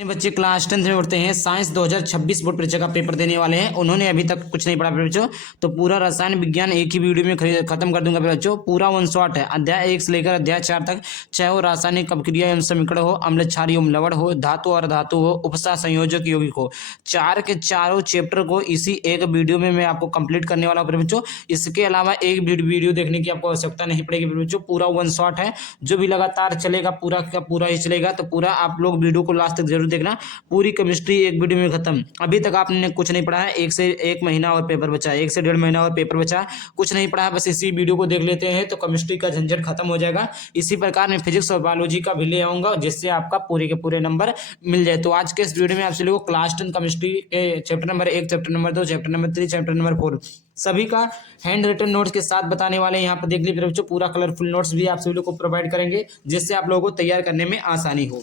बच्चे class 10th में पढ़ते हैं। साइंस 2026 बोर्ड परीक्षा का पेपर देने वाले हैं। उन्होंने अभी तक कुछ नहीं पढ़ा बच्चों, तो पूरा रसायन विज्ञान एक ही वीडियो में खत्म कर दूंगा बच्चों। पूरा वन शॉट है, अध्याय 1 से लेकर अध्याय 4 तक। चाहे वो रासायनिक अपक्रिया एवं समीकरण हो, अम्ल क्षारीय एवं लवण हो, धातु और धातु हो, उपसा संयोजक यौगिक हो, चार के चारों चैप्टर को इसी एक वीडियो में मैं आपको कंप्लीट करने वाला हूँ बच्चों। इसके अलावा एक वीडियो देखने की आपको आवश्यकता नहीं पड़ेगी बच्चों। पूरा वन शॉट है जो भी लगातार चलेगा, पूरा का पूरा ही चलेगा। तो पूरा आप लोग वीडियो को लास्ट तक जरूर देखना। पूरी केमिस्ट्री एक वीडियो में खत्म। अभी तक आपने कुछ नहीं पढ़ा है, एक महीना और पेपर बचा है, 1 से 1.5 महीना और पेपर बचा, कुछ नहीं पढ़ा, बस इसी वीडियो को देख लेते हैं तो केमिस्ट्री का झंझट खत्म हो जाएगा। इसी प्रकार मैं फिजिक्स और बायोलॉजी का भी ले आऊंगा, जिससे आपका पूरे के पूरे नंबर मिल जाए। तो आज के इस वीडियो में आपसे लोगों को क्लास 10 केमिस्ट्री के chapter number 1, chapter number 2, chapter number 3, chapter number 4 सभी का हैंड रिटन नोट्स के साथ बताने वाले हैं। यहाँ पर देख लीजिए बच्चों, पूरा कलरफुल नोट्स भी आप सभी लोग को प्रोवाइड करेंगे, जिससे आप लोगों को तैयार करने में आसानी हो।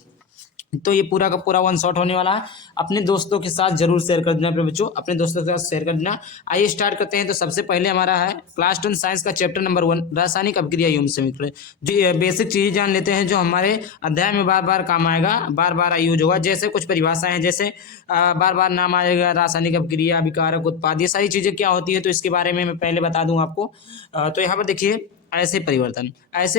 तो ये पूरा का पूरा वन शॉट होने वाला है। अपने दोस्तों के साथ जरूर शेयर कर देना बच्चों, अपने दोस्तों के साथ शेयर कर देना। आइए स्टार्ट करते हैं। तो सबसे पहले हमारा है क्लास 10 साइंस का चैप्टर नंबर 1 रासायनिक अपक्रिया एवं समीकरण। जो बेसिक चीजें जान लेते हैं जो हमारे अध्याय में बार बार काम आएगा, बार बार यूज होगा। जैसे कुछ परिभाषाएं हैं, जैसे बार बार नाम आएगा, रासायनिक अपक्रिया, विकारक, उत्पाद, ये सारी चीजें क्या होती है तो इसके बारे में मैं पहले बता दूं आपको। तो यहाँ पर देखिए, ऐसे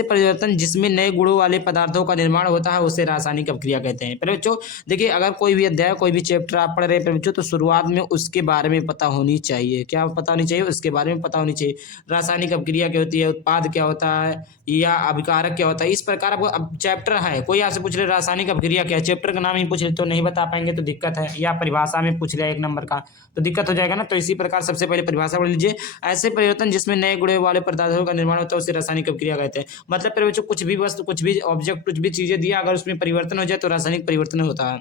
परिवर्तन जिसमें नए गुणों वाले पदार्थों का निर्माण होता है उसे रासायनिक अपक्रिया कहते हैं। पर बच्चों देखिए, अगर कोई भी अध्याय, कोई भी चैप्टर आप पढ़ रहे हैं बच्चों, तो शुरुआत में उसके बारे में पता होनी चाहिए। क्या पता होनी चाहिए? उसके बारे में पता होनी चाहिए। रासायनिक अपक्रिया क्या होती है, उत्पाद क्या होता है, या अभिकारक क्या होता है। इस प्रकार आपको अब चैप्टर है, कोई आपसे पूछ रहे रासायनिक अपक्रिया क्या है, चैप्टर का नाम ही पूछ रहे तो नहीं बता पाएंगे तो दिक्कत है, या परिभाषा में पूछ लिया 1 नंबर का तो दिक्कत हो जाएगा ना। तो इसी प्रकार सबसे पहले परिभाषा पढ़ लीजिए। ऐसे परिवर्तन जिसमें नए गुणों वाले पदार्थों का निर्माण होता है उसे रासायनिक अपक्रिया कहते हैं। मतलब फिर बच्चों, कुछ भी वस्तु, कुछ भी ऑब्जेक्ट, कुछ भी चीजें दिया, अगर उसमें परिवर्तन हो जाए तो रासायनिक परिवर्तन होता है।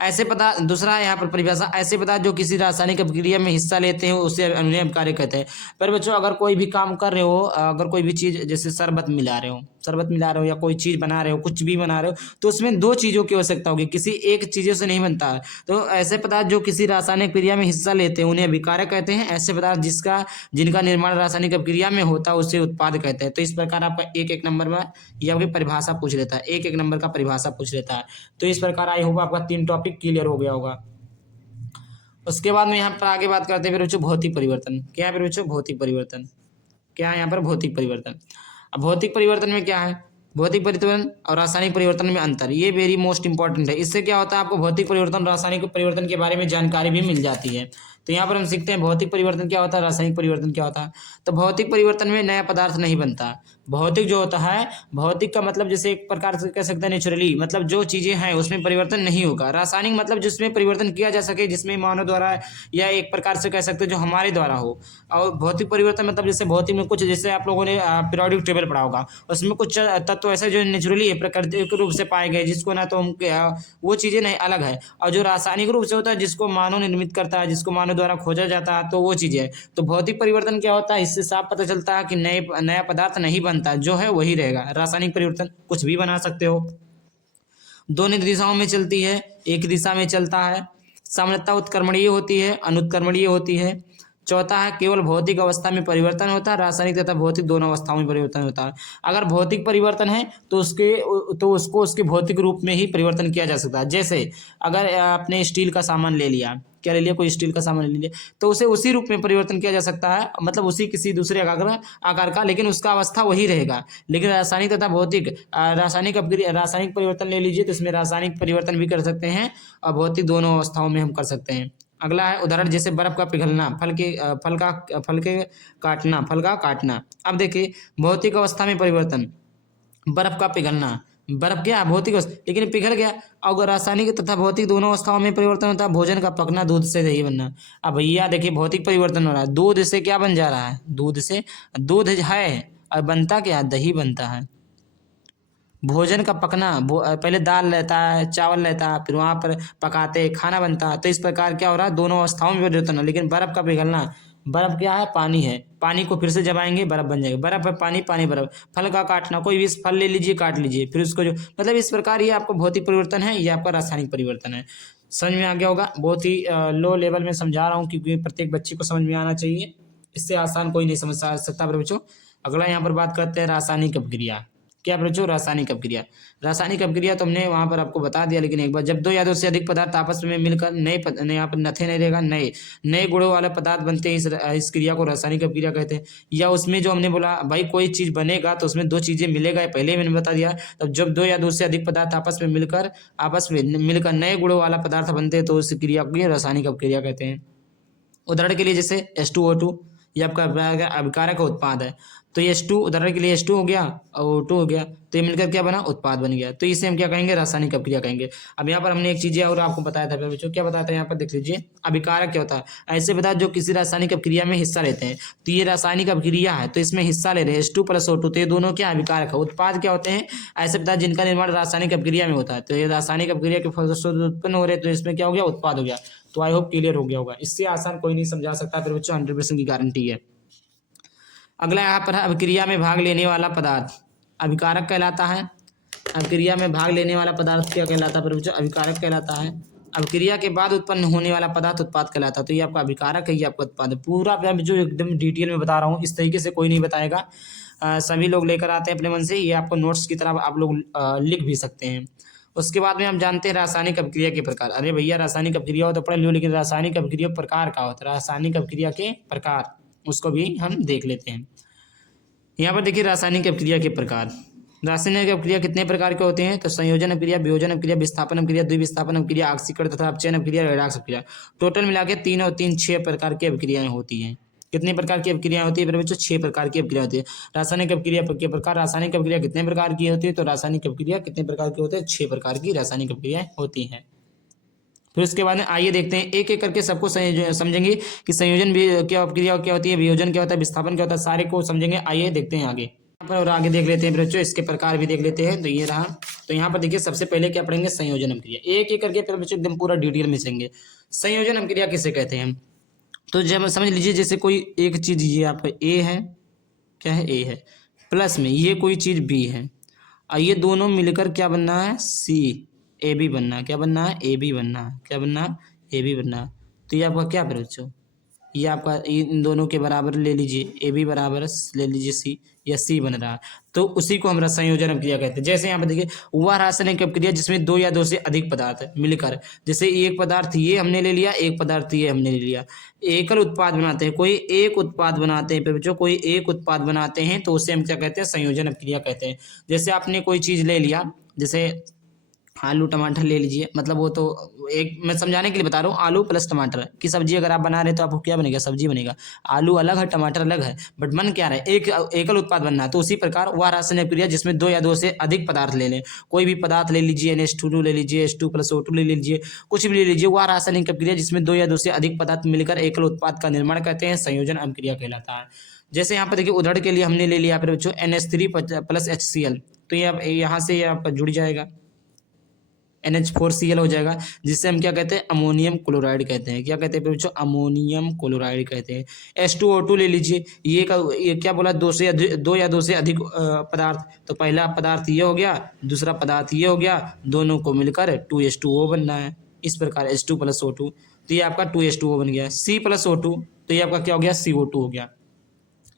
ऐसे पदार्थ, दूसरा है यहाँ पर परिभाषा, ऐसे पदार्थ जो किसी रासायनिक अपक्रिया में हिस्सा लेते हैं उसे अनिवार्य कार्य कहते हैं। पर बच्चों, अगर कोई भी काम कर रहे हो, अगर कोई भी चीज, जैसे शरबत मिला रहे हो या कोई चीज बना रहे हो, कुछ भी बना रहे हो, तो उसमें 2 चीजों की आवश्यकता होगी, किसी एक चीजों से नहीं बनता है। तो ऐसे पदार्थ जो किसी रासायनिक क्रिया में हिस्सा लेते हैं उन्हें अभिकारक कहते हैं। ऐसे पदार्थ जिनका निर्माण रासायनिक अपक्रिया में होता है उसे उत्पाद कहते हैं। तो इस प्रकार आपका एक नंबर में यह आपकी परिभाषा पूछ लेता है, एक नंबर का परिभाषा पूछ लेता है। तो इस प्रकार आई होप आपका 3 टॉपिक क्लियर हो गया होगा। उसके बाद में यहाँ पर आगे बात करते हैं फिर बच्चों भौतिक परिवर्तन। क्या है फिर बच्चों? भौतिक परिवर्तन क्या है यहाँ पर? भौतिक परिवर्तन। अब भौतिक परिवर्तन में क्या है? भौतिक परिवर्तन और रासायनिक परिवर्तन में अंतर, ये वेरी मोस्ट इंपॉर्टेंट है। इससे क्या होता है, आपको भौतिक परिवर्तन, रासायनिक परिवर्तन के बारे में जानकारी भी मिल जाती है। तो यहाँ पर हम सीखते हैं भौतिक परिवर्तन क्या होता है, रासायनिक परिवर्तन क्या होता है। तो भौतिक परिवर्तन में नया पदार्थ नहीं बनता। भौतिक जो होता है, भौतिक का मतलब जैसे एक प्रकार से कह सकते हैं नेचुरली, मतलब जो चीजें हैं उसमें परिवर्तन नहीं होगा। रासायनिक मतलब जिसमें परिवर्तन किया जा सके, जिसमें मानव द्वारा, या एक प्रकार से कह सकते हैं जो हमारे द्वारा हो। और भौतिक परिवर्तन मतलब जैसे भौतिक में कुछ, जैसे आप लोगों ने पीरियोडिक टेबल पढ़ा होगा, उसमें कुछ तत्व ऐसे जो नेचुरली प्राकृतिक रूप से पाए गए, जिसको ना तो हम वो चीजें नहीं, अलग है। और जो रासायनिक रूप से होता है, जिसको मानव निर्मित करता है, जिसको मानव द्वारा खोजा जाता है, तो वो चीजें है। तो भौतिक परिवर्तन क्या होता है, इससे साफ पता चलता है कि नया पदार्थ नहीं बनता, जो है वही रहेगा। रासायनिक परिवर्तन कुछ भी बना सकते हो, दोनों दिशाओं में चलती है, एक दिशा में चलता है, सामान्यतः उत्क्रमणीय होती है, अनुत्क्रमणीय होती है। चौथा है केवल भौतिक अवस्था में परिवर्तन होता है, रासायनिक तथा भौतिक दोनों अवस्थाओं में परिवर्तन होता है। अगर भौतिक परिवर्तन है तो उसको उसके भौतिक रूप में ही परिवर्तन किया जा सकता है। जैसे अगर आपने स्टील का सामान ले लिया, क्या ले लिया, कोई स्टील का सामान ले लिया, तो उसे उसी रूप में परिवर्तन किया जा सकता है, मतलब उसी किसी दूसरे आकार का, लेकिन उसका अवस्था वही रहेगा। लेकिन रासायनिक तथा भौतिक, रासायनिक परिवर्तन ले लीजिए तो इसमें रासायनिक परिवर्तन भी कर सकते हैं और भौतिक दोनों अवस्थाओं में हम कर सकते हैं। अगला है उदाहरण, जैसे बर्फ का पिघलना, फल का काटना। अब देखिए, भौतिक अवस्था में परिवर्तन, बर्फ का पिघलना, बर्फ क्या भौतिक अवस्था, लेकिन पिघल गया। और रासायनिक तथा भौतिक दोनों अवस्थाओं में परिवर्तन होता है। भोजन का पकना, दूध से दही बनना। अब भैया देखिए, भौतिक परिवर्तन हो रहा है, दूध से क्या बन जा रहा है, दूध है, और बनता क्या, दही बनता है। भोजन का पकना, पहले दाल रहता है, चावल रहता है, फिर वहां पर पकाते खाना बनता है। तो इस प्रकार क्या हो रहा है, दोनों अवस्थाओं में परिवर्तन है। लेकिन बर्फ का पिघलना, बर्फ क्या है, पानी है, पानी को फिर से जमाएंगे, बर्फ बन जाएगा। बर्फ है, पानी, पानी बर्फ। फल का काटना, कोई भी फल ले लीजिए, काट लीजिए, फिर उसको जो, मतलब इस प्रकार ये आपका भौतिक परिवर्तन है, ये आपका रासायनिक परिवर्तन है। समझ में आ गया होगा। बहुत ही लो लेवल में समझा रहा हूँ, क्योंकि प्रत्येक बच्चे को समझ में आना चाहिए, इससे आसान कोई नहीं समझ सकता बच्चों। अगला यहाँ पर बात करते हैं रासायनिक अपक्रिया। क्या बच्चों, रासायनिक अपक्रिया। रासायनिक अपक्रिया तो हमने वहां पर आपको बता दिया, लेकिन एक बार, जब दो या दो से अधिक पदार्थ आपस में मिलकर यहाँ पर नथे नहीं रहेगा, नए नए गुणों वाले पदार्थ बनते हैं, इस क्रिया को रासायनिक अपक्रिया कहते हैं। या उसमें जो हमने बोला भाई कोई चीज बनेगा तो उसमें दो चीजें मिलेगा, पहले ही मैंने बता दिया। तब जब दो या दो से अधिक पदार्थ आपस में मिलकर नए गुणों वाला पदार्थ बनते हैं तो उस क्रिया को रासायनिक अपक्रिया कहते हैं। उदाहरण के लिए जैसे H2O2, ये आपका अभिकारक उत्पाद है। तो ये H2, उदाहरण के लिए H2 हो गया और O2 हो गया, तो ये मिलकर क्या बना, उत्पाद बन गया। तो इसे हम क्या कहेंगे, रासायनिक अपक्रिया कहेंगे। अब यहाँ पर हमने एक चीज और आपको बताया था बच्चों, क्या बताया था यहाँ पर देख लीजिए। अभिकारक क्या होता है, ऐसे पदार्थ जो किसी रासायनिक अपक्रिया में हिस्सा लेते हैं। तो ये रासायनिक अपक्रिया है तो इसमें हिस्सा ले रहे हैं H2 + O2, तो ये दोनों क्या अभिकारक है। उत्पाद क्या होते हैं, ऐसे पदार्थ जिनका निर्माण रासायनिक अपक्रिया में होता है। तो ये रासायनिक अपक्रिया के फलस्वरूप उत्पन्न हो रहे हैं, तो इसमें क्या हो गया, उत्पाद हो गया। तो आई होप क्लियर हो गया होगा, इससे आसान कोई नहीं समझा सकता फिर बच्चों, 100% की गारंटी है। अगला यहाँ पर है अभिक्रिया में भाग लेने वाला पदार्थ अभिकारक कहलाता है। अभिक्रिया में भाग लेने वाला पदार्थ क्या कहलाता है फिर बच्चों, अभिकारक कहलाता है। अभिक्रिया के बाद उत्पन्न होने वाला पदार्थ उत्पाद कहलाता है। तो ये आपका अभिकारक है, ये आपका उत्पाद है। पूरा मैं जो एकदम डिटेल में बता रहा हूँ, इस तरीके से कोई नहीं बताएगा। सभी लोग लेकर आते हैं अपने मन से, ये आपको नोट्स की तरह आप लोग लिख भी सकते हैं। उसके बाद में हम जानते हैं रासायनिक अपक्रिया के प्रकार। अरे भैया रासायनिक अपक्रिया हो तो पढ़ लियो, लेकिन रासायनिक अपक्रिया प्रकार का होता है, रासायनिक अपक्रिया के प्रकार, उसको भी हम देख लेते हैं। यहाँ पर देखिए रासायनिक अपक्रिया के प्रकार। रासायनिक अपक्रिया कितने प्रकार के होते हैं, तो संयोजन अपक्रिया, वियोजन अपक्रिया, विस्थापन अपक्रिया, द्विविस्थापन अपक्रिया, ऑक्सीकरण तथा अपचयन अपक्रिया, रेडॉक्स अपक्रिया। टोटल मिला के 3 और 3 6 प्रकार की अपक्रियाएं होती हैं। कितने प्रकार की अपक्रिया होती है मेरे बच्चों, 6 प्रकार की अपक्रिया होती है। रासायनिक अपक्रिया के प्रकार, रासायनिक अपक्रिया कितने प्रकार की होती है, तो रासायनिक अपक्रिया कितने प्रकार की होती है, 6 प्रकार की रासायनिक अपक्रियाएं होती हैं। फिर उसके बाद में आइए देखते हैं एक एक करके सबको समझेंगे कि संयोजन भी क्या अपक्रिया क्या होती है, वियोजन क्या होता है, विस्थापन क्या होता है, सारे को समझेंगे। आइए देखते हैं आगे पर, और आगे देख लेते हैं बच्चों, इसके प्रकार भी देख लेते हैं। तो ये रहा, तो यहाँ पर देखिए सबसे पहले क्या पढ़ेंगे, संयोजन अपक्रिया। एक एक करके फिर बच्चों एकदम पूरा डिटेल में समझेंगे संयोजन अपक्रिया किसे कहते हैं। तो जब समझ लीजिए जैसे कोई एक चीज, ये आपका ए है, क्या है, ए है, प्लस में ये कोई चीज बी है, और ये दोनों मिलकर क्या बनना है, सी, ए बी बनना है। क्या बनना है, ए बी बनना है। क्या बनना है, ए बी बनना है। तो ये आपका क्या फिर बच्चों, ये आपका इन दोनों के बराबर ले लीजिए, ए बी बराबर ले लीजिए सी, या सी बन रहा है। तो उसी को हम संयोजन अपक्रिया कहते हैं। जैसे यहाँ पे देखिए, वह रासायनिक अपक्रिया जिसमें 2 या 2 से अधिक पदार्थ मिलकर, जैसे एक पदार्थ ये हमने ले लिया, एक पदार्थ ये हमने ले लिया, एकल उत्पाद बनाते हैं, कोई एक उत्पाद बनाते हैं बच्चों, कोई एक उत्पाद बनाते हैं, तो उसे हम क्या कहते हैं, संयोजन अपक्रिया कहते हैं। जैसे आपने कोई चीज ले लिया, जैसे आलू टमाटर ले लीजिए, मतलब वो तो एक मैं समझाने के लिए बता रहा हूँ, आलू प्लस टमाटर की सब्जी अगर आप बना रहे हैं तो आपको क्या बनेगा, सब्जी बनेगा। आलू अलग है, टमाटर अलग है, बट मन क्या रहा है, एक एकल उत्पाद बनना है। तो उसी प्रकार वह रासायनिक अपक्रिया जिसमें 2 या 2 से अधिक पदार्थ ले लें, कोई भी पदार्थ ले लीजिए, NH2 ले लीजिए, H2 + O2 ले लीजिए, कुछ भी ले लीजिए, वह रासायनिक अपक्रिया जिसमें 2 या 2 से अधिक पदार्थ मिलकर एकल उत्पाद का निर्माण करते हैं, संयोजन अपक्रिया कहलाता है। जैसे यहाँ पर देखिए उदाहरण के लिए हमने ले लिया फिर बच्चों NH3 + HCl, तो ये यहाँ से ये आपका जुड़ जाएगा, NH4Cl हो जाएगा, जिससे हम क्या कहते हैं, अमोनियम क्लोराइड कहते हैं। क्या कहते हैं बच्चों, अमोनियम क्लोराइड कहते हैं। H2O2 ले लीजिए, ये क्या बोला, 2 या 2 से अधिक पदार्थ, तो पहला पदार्थ ये हो गया, दूसरा पदार्थ ये हो गया, दोनों को मिलकर 2H2O बनना है। इस प्रकार H2 + O2, तो ये आपका 2H2O बन गया। C + O2, तो ये आपका क्या हो गया, CO2 हो गया।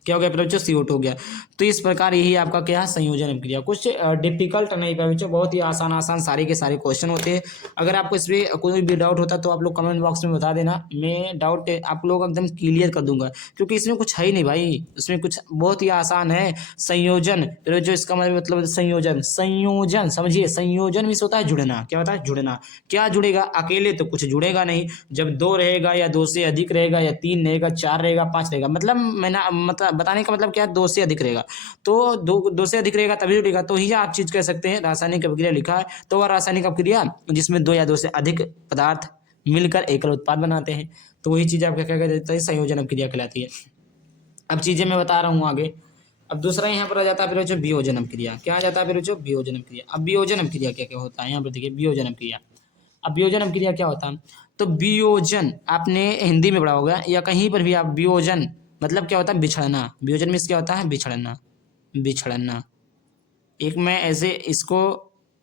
क्या हो गया बच्चों, CO2 हो गया। तो इस प्रकार यही आपका क्या है, संयोजन अपक्रिया। कुछ डिफिकल्ट नहीं है बच्चों, बहुत ही आसान आसान सारे के सारे क्वेश्चन होते हैं। अगर आपको इसमें कोई भी डाउट होता है तो आप लोग कमेंट बॉक्स में बता देना, मैं डाउट आप लोग एकदम क्लियर कर दूंगा, क्योंकि इसमें कुछ है ही नहीं भाई, इसमें कुछ बहुत ही आसान है। संयोजन तो जो इसका मतलब संयोजन, संयोजन समझिए, संयोजन में होता है जुड़ना। क्या होता है, जुड़ना। क्या जुड़ेगा, अकेले तो कुछ जुड़ेगा नहीं, जब 2 रहेगा या 2 से अधिक रहेगा या 3 रहेगा, 4 रहेगा, 5 रहेगा, मतलब मैं बताने का मतलब क्या है, 2 से अधिक रहेगा, तो 2 से अधिक रहेगा तभी जुड़ेगा। तो ही आप चीज कह सकते हैं रासायनिक अपक्रिया लिखा है, तो वह रासायनिक अपक्रिया जिसमें 2 या 2 से अधिक पदार्थ मिलकर एकल उत्पाद बनाते हैं, तो वही चीज आपका क्या कहते हैं, संयोजन अपक्रिया कहलाती है। अब चीजें मैं बता रहा हूँ आगे। अब दूसरा यहाँ पर आ जाता है फिर बच्चों वियोजन अपक्रिया। क्या आ जाता है फिर बच्चों, वियोजन अपक्रिया। अब वियोजन अपक्रिया क्या क्या होता है, यहाँ पर देखिए वियोजन अपक्रिया। अब वियोजन अपक्रिया क्या होता है, तो वियोजन आपने हिंदी में पढ़ा होगा या कहीं पर भी आप, वियोजन मतलब क्या होता है, बिछड़ना। वियोजन में क्या होता है, बिछड़ना, बिछड़ना। एक मैं ऐसे इसको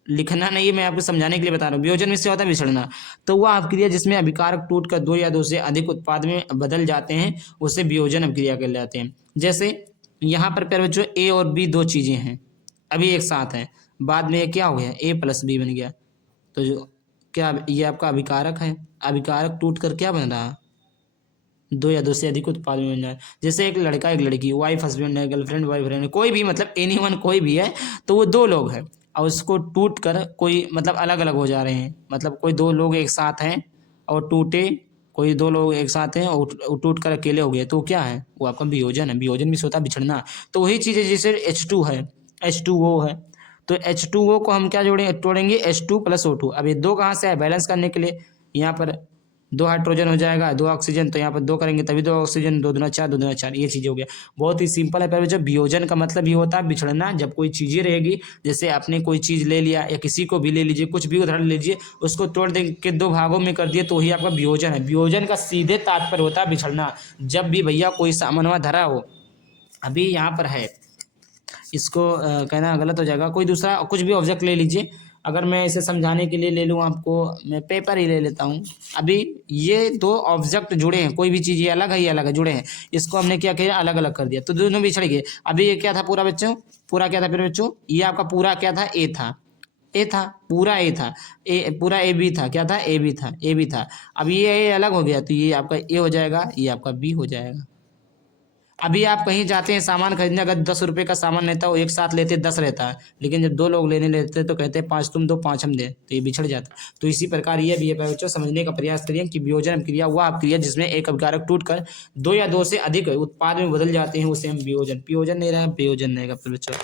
लिखना नहीं है, मैं आपको समझाने के लिए बता रहा हूँ। वियोजन में क्या होता है, बिछड़ना। तो वह अपक्रिया जिसमें अभिकारक टूटकर 2 या 2 से अधिक उत्पाद में बदल जाते हैं, उसे वियोजन अपक्रिया कहलाते हैं। जैसे यहाँ पर प्यारे बच्चों A और B 2 चीजें हैं, अभी एक साथ हैं, बाद में ये क्या हो गया, ए प्लस बी बन गया। तो जो क्या ये आपका अभिकारक है, अभिकारक टूट कर क्या बन रहा है, दो या दो से अधिक उत्पाद में बन जाए। जैसे एक लड़का एक लड़की, वाइफ हस्बैंड है, गर्लफ्रेंड बॉयफ्रेंड है, कोई भी मतलब एनीवन कोई भी है, तो वो दो लोग हैं और उसको टूट कर कोई मतलब अलग अलग हो जा रहे हैं, मतलब कोई दो लोग एक साथ हैं और टूटे, कोई दो लोग एक साथ हैं और टूट कर अकेले हो गए, तो क्या है, वो आपका वियोजन है। वियोजन भी होता है बिछड़ना। तो वही चीज़ है, जैसे H2 है, H2O है, तो H2O को हम क्या तोड़ेंगे, H2 प्लस O2। अब ये दो कहाँ से है, बैलेंस करने के लिए यहाँ पर दो हाइड्रोजन हो जाएगा, दो ऑक्सीजन, तो यहाँ पर दो करेंगे तभी दो ऑक्सीजन, दो दूना चार, दो दूना चार, ये चीज़ हो गया। बहुत ही सिंपल है। पर जब वियोजन का मतलब ये होता है बिछड़ना, जब कोई चीज़ें रहेगी, जैसे आपने कोई चीज़ ले लिया या किसी को भी ले लीजिए, कुछ भी उदाहरण लीजिए, उसको तोड़ दे के दो भागों में कर दिए, तो वही आपका वियोजन है। वियोजन का सीधे तात्पर्य होता है बिछड़ना। जब भी भैया कोई सामान वहाँ धरा हो, अभी यहाँ पर है, इसको कहना गलत हो जाएगा, कोई दूसरा कुछ भी ऑब्जेक्ट ले लीजिए। अगर मैं इसे समझाने के लिए ले लूँ आपको, मैं पेपर ही ले लेता हूँ। अभी ये दो ऑब्जेक्ट जुड़े हैं, कोई भी चीज़, ये अलग है, ये अलग है, जुड़े हैं, इसको हमने क्या किया, अलग अलग कर दिया, तो दोनों बिछड़ गए। अभी ये क्या था पूरा बच्चों, पूरा क्या था फिर बच्चों, ये आपका पूरा क्या था, ए था, ए था, पूरा ए था, ए पूरा ए बी था, क्या था, ए बी था, ए बी था। अब ये ए अलग हो गया, तो ये आपका ए हो जाएगा, ये आपका बी हो जाएगा। अभी आप कहीं जाते हैं सामान खरीदने, अगर 10 रुपये का सामान रहता है, वो एक साथ लेते 10 रहता है, लेकिन जब दो लोग लेने लेते हैं तो कहते हैं 5 तुम दो 5 हम दे, तो ये बिछड़ जाता है। तो इसी प्रकार ये भी है बच्चों, समझने का प्रयास करिए कि वियोजन क्रिया वह अपक्रिया जिसमें एक अभिकारक टूटकर दो या दो से अधिक उत्पाद में बदल जाते हैं, उसे हम वियोजन, वियोजन नहीं रहा, वियोजन रहेगा फिर बच्चों,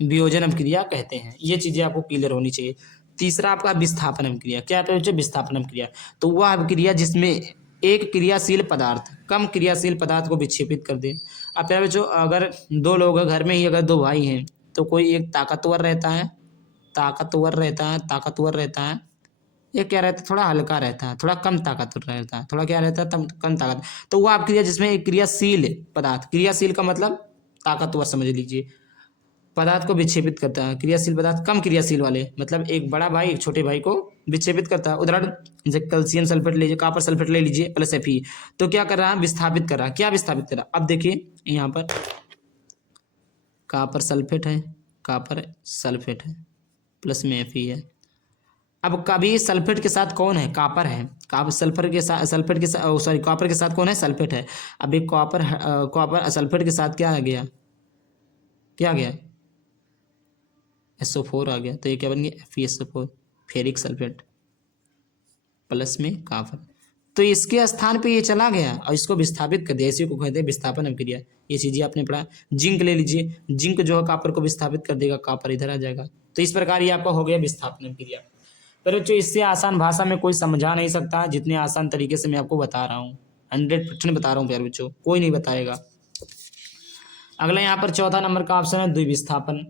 वियोजन अभिक्रिया कहते हैं। ये चीजें आपको क्लियर होनी चाहिए। तीसरा आपका विस्थापन अभिक्रिया, क्या है बच्चों, विस्थापन अभिक्रिया। तो वह अभिक्रिया जिसमें एक क्रियाशील पदार्थ कम क्रियाशील पदार्थ को विक्षेपित कर दे। अब प्यारे बच्चों, अगर दो लोग हैं घर में ही, अगर दो भाई हैं, तो कोई एक ताकतवर रहता है, ताकतवर रहता है, ताकतवर रहता है, ये क्या रहता है, थोड़ा हल्का रहता है, थोड़ा कम ताकतवर रहता है, थोड़ा क्या रहता है, कम ताकत। तो वह अभिक्रिया जिसमें एक क्रियाशील पदार्थ, क्रियाशील का मतलब ताकतवर समझ लीजिए, पदार्थ को विक्षेपित करता है। क्रियाशील पदार्थ कम क्रियाशील वाले, मतलब एक बड़ा भाई एक छोटे भाई को विक्षेपित करता है। उदाहरण जैसे कैल्शियम सल्फेट लीजिए, कॉपर सल्फेट ले लीजिए प्लस Fe, तो क्या कर रहा है, विस्थापित कर रहा है। क्या विस्थापित कर रहा है, अब देखिए यहाँ पर कॉपर सल्फेट है, कॉपर सल्फेट है, प्लस में Fe है। अब कभी सल्फेट के साथ कौन है, कॉपर है, कॉपर सल्फर के साथ, सल्फेट के साथ, सॉरी कॉपर के साथ कौन है, सल्फेट है। अब एक कॉपर सल्फेट के साथ क्या आ गया, क्या आ गया, SO4 आ गया, तो ये क्या बन गया, FeSO4, फेरिक सल्फेट प्लस में कॉपर। तो इसके स्थान पे ये चला गया और इसको विस्थापित कर दिया, इसी को कहते हैं विस्थापन अभिक्रिया। ये चीजें आपने पढ़ा। जिंक ले लीजिए, जिंक जो है कॉपर को विस्थापित कर देगा, कॉपर इधर आ जाएगा। तो इस प्रकार ये आपका हो गया विस्थापन अभिक्रिया। पर बच्चों इससे आसान भाषा में कोई समझा नहीं सकता जितने आसान तरीके से मैं आपको बता रहा हूँ। 100% बता रहा हूँ प्यारे बच्चों, कोई नहीं बताएगा। अगला यहाँ पर चौथा नंबर का ऑप्शन है द्विविस्थापन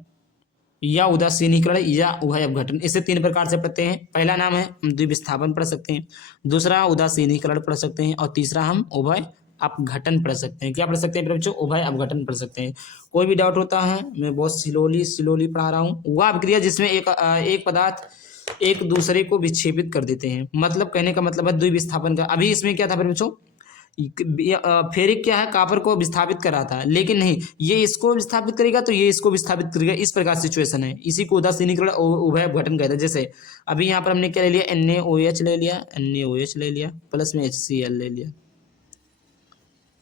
या उदासीनीकरण या उभय अपघटन। इसे 3 प्रकार से पढ़ते हैं। पहला नाम है द्विविस्थापन पढ़ सकते हैं, दूसरा उदासीनीकरण पढ़ सकते हैं, और तीसरा हम उभय अपघटन पढ़ सकते हैं। क्या पढ़ सकते हैं बच्चों, उभय अपघटन पढ़ सकते हैं। कोई भी डाउट होता है, मैं बहुत स्लोली पढ़ा रहा हूँ। वह अभिक्रिया जिसमें एक पदार्थ एक दूसरे को विक्षेपित कर देते हैं, मतलब कहने का मतलब है द्विविस्थापन का। अभी इसमें क्या था बच्चों, फेरिक क्या है, कॉपर को विस्थापित कर रहा था, लेकिन नहीं, ये इसको विस्थापित करेगा तो ये इसको विस्थापित करेगा, इस प्रकार सिचुएशन है। इसी को उदासीनीकरण उभय अपघटन कहते हैं। जैसे अभी यहाँ पर हमने क्या ले लिया, NaOH ले लिया, NaOH ले लिया, प्लस में HCl ले लिया।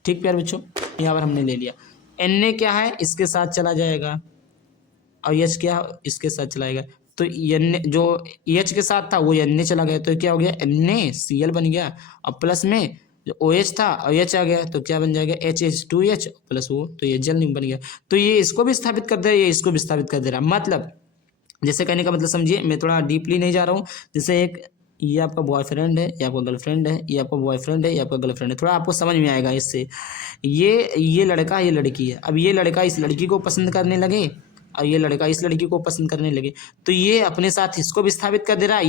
ठीक प्यारे बच्चों, यहाँ पर हमने ले लिया। Na क्या है, इसके साथ चला जाएगा, और H क्या इसके साथ चलाएगा, तो Na जो H के साथ था वो Na चला गया, तो क्या हो गया, NaCl बन गया, और प्लस में जो OH था और H आ गया, तो क्या बन जाएगा, HH2H प्लस वो, तो ये जल नहीं बन गया। तो ये इसको भी स्थापित कर दे रहा है, ये इसको भी स्थापित कर दे रहा है। मतलब जैसे कहने का मतलब समझिए, मैं थोड़ा डीपली नहीं जा रहा हूँ। जैसे एक ये आपका बॉयफ्रेंड है, ये आपका गर्लफ्रेंड है, ये आपका बॉयफ्रेंड है, ये आपका गर्लफ्रेंड है, थोड़ा आपको समझ में आएगा इससे। ये लड़का ये लड़की है। अब ये लड़का इस लड़की को पसंद करने लगे और ये लड़का इस लड़की को पसंद करने लगे, तो ये अपने साथ इसको विस्थापित कर दे रहा है,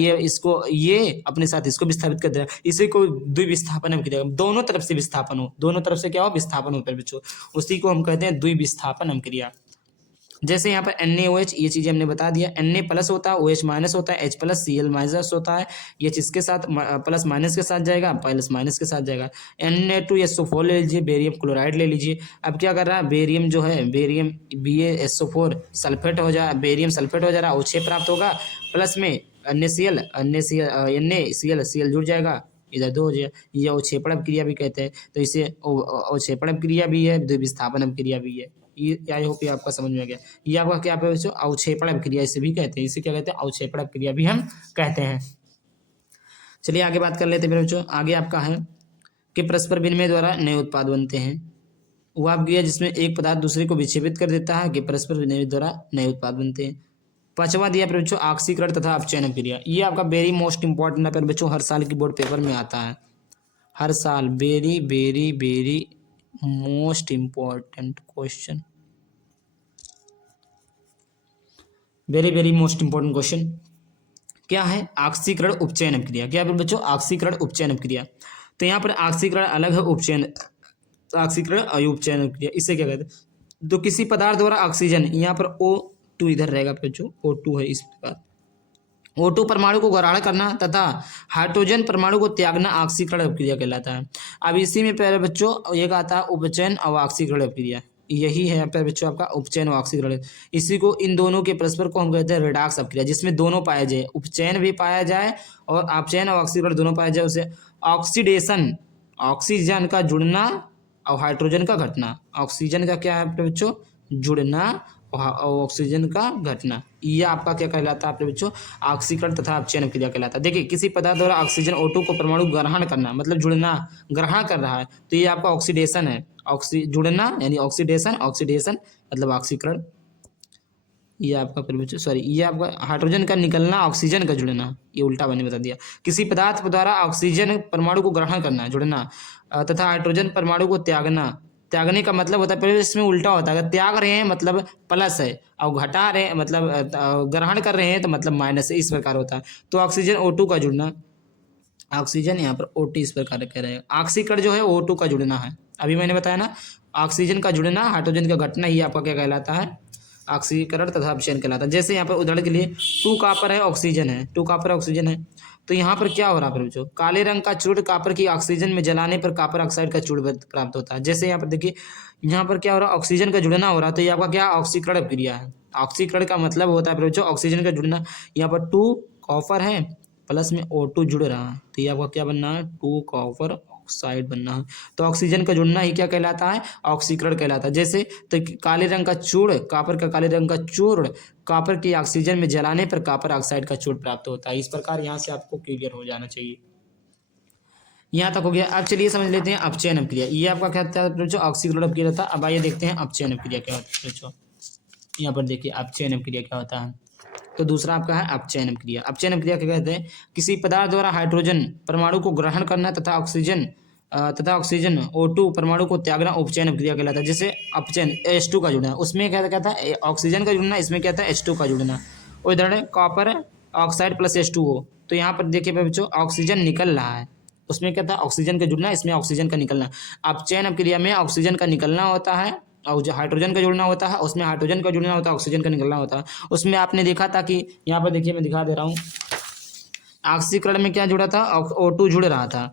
ये अपने साथ इसको विस्थापित कर दे रहा है। इसी को द्विविस्थापन अभिक्रिया, दोनों तरफ से विस्थापन हो, दोनों तरफ से क्या हो, विस्थापन होता है बच्चों, उसी को हम कहते हैं द्विविस्थापन अभिक्रिया। जैसे यहाँ पर NaOH, ये चीज़ें हमने बता दिया। Na प्लस होता है, OH माइनस होता है, H प्लस Cl माइनस होता है। ये इसके साथ प्लस माइनस के साथ जाएगा, प्लस माइनस के साथ जाएगा। Na2SO4 ले लीजिए, बेरियम क्लोराइड ले लीजिए। अब क्या कर रहा है, बेरियम जो है, बेरियम BaSO4 सल्फेट हो जा, बेरियम सल्फेट हो जा रहा है, O6 प्राप्त होगा। प्लस में NaCl जुड़ जाएगा, इधर 2 हो जाए। ये अवक्षेपण क्रिया भी कहते हैं, तो इसे अवक्षेपण क्रिया भी है, द्विविस्थापन क्रिया भी है। ये आई होप ये आपका समझ में आ गया। ये आपका क्या है बच्चों, अवक्षेपण क्रिया इसे भी कहते हैं। इसे क्या कहते हैं, अवक्षेपण क्रिया भी हम कहते हैं। चलिए आगे बात कर लेते हैं बच्चों। आगे आपका है कि परस्पर विनिमय द्वारा नए उत्पाद बनते हैं। वह क्रिया जिसमें एक पदार्थ दूसरे को विक्षेपित कर देता है, कि परस्पर विनिमय द्वारा नए उत्पाद बनते हैं। पांचवा दिया बच्चों, ऑक्सीकरण तथा अपचयन क्रिया। ये आपका वेरी मोस्ट इंपॉर्टेंट है बच्चों, हर साल की बोर्ड पेपर में आता है, हर साल। Very very very most important question, very very most important question. क्या है, ऑक्सीकरण उपचयन क्रिया। क्या है बच्चों, ऑक्सीकरण उपचयन क्रिया। तो यहाँ पर ऑक्सीकरण अलग है, उपचयन, ऑक्सीकरण उपचयन क्रिया, इसे क्या कहते हैं। तो किसी पदार्थ द्वारा ऑक्सीजन, यहाँ पर O2 इधर रहेगा बच्चों, O2 है इस प्रकार। O2 परमाणु को ग्रहण करना तथा हाइड्रोजन परमाणु को त्यागना ऑक्सीकरण क्रिया कहलाता है। अब इसी में पहले बच्चों एक आता है उपचयन और ऑक्सीकरण क्रिया। यही है यहाँ पर बच्चों आपका उपचयन और ऑक्सीकरण। इसी को, इन दोनों के परस्पर को हम कहते हैं रेडॉक्स अपक्रिया, जिसमें दोनों पाए जाए, उपचयन भी पाया जाए और अपचयन और ऑक्सीकरण दोनों पाया जाए। उसे ऑक्सीडेशन, ऑक्सीजन का जुड़ना और हाइड्रोजन का घटना। ऑक्सीजन का क्या है बच्चों, जुड़ना और ऑक्सीजन का घटना। ये आपका क्या कहलाता है बच्चों, ऑक्सीकरण तथा अपचयन क्रिया कहलाता है। देखिए, किसी पदार्थ द्वारा ऑक्सीजन O2 को परमाणु ग्रहण करना, मतलब जुड़ना, ग्रहण कर रहा है, तो ये आपका ऑक्सीडेशन है। जुड़ना यानी ऑक्सीडेशन, ऑक्सीडेशन मतलब ऑक्सीकरण। ये आपका बच्चों सॉरी, ये आपका हाइड्रोजन का निकलना, ऑक्सीजन का जुड़ना, ये उल्टा मैंने बता दिया। किसी पदार्थ द्वारा ऑक्सीजन परमाणु को ग्रहण करना, जुड़ना, तथा हाइड्रोजन परमाणु को त्यागना। त्यागने का मतलब होता है, पहले इसमें उल्टा होता है, अगर त्याग रहे हैं मतलब प्लस है, और घटा रहे हैं मतलब ग्रहण कर रहे हैं तो मतलब माइनस है, इस प्रकार होता है। तो ऑक्सीजन O2 का जुड़ना, ऑक्सीजन यहाँ पर O2 इस प्रकार कह रहे हैं। ऑक्सीकरण जो है O2 का जुड़ना है, अभी मैंने बताया ना, ऑक्सीजन का जुड़ना, हाइड्रोजन का घटना, ये आपका क्या कहलाता है, ऑक्सीकरण तथा अपचयन कहलाता है। जैसे यहाँ पर उदाहरण के लिए 2 कॉपर है, ऑक्सीजन है, 2 कॉपर ऑक्सीजन है, तो यहाँ पर क्या हो रहा है बच्चों, काले रंग का चूर्ण कॉपर की ऑक्सीजन में जलाने पर कॉपर ऑक्साइड का चूर्ण प्राप्त होता है। जैसे यहाँ पर देखिए, यहाँ पर क्या हो रहा है, ऑक्सीजन का जुड़ना हो रहा है, तो ये आपका क्या, ऑक्सीकरण क्रिया है। ऑक्सीकरण का मतलब होता है बच्चों ऑक्सीजन का जुड़ना। यहाँ पर 2 कॉपर है, प्लस में O2 जुड़ रहा है, तो ये आपका क्या बनना है, 2 कॉपर ऑक्साइड बनना है। तो ऑक्सीजन का जुड़ना ही क्या कहलाता है, ऑक्सीकरण कहलाता है। जैसे तो काले रंग का चूर्ण, कॉपर का काले रंग का चूर्ण कॉपर की ऑक्सीजन में जलाने पर कॉपर ऑक्साइड का चूर्ण प्राप्त होता है। इस प्रकार यहाँ से आपको क्लियर हो जाना चाहिए। यहाँ तक हो गया। अब चलिए समझ लेते हैं अपचयन अपक्रिया। ये आपका क्या था बच्चों, ऑक्सीकरण अपक्रिया था। अब आइए देखते हैं अपचयन अपक्रिया क्या होता है बच्चों। यहाँ पर देखिए अपचयन अपक्रिया क्या होता है। तो दूसरा आपका है अपचयन अपक्रिया। अपचयन अपक्रिया क्या कहते हैं, किसी पदार्थ द्वारा हाइड्रोजन परमाणु को ग्रहण करना तथा ऑक्सीजन O2 परमाणु को त्यागना उपचयन अपक्रिया कहलाता है। जैसे अपचयन H2 का जुड़ना, उसमें क्या कहता है ऑक्सीजन का जुड़ना, इसमें क्या था H2 का जुड़ना। उदाहरण कॉपर ऑक्साइड प्लस H2O। तो यहाँ पर देखिए बच्चों ऑक्सीजन निकल रहा है, उसमें क्या था ऑक्सीजन का जुड़ना, इसमें ऑक्सीजन का निकलना। अपचयन अपक्रिया में ऑक्सीजन का निकलना होता है और जो हाइड्रोजन का जुड़ना होता है, उसमें हाइड्रोजन का जुड़ना होता है, ऑक्सीजन का निकलना होता है। उसमें आपने देखा था कि यहाँ पर देखिए मैं दिखा दे रहा हूँ, ऑक्सीकरण में क्या जुड़ा था, O2 जुड़ रहा था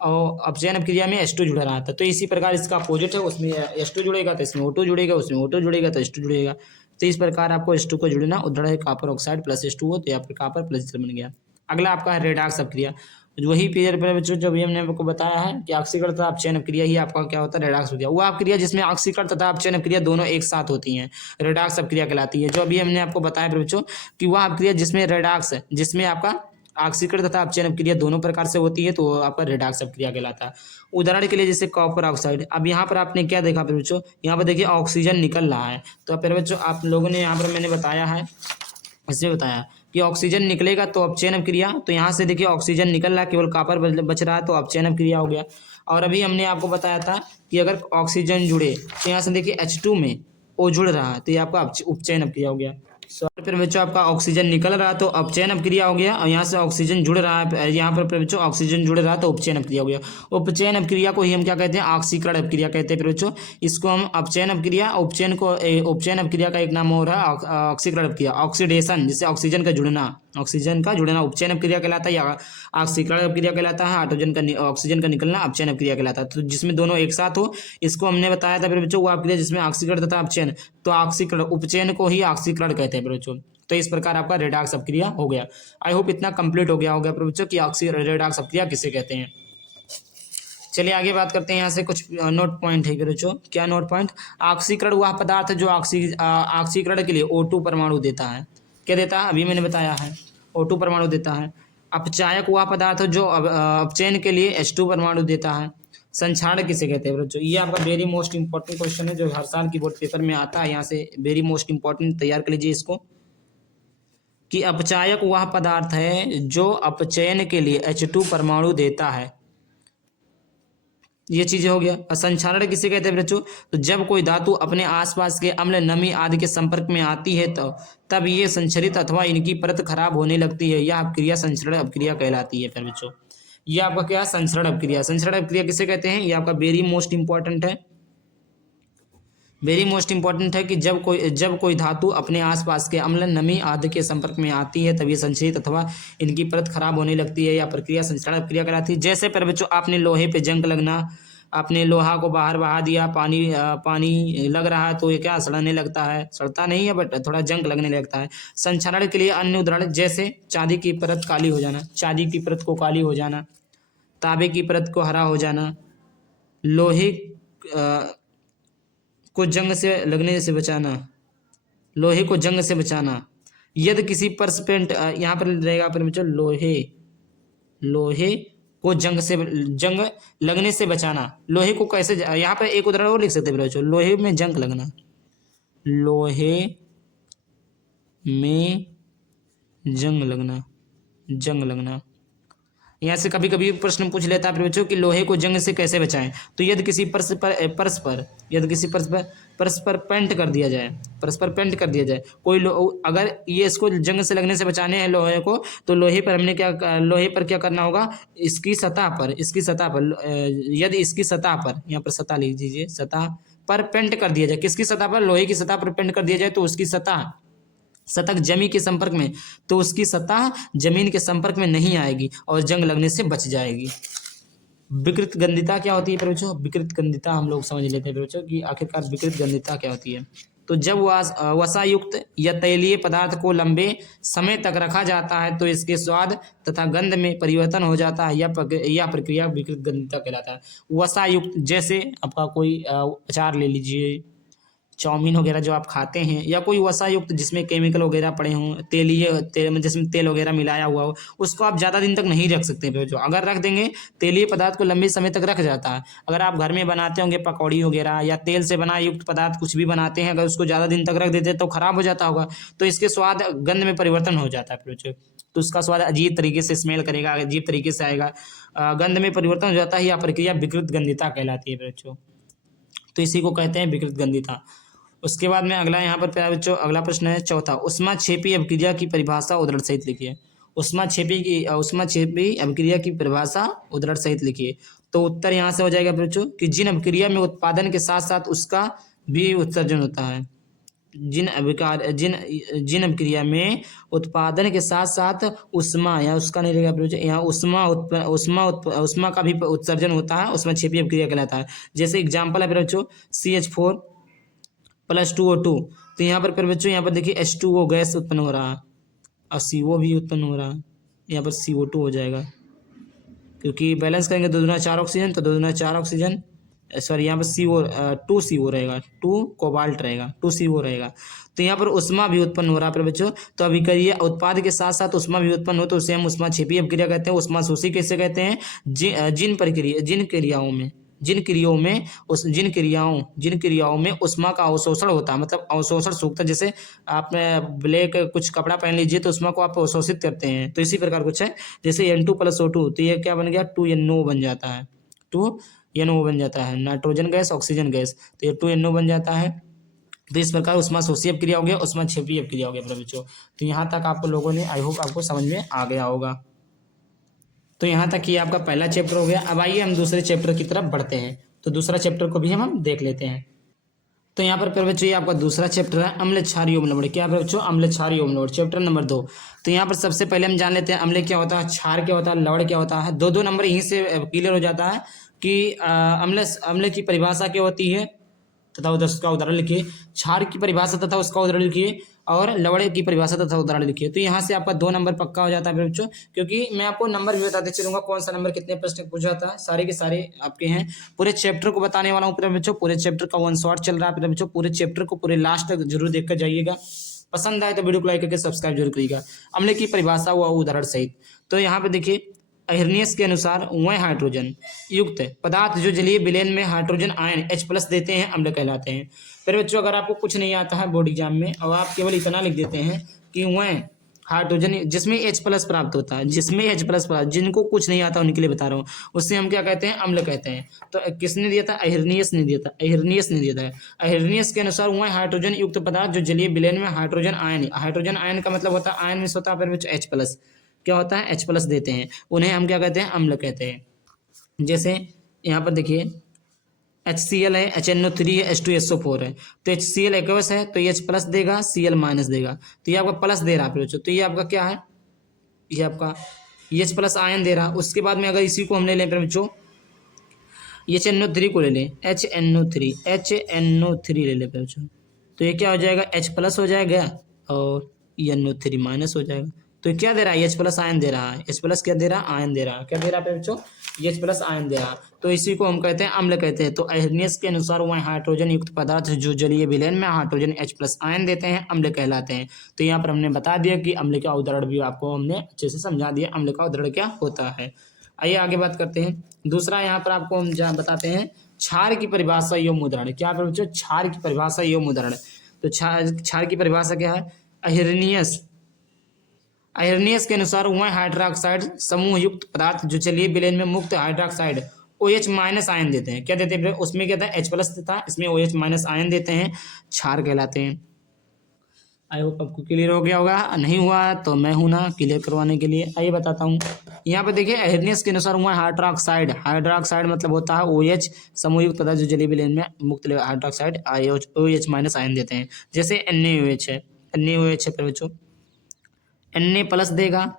और अपचयन अपक्रिया में H2 जुड़ रहा था। तो इसी प्रकार इसका अपोजिट है, उसमें H2 जुड़ेगा तो इसमें O2 जुड़ेगा, उसमें O2 जुड़ेगा तो H2 जुड़ेगा। तो इस प्रकार आपको H2 को जुड़ना, उदाहरण है कॉपर ऑक्साइड प्लस H2O, तो यहाँ पर कॉपर प्लस जल बन गया। अगला आपका है रेडॉक्स अपक्रिया। वही पीरियड पर बच्चों जो भी हमने आपको बताया है कि ऑक्सीकरण तथा अपचयन अपक्रिया ही आपका क्या होता है, रेडॉक्स अपक्रिया। वो अपक्रिया जिसमें ऑक्सीकरण तथा अपचयन अपक्रिया दोनों एक साथ होती हैं, रेडॉक्स अपक्रिया कहलाती है। जो अभी हमने आपको बताया बच्चों कि वह अपक्रिया जिसमें रेडॉक्स है, जिसमें आपका ऑक्सीकरण तथा अपचयन अपक्रिया दोनों प्रकार से होती है, तो आपका रेडॉक्स अपक्रिया कहलाता है। उदाहरण के लिए जैसे कॉपर ऑक्साइड। अब यहाँ पर आपने क्या देखा बच्चों, यहाँ पर देखिए ऑक्सीजन निकल रहा है, तो फिर बच्चों आप लोगों ने यहाँ पर मैंने बताया है, इसमें बताया कि ऑक्सीजन निकलेगा तो अपचयन अपक्रिया। तो यहाँ से देखिए ऑक्सीजन निकल रहा है, केवल कॉपर बच रहा है, तो अपचयन अपक्रिया हो गया। और अभी हमने आपको बताया था कि अगर ऑक्सीजन जुड़े तो यहाँ से देखिए H2 में O जुड़ रहा है, तो ये आपका उपचयन अपक्रिया हो गया। फिर बच्चों आपका ऑक्सीजन निकल रहा तो अपचयन अपक्रिया हो गया, और यहाँ से ऑक्सीजन जुड़ रहा है, यहाँ पर बच्चों ऑक्सीजन जुड़ रहा तो उपचयन अपक्रिया हो गया। उपचयन अपक्रिया को ही हम क्या कहते हैं, ऑक्सीकरण अपक्रिया कहते हैं। फिर बच्चों इसको हम अपचयन अपक्रिया, उपचयन अपक्रिया का एक नाम और है ऑक्सीकरण अपक्रिया, ऑक्सीडेशन, जिससे ऑक्सीजन का जुड़ना उपचयन अपक्रिया कहलाता है, या ऑक्सीकरण अपक्रिया कहलाता है। हाइड्रोजन का ऑक्सीजन का निकलना अपचयन अपक्रिया कहलाता है। तो जिसमें दोनों एक साथ हो, इसको हमने बताया था फिर बच्चों वो अपक्रिया जिसमें ऑक्सीकरण तथा अपचयन, तो ऑक्सीकरण, उपचयन को ही ऑक्सीकरण कहते हैं बच्चों। तो इस प्रकार आपका रेडॉक्स अपक्रिया हो गया। आई होप इतना कंप्लीट हो गया होगा बच्चों कि रेडॉक्स अपक्रिया किसे कहते हैं। चलिए आगे बात करते हैं, यहाँ से कुछ नोट पॉइंट है बच्चों। क्या नोट पॉइंट? ऑक्सीकरण वह पदार्थ है जो ऑक्सीकरण के लिए O2 परमाणु देता है। क्या देता है? अभी मैंने बताया है, O2 परमाणु देता है। अपचायक वह पदार्थ है जो अपचयन के लिए H2 परमाणु देता है। संक्षारक किसे कहते हैं बच्चों? ये आपका वेरी मोस्ट इंपॉर्टेंट क्वेश्चन है जो हर साल की बोर्ड पेपर में आता है। यहाँ से वेरी मोस्ट इंपॉर्टेंट तैयार कर लीजिए इसको, कि अपचायक वह पदार्थ है जो अपचयन के लिए H2 परमाणु देता है। ये चीजें हो गया। असंक्षारण किसे कहते हैं बच्चों? तो जब कोई धातु अपने आसपास के अम्ल, नमी आदि के संपर्क में आती है तो तब ये संचरित अथवा इनकी परत खराब होने लगती है। यह अपक्रिया संचरण अपक्रिया कहलाती है। फिर बच्चों ये आपका क्या? संचरण अपक्रिया। संचरण अपक्रिया किसे कहते हैं? ये आपका वेरी मोस्ट इंपॉर्टेंट है, वेरी मोस्ट इंपॉर्टेंट है कि जब कोई धातु अपने आसपास के अम्ल, नमी आदि के संपर्क में आती है तब ये संचरित अथवा इनकी परत खराब होने लगती है। या प्रक्रिया संचरण प्रक्रिया कहलाती है। जैसे पर बच्चों आपने लोहे पे जंग लगना, आपने लोहा को बाहर बहा दिया, पानी लग रहा है तो ये क्या? सड़ने लगता है। सड़ता नहीं है बट थोड़ा जंग लगने लगता है। संचरण के लिए अन्य उदाहरण जैसे चांदी की परत काली हो जाना, चांदी की परत को काली हो जाना, तांबे की परत को हरा हो जाना, लोहे को जंग से लगने से बचाना, लोहे को जंग से बचाना। यदि किसी परस्पेंट यहाँ पर रहेगा पर बच्चों लोहे को जंग लगने से बचाना। लोहे को कैसे? यहाँ पर एक उदाहरण और लिख सकते हैं बच्चों, लोहे में जंग लगना, लोहे में जंग लगना। यहाँ से कभी कभी प्रश्न पूछ लेता है बच्चों कि लोहे को जंग से कैसे बचाएं। तो यदि किसी परस पर पेंट कर दिया जाए, अगर ये इसको जंग से लगने से बचाने हैं लोहे को, तो लोहे पर क्या करना होगा? इसकी सतह पर यदि इसकी सतह पर, यहाँ पर सतह लिख दीजिए, सतह पर पेंट कर दिया जाए। किसकी सतह पर? लोहे की सतह पर पेंट कर दिया जाए तो उसकी सतह जमीन के संपर्क में, तो उसकी सतह जमीन के संपर्क में नहीं आएगी और जंग लगने से बच जाएगी। विकृत गंधिता क्या होती है बच्चों? विकृत गंधिता हम लोग समझ लेते हैं बच्चों कि आखिरकार विकृत गंधिता क्या होती है। तो जब वसायुक्त या तैलीय पदार्थ को लंबे समय तक रखा जाता है तो इसके स्वाद तथा गंध में परिवर्तन हो जाता है। यह प्रक्रिया विकृत गंधिता कहलाता है। वसायुक्त जैसे आपका कोई अचार ले लीजिए, चाउमीन वगैरह जो आप खाते हैं, या कोई वसायुक्त जिसमें केमिकल वगैरह पड़े हों, जिसमें तेल वगैरह मिलाया हुआ हो, उसको आप ज़्यादा दिन तक नहीं रख सकते हैं। जो अगर रख देंगे, तेलीय पदार्थ को लंबे समय तक रख जाता है। अगर आप घर में बनाते होंगे पकौड़ी वगैरह या तेल से बना युक्त पदार्थ कुछ भी बनाते हैं, अगर उसको ज़्यादा दिन तक रख देते हैं तो खराब हो जाता होगा, तो इसके स्वाद गंध में परिवर्तन हो जाता है। तो उसका स्वाद अजीब तरीके से स्मेल करेगा, अजीब तरीके से आएगा, गंध में परिवर्तन हो जाता है। यह प्रक्रिया विकृत गंधिता कहलाती है बच्चों। तो इसी को कहते हैं विकृत गंधिता। उसके बाद में अगला यहाँ पर प्यारे बच्चों अगला प्रश्न है चौथा, ऊष्माक्षेपी अपक्रिया की परिभाषा उदाहरण सहित लिखिए। ऊष्माक्षेपी अपक्रिया की परिभाषा उदाहरण सहित लिखिए। तो उत्तर यहाँ से हो जाएगा बच्चों कि जिन अपक्रिया में उत्पादन के साथ साथ उसका भी उत्सर्जन होता है। जिन अपक्रिया में उत्पादन के साथ साथ उष्मा, या उसका नहीं रहेगा यहाँ, उष्मा का भी उत्सर्जन होता है, ऊष्माक्षेपी अपक्रिया कहलाता है। जैसे एग्जाम्पल है बच्चों CH4 + 2O2। तो यहाँ पर बच्चों यहाँ पर देखिए H2O गैस उत्पन्न हो रहा है और CO भी उत्पन्न हो रहा है। यहाँ पर CO2 हो जाएगा, क्योंकि बैलेंस करेंगे 2 दूना 4 ऑक्सीजन, तो 2 दूना 4 ऑक्सीजन, सॉरी यहाँ पर 2CO रहेगा, 2 कोबाल्ट रहेगा, 2CO रहेगा। तो यहाँ पर उष्मा भी उत्पन्न हो रहा है बच्चों। तो अभिक्रिया उत्पाद के साथ साथ उष्मा भी उत्पन्न हो तो उसे हम ऊष्माक्षेपी अपक्रिया कहते हैं। उष्माशोषी कैसे कहते हैं? जिन क्रियाओं में उष्मा का अवशोषण होता है, मतलब अवशोषण सूखता। जैसे आप ब्लैक कुछ कपड़ा पहन लीजिए तो उष्मा को आप अवशोषित करते हैं, तो इसी प्रकार कुछ है। जैसे N2 + O2, तो ये क्या बन गया? 2NO बन जाता है, 2NO बन जाता है, नाइट्रोजन गैस, ऑक्सीजन गैस, तो ये 2NO बन जाता है। तो इस प्रकार उष्माशोषी अपक्रिया हो गया, उष्माक्षेपी अपक्रिया हो गया मेरे बच्चों। तो यहाँ तक आपको लोगों ने, आई होप आपको समझ में आ गया होगा। तो यहाँ तक ये आपका पहला चैप्टर हो गया। अब आइए हम दूसरे चैप्टर की तरफ बढ़ते हैं। तो दूसरा चैप्टर को भी हम देख लेते हैं। तो यहाँ पर प्यारे बच्चों ये आपका दूसरा चैप्टर है अम्ल क्षार यौगिक लवण। क्या है बच्चों? अम्ल क्षार यौगिक लवण, चैप्टर नंबर 2। तो यहाँ पर सबसे पहले हम जान लेते हैं अम्ल क्या होता है, क्षार क्या होता है, लवण क्या होता है। 2-2 नंबर यहीं से क्लियर हो जाता है कि अम्ल की परिभाषा क्या होती है तथा उधर उसका उदाहरण लिखिए। क्षार की परिभाषा तथा उसका उदाहरण लिखिए और लवण की परिभाषा तथा उदाहरण लिखिए। तो यहाँ से आपका 2 नंबर पक्का हो जाता है बच्चों, क्योंकि मैं आपको नंबर भी बताते चलूंगा कौन सा नंबर कितने प्रश्न पूछा जाता है। सारे के सारे आपके हैं। पूरे चैप्टर को बताने वाला हूँ प्यारे बच्चों। पूरे चैप्टर का 1 शॉट चल रहा है प्यारे बच्चों। पूरे चैप्टर को पूरे लास्ट तक जरूर देखकर जाइएगा। पसंद आए तो वीडियो को लाइक करके सब्सक्राइब जरूर करिएगा। अम्ल की परिभाषा व उदाहरण सहित। तो यहाँ पे देखिए अहिर्नियस के अनुसार वह हाइड्रोजन युक्त पदार्थ जो जलीय विलयन में हाइड्रोजन आयन H+ देते हैं अम्ल कहलाते हैं। फिर बच्चों अगर आपको कुछ नहीं आता है बोर्ड एग्जाम में और आप केवल इतना लिख देते हैं कि वह हाइड्रोजन जिसमें H+ प्राप्त होता है, जिसमें H+ प्राप्त, जिनको कुछ नहीं आता उनके लिए बता रहा हूँ, उससे हम क्या कहते हैं? अम्ल कहते हैं। तो किसने दिया था? अहिर्नियस ने दिया था। अहिर्नियस ने दिया था। अहिर्नियस के अनुसार वह हाइड्रोजन युक्त पदार्थ जो जलीय विलयन में हाइड्रोजन आयन का मतलब होता है, आयन में होता है फिर बच्चों H+, क्या होता है? H+ देते हैं, उन्हें हम क्या कहते हैं? अम्ल कहते हैं। जैसे यहाँ पर देखिए HCl है, HNO3 है, H2SO4 है। तो HCl एक्वस है तो ये H+ देगा, Cl- देगा। तो ये आपका प्लस दे रहा है बच्चों। तो ये आपका क्या है? ये आपका H+ आयन दे रहा। उसके बाद में अगर इसी को हम ले लें बच्चों, HNO3 को ले लें, HNO3 ले लें बच्चों, तो ये क्या हो जाएगा? H+ हो जाएगा और NO3- हो जाएगा। तो ये क्या दे रहा है? H+ आयन दे रहा है। H+ क्या दे रहा है? आयन दे रहा है। क्या दे रहा है बच्चों? H+ आयन दे रहा है। तो इसी को हम कहते हैं अम्ल कहते हैं। तो अहिर्नियस के अनुसार वह हाइड्रोजन युक्त पदार्थ जो जलीय विलयन में हाइड्रोजन H+ आयन देते हैं अम्ल कहलाते हैं। तो यहाँ पर हमने बता दिया कि अम्ल का उदाहरण भी आपको हमने अच्छे से समझा दिया, अम्ल का उदाहरण क्या होता है। आइए आगे बात करते हैं। दूसरा यहाँ पर आपको हम बताते हैं क्षार की परिभाषा एवं उदाहरण। क्या है बच्चों? क्षार की परिभाषा एवं उदाहरण। तो क्षार की परिभाषा क्या है? अहिर्नियस के अनुसार वह हाइड्रोक्साइड समूह युक्त पदार्थ जो जलीय विलयन में मुक्त हाइड्रोक्साइड OH- आयन देते हैं। क्या देते हैं? उसमें क्या था? H+ देता है, इसमें OH- आयन देते हैं, क्षार कहलाते हैं। आई होप आपको क्लियर हो गया होगा। नहीं हुआ तो मैं हूं ना क्लियर करवाने के लिए। आइए बताता हूँ। यहाँ पे देखिए अहिर्नियस के अनुसार हुआ हाइड्रोक्साइड मतलब होता है OH समूहयुक्त पदार्थ जो जलीय विलयन में मुक्त हाइड्रोक्साइड OH- आयन देते हैं। जैसे NaOH है, NaOH है बच्चों, Na+ देगा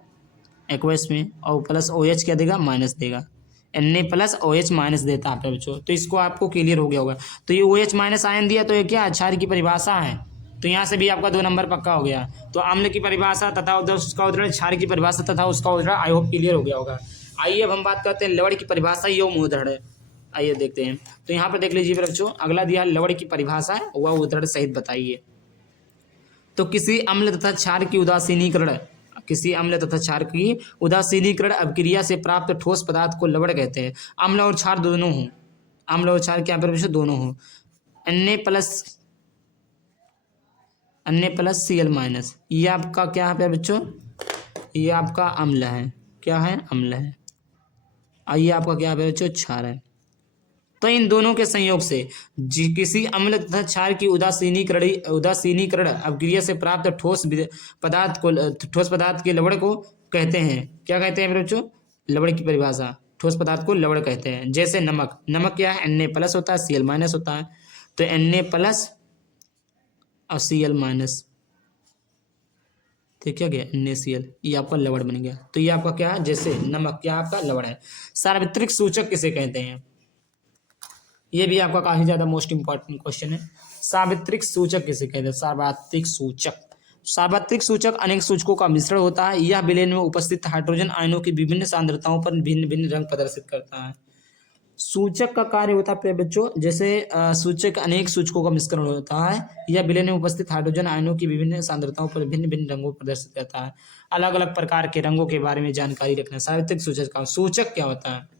एक्वस में और प्लस OH क्या देगा? माइनस देगा। Na+ OH- देता है बच्चों। तो इसको आपको क्लियर हो गया होगा। तो ये OH- आयन दिया तो ये क्या? क्षार की परिभाषा है। तो यहाँ से भी आपका 2 नंबर पक्का हो गया। तो अम्ल की परिभाषा तथा उसका उदाहरण, क्षार की परिभाषा तथा उसका उदाहरण, आई होप क्लियर हो गया होगा। आइए अब हम बात करते हैं लवण की परिभाषा एवं उदाहरण। आइए देखते हैं। तो यहाँ पर देख लीजिए बच्चों, अगला दिया लवण की परिभाषा है, वह उदाहरण सहित बताइए। तो किसी अम्ल तथा क्षार की उदासीनीकरण अभिक्रिया से प्राप्त ठोस पदार्थ को लवण कहते हैं। अम्ल और क्षार दोनों हों, अम्ल और क्षार क्या बच्चों? दोनों हों। Na+Cl-, ये आपका क्या है बच्चों? ये आपका अम्ल है। क्या है? अम्ल है। ये आपका क्या है बच्चों? क्षार है। तो इन दोनों के संयोग से किसी अम्ल तथा क्षार की उदासीनीकरण अभिक्रिया से प्राप्त ठोस पदार्थ के लवण को कहते हैं। क्या कहते हैं बच्चों? लवण की परिभाषा, ठोस पदार्थ को लवण कहते हैं। जैसे नमक क्या है? Na+ होता है, Cl- होता है। तो Na+ और Cl-, तो क्या गया? NaCl, ये आपका लवण बन गया। तो ये आपका क्या है? जैसे नमक क्या आपका लवण है। सार्वत्रिक सूचक किसे कहते हैं? ये भी आपका काफी ज्यादा मोस्ट इंपॉर्टेंट क्वेश्चन है। सार्वत्रिक सूचक किसे कहते हैं? सार्वत्रिक सूचक अनेक सूचकों का मिश्रण होता है। यह विलयन में उपस्थित हाइड्रोजन आयनों की विभिन्न सांद्रताओं पर भिन्न भिन्न रंग प्रदर्शित करता है। सूचक का कार्य होता है बच्चों, जैसे सूचक अनेक सूचकों का मिश्रण होता है। यह विलयन में उपस्थित हाइड्रोजन आयनों की विभिन्न सांद्रताओं पर भिन्न भिन्न रंगों को प्रदर्शित करता है। अलग अलग प्रकार के रंगों के बारे में जानकारी रखना। सार्वत्रिक सूचक क्या होता है?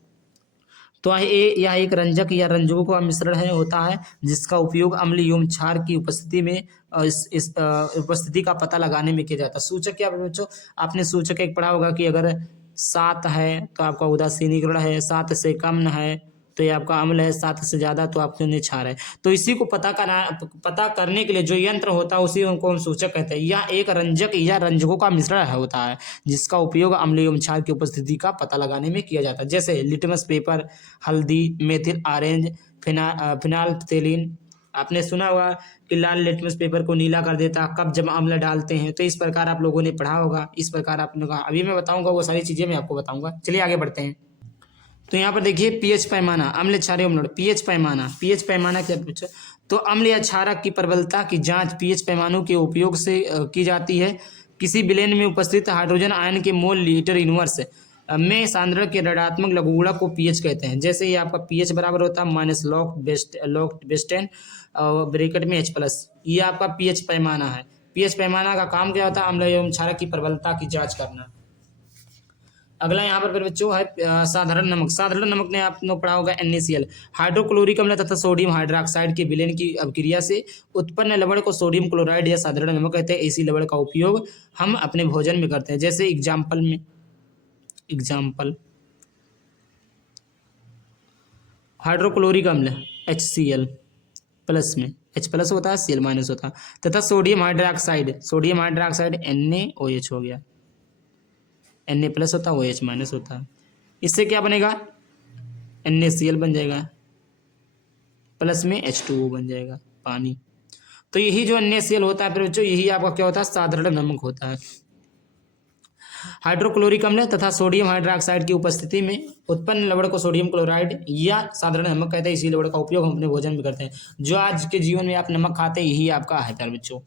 तो यह एक रंजक या रंजकों का मिश्रण होता है जिसका उपयोग अम्ल एवं क्षार की उपस्थिति में इस उपस्थिति का पता लगाने में किया जाता है। सूचक क्या बच्चों? आपने सूचक एक पढ़ा होगा कि अगर 7 है तो आपका उदासीनीकरण है, 7 से कम है तो ये आपका अम्ल है, 7 से ज़्यादा तो आपके लिए क्षार है। तो इसी को पता करने के लिए जो यंत्र होता है उसी को हम सूचक कहते हैं। यह एक रंजक या रंजकों का मिश्रण होता है जिसका उपयोग अम्ल एवं क्षार की उपस्थिति का पता लगाने में किया जाता है, जैसे लिटमस पेपर, हल्दी, मेथिल ऑरेंज, फिनाल्फ्थेलिन। आपने सुना होगा कि लाल लिटमस पेपर को नीला कर देता कब जब अम्ल डालते हैं, तो इस प्रकार आप लोगों ने पढ़ा होगा। इस प्रकार आपने कहा, अभी मैं बताऊंगा वो सारी चीजें मैं आपको बताऊंगा। चलिए आगे बढ़ते हैं। तो यहाँ पर देखिए पीएच पैमाना, अम्ल क्षारीय अम्ल, पीएच पैमाना क्या पूछा? तो अम्ल या क्षारक की प्रबलता की जांच पीएच पैमानों के उपयोग से की जाती है। किसी विलेन में उपस्थित हाइड्रोजन आयन के मोल लीटर इनवर्स में सांद्रण के ऋणात्मक लघुगुणक को पीएच कहते हैं। जैसे ये आपका पीएच बराबर होता है लॉग बेस्टेन ब्रैकेट में H+, ये आपका पीएच पैमाना है। पीएच पैमाना का काम क्या होता है? अम्ल एवं क्षारक की प्रबलता की जांच करना। अगला यहाँ पर बच्चों है साधारण नमक। साधारण नमक ने आपने पढ़ा होगा NaCl। हाइड्रोक्लोरिक अम्ल तथा सोडियम हाइड्रोक्साइड के विलयन की अभिक्रिया से उत्पन्न लवण को सोडियम क्लोराइड या साधारण नमक कहते हैं। इसी लवण का उपयोग हम अपने भोजन में करते हैं। जैसे एग्जाम्पल हाइड्रोक्लोरिक अम्ल HCl प्लस में H+ होता है, Cl- होता है, तथा सोडियम हाइड्रोक्साइड NaOH हो गया, Na+ होता है, OH- होता है। इससे क्या बनेगा? NaCl बन जाएगा, प्लस में H2O बन जाएगा, पानी। तो यही जो NaCl होता है फिर बच्चों, यही आपका क्या होता है? साधारण नमक होता है। हाइड्रोक्लोरिक अम्ल तथा सोडियम हाइड्रोक्साइड की उपस्थिति में उत्पन्न लवण को सोडियम क्लोराइड या साधारण नमक कहते हैं। इसी लवण का उपयोग हम अपने भोजन में करते हैं। जो आज के जीवन में आप नमक खाते हैं यही आपका है प्यारे बच्चों।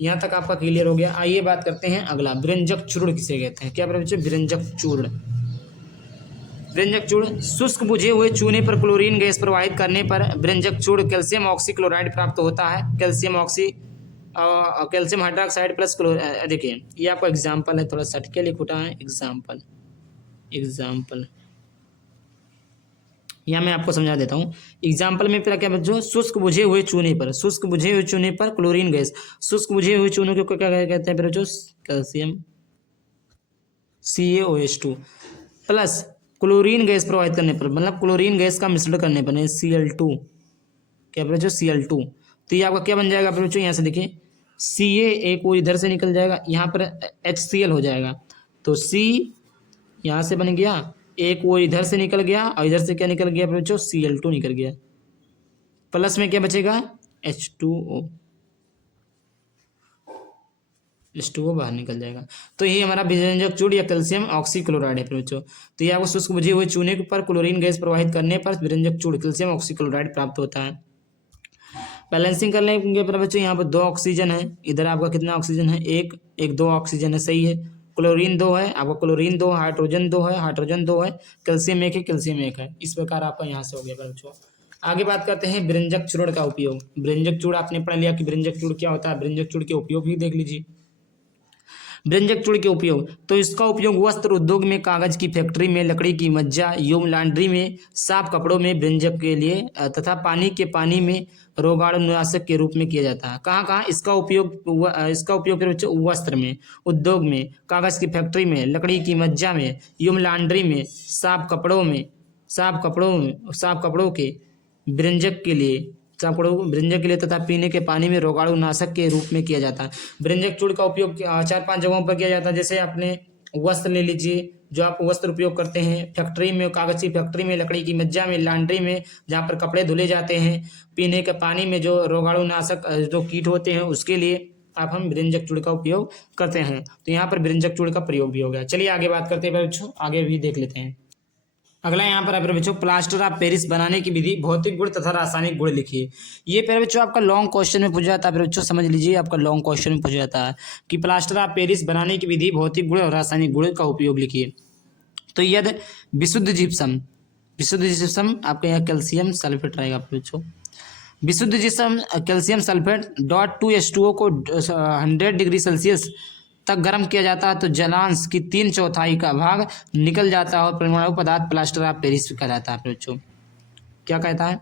यहाँ तक आपका क्लियर हो गया। आइए बात करते हैं अगला, व्यंजक चूर्ण किसे कहते हैं? क्या प्यारे बच्चों? व्यंजक चूर्ण। व्यंजक चूर्ण शुष्क बुझे हुए चूने पर क्लोरीन गैस प्रवाहित करने पर व्यंजक चूर्ण कैल्शियम ऑक्सीक्लोराइड प्राप्त होता है। कैल्शियम हाइड्रोक्साइड प्लस देखिए ये आपका एग्जाम्पल है, थोड़ा सट के लिखा है एग्जाम्पल यहाँ मैं आपको समझा देता हूँ। एग्जाम्पल में फिर क्या बच्चों? शुष्क बुझे हुए चूने पर क्लोरीन गैस, शुष्क बुझे हुए चूनों को क्या कहते हैं फिर बच्चों? Calcium CaOH2 plus chlorine gas प्रवाहित करने पर, मतलब क्लोरीन गैस का मिश्रण करने पर Cl2, क्या बच्चों? Cl2। तो ये आपका क्या बन जाएगा फिर बच्चों? यहाँ से देखिए Ca एक वो इधर से निकल जाएगा, यहाँ पर HCl हो जाएगा, तो C यहाँ से बन गया, एक वो इधर से निकल गया और इधर से क्या निकल गया फिर बच्चों? Cl2 निकल गया, प्लस में क्या बचेगा? H2O बाहर निकल जाएगा। तो ये हमारा व्यंजक चूर्ण या कैल्शियम ऑक्सीक्लोराइड है फिर बच्चों। तो ये आपको शुष्क बुझे हुए चूने पर क्लोरीन गैस प्रवाहित करने पर व्यंजक चूर्ण कैल्शियम ऑक्सीक्लोराइड प्राप्त होता है। बैलेंसिंग कर लेंगे पर बच्चों, यहाँ पर 2 ऑक्सीजन है, इधर आपका कितना ऑक्सीजन है? एक 2 ऑक्सीजन है, सही है। क्लोरीन 2 है, आपका क्लोरीन 2, हाइड्रोजन 2 है, कैल्शियम 1 है, कैल्शियम 1 है। इस प्रकार आपका यहाँ से हो गया बच्चों। आगे बात करते हैं व्यंजक चूर्ण का उपयोग। व्यंजक चूर्ण आपने पढ़ लिया कि व्यंजक चूर्ण क्या होता है। व्यंजक चूर्ण के उपयोग भी देख लीजिए। व्यंजक चूर्ण के उपयोग, तो इसका उपयोग वस्त्र उद्योग में, कागज की फैक्ट्री में, लकड़ी की मज्जा एवं लॉन्ड्री में, साफ कपड़ों में व्यंजक के लिए तथा पानी में रोगाणुनाशक के रूप में किया जाता है। कहाँ कहाँ इसका उपयोग फिर बच्चों? वस्त्र में, उद्योग में, कागज की फैक्ट्री में, लकड़ी की मज्जा में एवं लॉन्ड्री में, साफ कपड़ों के व्यंजक के लिए तथा पीने के पानी में रोगाणुनाशक के रूप में किया जाता है। व्यंजक चूर्ण का उपयोग 4-5 जगहों पर किया जाता है। जैसे आपने वस्त्र ले लीजिए, जो आप वस्त्र उपयोग करते हैं, फैक्ट्री में, कागज की फैक्ट्री में, लकड़ी की मज्जा में, लॉन्ड्री में जहाँ पर कपड़े धुले जाते हैं, पीने के पानी में जो रोगाणुनाशक जो कीट होते हैं उसके लिए आप हम व्यंजक चूर्ण का उपयोग करते हैं। तो यहाँ पर व्यंजक चूर्ण का प्रयोग भी हो गया। चलिए आगे बात करते हैं बच्चों, आगे भी देख लेते हैं। अगला यहाँ पर है बच्चों, प्लास्टर ऑफ पेरिस बनाने की विधि, भौतिक गुण तथा रासायनिक गुण लिखिए। ये प्यारे बच्चों आपका लॉन्ग क्वेश्चन में पूछा जाता है। बच्चों समझ लीजिए, आपका लॉन्ग क्वेश्चन में पूछा जाता है कि प्लास्टर ऑफ पेरिस बनाने की विधि, भौतिक गुण और रासायनिक गुण का उपयोग लिखिए। तो यदि विशुद्ध जिप्सम आपके यहाँ कैल्शियम सल्फेट रहेगा बच्चों। विशुद्ध जिप्सम कैल्शियम सल्फेट .2H2O को 100 डिग्री सेल्सियस तक गर्म किया जाता है तो जलांश की 3/4 का भाग निकल जाता है और परमाणु पदार्थ प्लास्टर ऑफ पेरिस कहलाता है बच्चों। क्या कहता है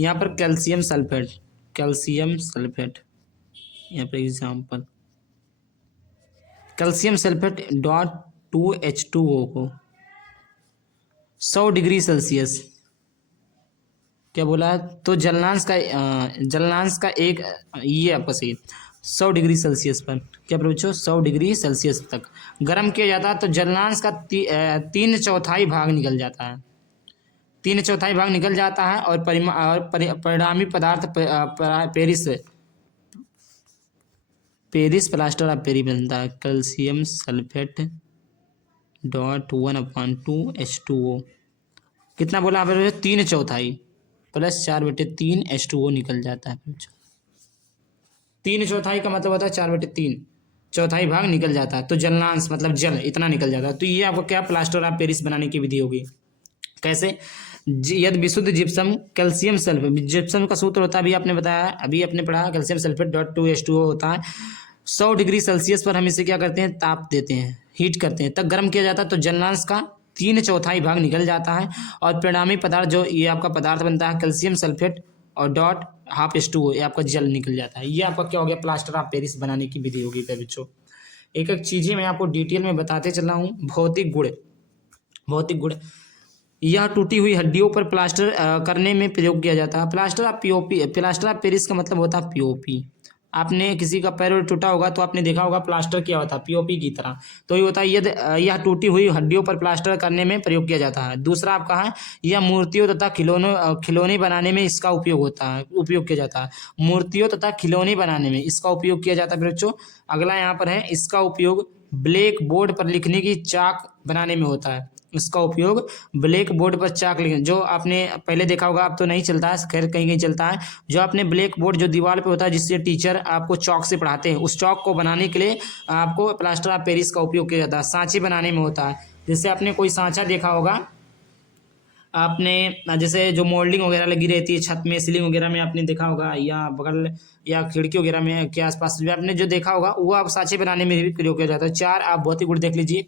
यहाँ पर? कैल्शियम सल्फेट यहाँ पर एग्जाम्पल, कैल्शियम सल्फेट .2H2O को 100 डिग्री सेल्सियस क्या बोला? तो जलनांश का एक ये आपका सही 100 डिग्री सेल्सियस पर, क्या पूछो? 100 डिग्री सेल्सियस तक गर्म किया जाता है तो जलनांश का 3/4 भाग निकल जाता है। 3/4 भाग निकल जाता है और परिणामी पदार्थ Paris Paris plaster of Paris बनता है। Calcium sulphate .1/2 H2O। कितना बोला आपने? 3/4 प्लस 4/3 H2O निकल जाता है। 3/4 का मतलब होता है 4/3, चौथाई भाग निकल जाता है। तो जलनांश मतलब जल इतना निकल जाता है। तो ये आपको क्या प्लास्टर ऑफ पेरिस बनाने की विधि होगी। कैसे? यदि विशुद्ध जिप्सम कैल्शियम सल्फेट, जिप्सम का सूत्र होता है अभी आपने बताया, अभी आपने पढ़ा, कैल्शियम सल्फेट .2H2O होता है। 100 डिग्री सेल्सियस पर हम इसे क्या करते हैं? ताप देते हैं, हीट करते हैं, तब गर्म किया जाता है। तो जलनांश का 3/4 भाग निकल जाता है और परिणामी पदार्थ जो ये आपका पदार्थ बनता है कैल्शियम सल्फेट और .1/2 ये आपका जल निकल जाता है। ये आपका क्या हो गया? प्लास्टर ऑफ पेरिस बनाने की विधि होगी बच्चों। एक एक चीजें मैं आपको डिटेल में बताते चल रहा हूँ। भौतिक गुण, भौतिक गुण, यह टूटी हुई हड्डियों पर प्लास्टर करने में प्रयोग किया जाता है। Plaster of POP, plaster of Paris का मतलब होता है पीओपी। आपने किसी का पैर टूटा होगा तो आपने देखा होगा प्लास्टर किया होता है पीओपी की तरह। तो ये होता है यदि यह टूटी हुई हड्डियों पर प्लास्टर करने में प्रयोग किया जाता है। दूसरा आपका है यह मूर्तियों तथा खिलौने बनाने में इसका उपयोग होता है, उपयोग किया जाता है। मूर्तियों तथा खिलौने बनाने में इसका उपयोग किया जाता है बच्चों। अगला यहाँ पर है इसका उपयोग ब्लैक बोर्ड पर लिखने की चाक बनाने में होता है। इसका उपयोग ब्लैक बोर्ड पर चाक लिखने, जो आपने पहले देखा होगा, अब तो नहीं चलता है, खैर कहीं कहीं चलता है। जो आपने ब्लैक बोर्ड जो दीवार पे होता है जिससे टीचर आपको चौक से पढ़ाते हैं, उस चौक को बनाने के लिए आपको प्लास्टर ऑफ पेरिस का उपयोग किया जाता है। सांचे बनाने में होता है। जैसे आपने कोई सांचा देखा होगा, आपने जैसे जो मोल्डिंग वगैरह लगी रहती है छत में, सीलिंग वगैरह में आपने देखा होगा, या बगल या खिड़की वगैरह में के आसपास भी आपने जो देखा होगा, वो आप सांचे बनाने में भी प्रयोग किया जाता है। 4 आप भौतिक गुण देख लीजिए।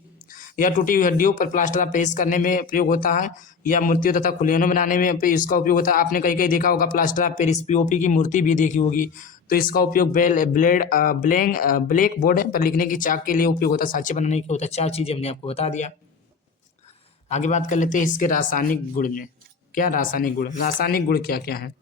यह टूटी हुई हड्डियों पर प्लास्टर ऑफ पेरिस करने में प्रयोग होता है, या मूर्तियों तथा खिलौनों बनाने में इसका उपयोग होता है। आपने कहीं कहीं देखा होगा प्लास्टर ऑफ पेरिस पीओपी की मूर्ति भी देखी होगी। तो इसका उपयोग ब्लैक बोर्ड पर लिखने की चाक के लिए उपयोग होता है, सांचे बनाने के होता है। 4 चीजें हमने आपको बता दिया। आगे बात कर लेते हैं इसके रासायनिक गुण में। क्या रासायनिक गुण? रासायनिक गुण क्या क्या है?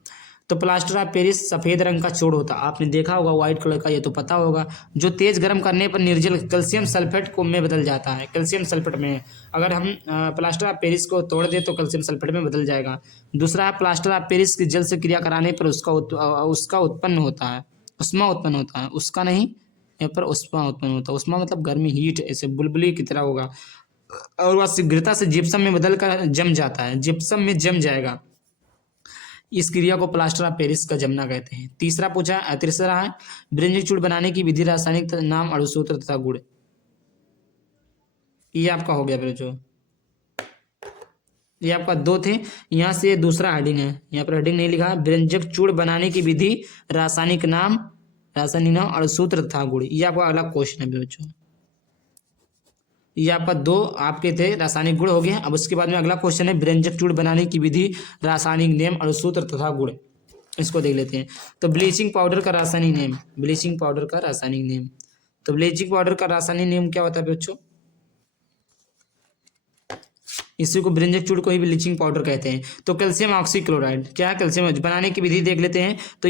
तो प्लास्टर ऑफ पेरिस सफेद रंग का चूर्ण होता है, आपने देखा होगा व्हाइट कलर का, ये तो पता होगा, जो तेज गर्म करने पर निर्जल कैल्शियम सल्फेट को में बदल जाता है। कैल्शियम सल्फेट में अगर हम प्लास्टर ऑफ पेरिस को तोड़ दें तो कैल्शियम सल्फेट में बदल जाएगा। दूसरा है प्लास्टर ऑफ पेरिस की जल से क्रिया कराने पर उसका उत्पन्न होता है, उष्मा उत्पन्न होता है। उसका नहीं, यहाँ पर उष्मा उत्पन्न होता है। उष्मा मतलब गर्मी, हीट, ऐसे बुलबुली की तरह होगा और वह शीघ्रता से जिप्सम में बदल कर जम जाता है, जिप्सम में जम जाएगा। इस क्रिया को प्लास्टर ऑफ पेरिस का जमना कहते हैं। तीसरा है ब्रेंजिक चूड़ बनाने की विधि, रासायनिक नाम, अणुसूत्र तथा गुण। ये आपका हो गया बच्चों। ये आपका 2 थे, यहाँ से दूसरा हेडिंग है, यहाँ पर हेडिंग नहीं लिखा। ब्रेंजिक चूड़ बनाने की विधि, रासायनिक नाम, अणुसूत्र तथा गुण। ये आपका अगला क्वेश्चन है बच्चों। ये आपका 2 आपके थे रासायनिक गुण हो गए। अब उसके बाद में अगला क्वेश्चन है ब्रेंजिक चूड़ बनाने की विधि, रासायनिक नेम, अणुसूत्र तथा गुण। इसको देख लेते हैं। तो ब्लीचिंग पाउडर का रासायनिक नेम, ब्लीचिंग पाउडर का रासायनिक नेम। तो ब्लीचिंग पाउडर का रासायनिक नेम क्या होता है बच्चों? इसी को ब्रेंजिक चूड़ को ही ब्लीचिंग पाउडर कहते हैं। तो कैल्शियम ऑक्सीक्लोराइड क्या है? कैल्शियम बनाने की विधि देख लेते हैं। तो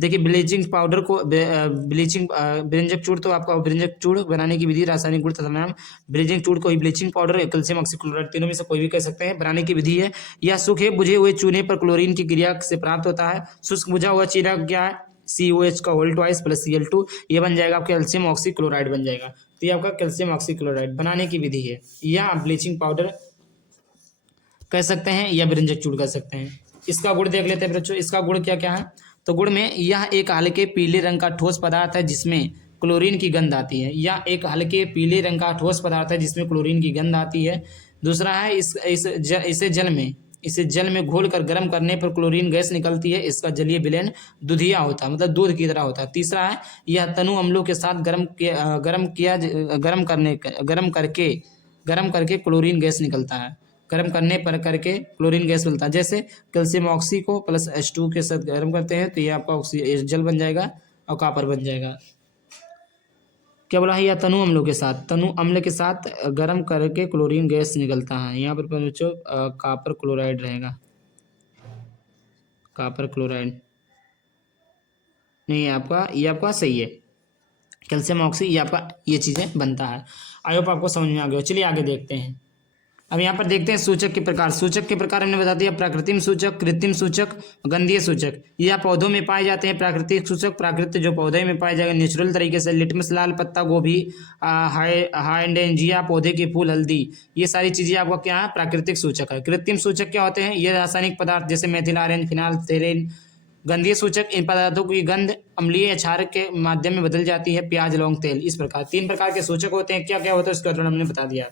देखिए ब्लीचिंग पाउडर को ब्रेंजिक चूड़, तो आपका ब्रेंजिक चूड़ बनाने की विधि, रासायनिक गुण तथा नाम। ब्लीचिंग चूड़ को ही ब्लीचिंग पाउडर, कैल्शियम ऑक्सीक्लोराइड, तीनों में से कोई भी कह सकते हैं। बनाने की विधि है, यह सूखे बुझे हुए चूने पर क्लोरीन की क्रिया से प्राप्त होता है। शुष्क बुझा हुआ चूना क्या है? COH का होल ट्वाइस प्लस Cl2, ये बन जाएगा आपका कैल्शियम ऑक्सीक्लोराइड बन जाएगा। तो ये आपका कैल्शियम ऑक्सीक्लोराइड बनाने की विधि है, या आप ब्लीचिंग पाउडर कह सकते हैं या ब्रेंजिक चूड़ कह सकते हैं। इसका गुण देख लेते हैं बच्चों। इसका गुण क्या क्या है? तो गुण में यह एक हल्के पीले रंग का ठोस पदार्थ है जिसमें क्लोरीन की गंध आती है। यह एक हल्के पीले रंग का ठोस पदार्थ है जिसमें क्लोरीन की गंध आती है। दूसरा है इसे जल में घोलकर गर्म करने पर क्लोरीन गैस निकलती है। इसका जलीय विलयन दुधिया होता है, मतलब दूध की तरह होता है। तीसरा है यह तनु अम्लों के साथ गर्म करके क्लोरीन गैस निकलता है। गर्म करने पर करके क्लोरीन गैस मिलता है। जैसे कैल्शियम ऑक्सी को प्लस H2 के साथ गर्म करते हैं तो ये आपका जल बन जाएगा और कॉपर बन जाएगा। क्या बोला है, या तनु अम्लों के साथ, तनु अम्ल के साथ गर्म करके क्लोरीन गैस निकलता है। यहाँ पर बच्चों कापर क्लोराइड रहेगा, कापर क्लोराइड नहीं है आपका, ये आपका सही है, कैल्शियम ऑक्सी, ये आपका ये चीज़ें बनता है। आई होप आपको समझ में आ गया। चलिए आगे देखते हैं। अब यहाँ पर देखते हैं सूचक के प्रकार। सूचक के प्रकार हमने बता दिया, प्राकृतिक सूचक, कृत्रिम सूचक, गंधीय सूचक। ये पौधों में पाए जाते हैं। प्राकृतिक सूचक प्राकृतिक जो पौधे में पाए जाएंगे नेचुरल तरीके से, लिटमस लाल पत्ता गोभी, हाइड्रेंजिया पौधे के फूल, हल्दी, ये सारी चीज़ें आपका क्या है, प्राकृतिक सूचक है। कृत्रिम सूचक क्या होते हैं, ये रासायनिक पदार्थ जैसे मेथिल आयरन, फिनाइलथेरेन। गंधीय सूचक इन पदार्थों की गंध अम्लीय या क्षार के माध्यम में बदल जाती है, प्याज, लौंग, तेल। इस प्रकार 3 प्रकार के सूचक होते हैं। क्या क्या होता है उसका उदाहरण हमने बता दिया।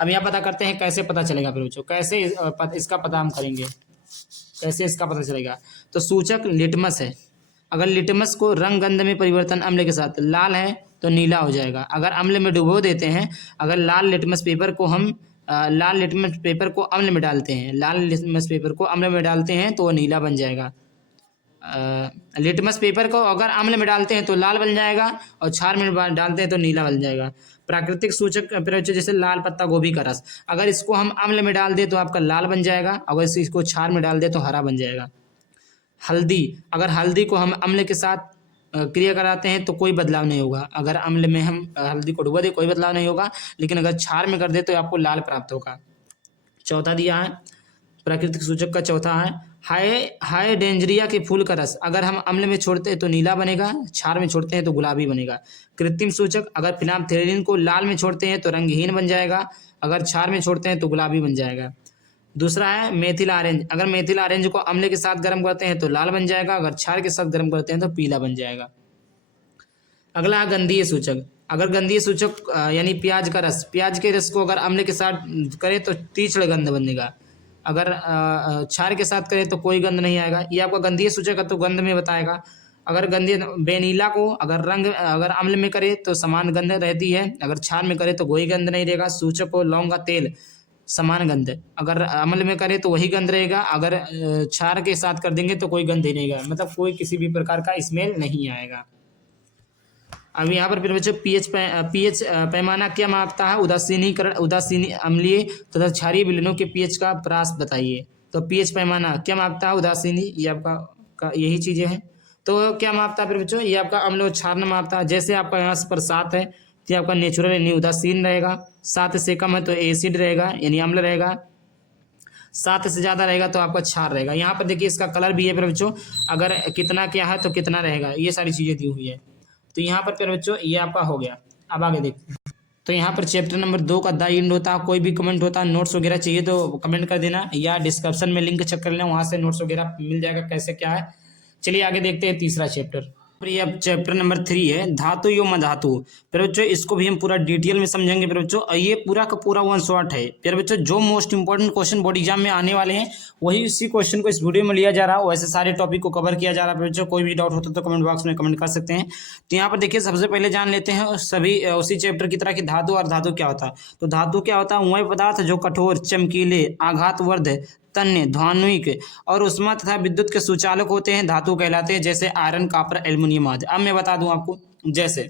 अब यहाँ पता करते हैं कैसे पता चलेगा फिर बच्चों, कैसे इसका पता हम करेंगे, कैसे इसका पता चलेगा। तो सूचक लिटमस है। अगर लिटमस को रंग गंध में परिवर्तन अम्ल के साथ, लाल है तो नीला हो जाएगा। अगर अम्ल में डुबो देते हैं, अगर लाल लिटमस पेपर को हम लाल लिटमस पेपर को अम्ल में डालते हैं, लाल लिटमस पेपर को अम्ल में डालते हैं तो वो नीला बन जाएगा। लिटमस पेपर को अगर अम्ल में डालते हैं तो लाल बन जाएगा, और क्षार में डालते हैं तो नीला बन जाएगा। प्राकृतिक सूचक जैसे लाल पत्ता गोभी का रस, अगर इसको हम अम्ल में डाल दें तो आपका लाल बन जाएगा, अगर इसको क्षार में डाल दें तो हरा बन जाएगा। हल्दी, अगर हल्दी को हम अम्ल के साथ क्रिया कराते हैं तो कोई बदलाव नहीं होगा। अगर अम्ल में हम हल्दी को डुबा दें कोई बदलाव नहीं होगा, लेकिन अगर क्षार में कर दे तो आपको लाल प्राप्त होगा। चौथा दिया है प्राकृतिक सूचक का, चौथा है हाइड्रेंजिया के फूल का रस, अगर हम अम्ल में छोड़ते हैं तो नीला बनेगा, क्षार में छोड़ते हैं तो गुलाबी बनेगा। कृत्रिम सूचक, अगर फिनाइलथेरेन को लाल में छोड़ते हैं तो रंगहीन बन जाएगा, अगर क्षार में छोड़ते हैं तो गुलाबी बन जाएगा। दूसरा है मेथिल ऑरेंज, अगर मेथिल ऑरेंज को अम्ल के साथ गर्म करते हैं तो लाल बन जाएगा, अगर क्षार के साथ गर्म करते हैं तो पीला बन जाएगा। अगला है गंधीय सूचक, अगर गंधीय सूचक यानी प्याज का रस, प्याज के रस को अगर अम्ल के साथ करें तो तीक्ष्ण गंध बनेगा, अगर क्षार के साथ करें तो कोई गंध नहीं आएगा। ये आपका गंधीय सूचक है तो गंध में बताएगा। अगर गंधीय वेनिला को अगर अम्ल में करे तो समान गंध रहती है, अगर क्षार में करे तो कोई गंध नहीं रहेगा। सूचक को लौंग का तेल, समान गंध, अगर अम्ल में करे तो वही गंध रहेगा, अगर क्षार के साथ कर देंगे तो कोई गंध ही नहीं रहेगा, मतलब कोई किसी भी प्रकार का स्मेल नहीं आएगा। अब यहाँ पर फिर बच्चों पीएच पैमाना क्या मापता है, उदासीनीकरण, उदासीनी अम्लीय तथा क्षारीय विलयनों के पीएच का प्रास बताइए। तो पीएच पैमाना क्या मापता है, उदासीनी, ये आपका यही चीज़ें हैं। तो क्या मापता है फिर बच्चों, ये आपका अम्ल और क्षार न मापता है। जैसे आपका यहाँ पर 7 है तो आपका नेचुरल यानी उदासीन रहेगा, 7 से कम है तो एसिड रहेगा यानी अम्ल रहेगा, 7 से ज़्यादा रहेगा तो आपका क्षार रहेगा। यहाँ पर देखिए इसका कलर भी है फिर बच्चों, अगर कितना क्या है तो कितना रहेगा, ये सारी चीज़ें दी हुई है। तो यहाँ पर फिर बच्चों ये आपका हो गया। अब आगे देखते हैं। तो यहाँ पर चैप्टर नंबर 2 का द एंड होता है। कोई भी कमेंट होता है, नोट्स वगैरह चाहिए तो कमेंट कर देना, या डिस्क्रिप्शन में लिंक चेक कर लेना, वहाँ से नोट्स वगैरह मिल जाएगा कैसे क्या है। चलिए आगे देखते हैं तीसरा चैप्टर। ये अब चैप्टर नंबर 3 है, धातु एवं अधातु। फिर बच्चों इसको भी हम पूरा डिटेल में समझेंगे। फिर बच्चों ये पूरा का पूरा 1 शॉट है। फिर बच्चों जो most important question board exam में आने वाले हैं वही इसी क्वेश्चन को इस वीडियो में लिया जा रहा है, वैसे सारे टॉपिक को कवर किया जा रहा है। फिर बच्चों कोई भी डाउट होता तो कमेंट बॉक्स में कमेंट कर सकते हैं। तो यहाँ पर देखिए सबसे पहले जान लेते हैं सभी उसी चैप्टर की तरह की धातु और धातु क्या होता है। तो धातु क्या होता है, वह पदार्थ जो कठोर, चमकीले, आघातवर्ध, तन्य, ध्वनिक और उष्मा तथा विद्युत के सुचालक होते हैं, धातु कहलाते हैं। जैसे आयरन, कॉपर, एल्युमिनियम आदि। अब मैं बता दूं आपको, जैसे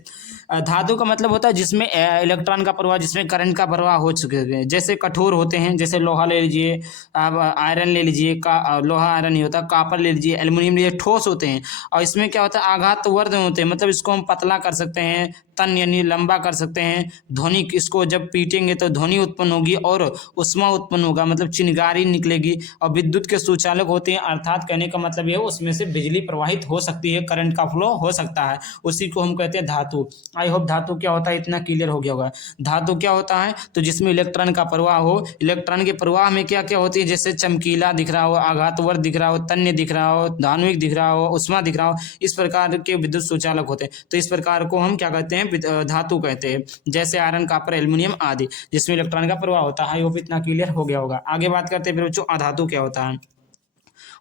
धातु का मतलब होता है जिसमें इलेक्ट्रॉन का प्रवाह, जिसमें करंट का प्रवाह हो चुके हैं। जैसे कठोर होते हैं, जैसे लोहा ले लीजिए, आप आयरन ले लीजिए, लोहा आयरन नहीं होता, कॉपर ले लीजिए, एल्युमिनियम लीजिए, ठोस होते हैं। और इसमें क्या होता है, आघातवर्ध होते हैं, मतलब इसको हम पतला कर सकते हैं, तन यानी लंबा कर सकते हैं। ध्वनिक, इसको जब पीटेंगे तो ध्वनि उत्पन्न होगी और उष्मा उत्पन्न होगा, मतलब चिंगारी निकलेगी। और विद्युत के सुचालक होते हैं, अर्थात कहने का मतलब ये है उसमें से बिजली प्रवाहित हो सकती है, करंट का फ्लो हो सकता है, उसी को हम कहते हैं धातु। आई होप धातु क्या होता है इतना क्लियर हो गया होगा। धातु क्या होता है, तो जिसमें इलेक्ट्रॉन का प्रवाह हो। इलेक्ट्रॉन के प्रवाह में क्या क्या होती है, जैसे चमकीला दिख रहा हो, आघातवर्ध दिख रहा हो, तन्य दिख रहा हो, धात्विक दिख रहा हो, उष्मा दिख रहा हो, इस प्रकार के विद्युत सुचालक होते हैं। तो इस प्रकार को हम क्या कहते हैं, धातु कहते हैं। जैसे आयरन, कॉपर, एल्युमिनियम आदि, जिसमें इलेक्ट्रॉन का प्रवाह होता है। आई होप इतना क्लियर हो गया होगा। आगे बात करते हैं फिर बच्चों अधातु क्या होता है।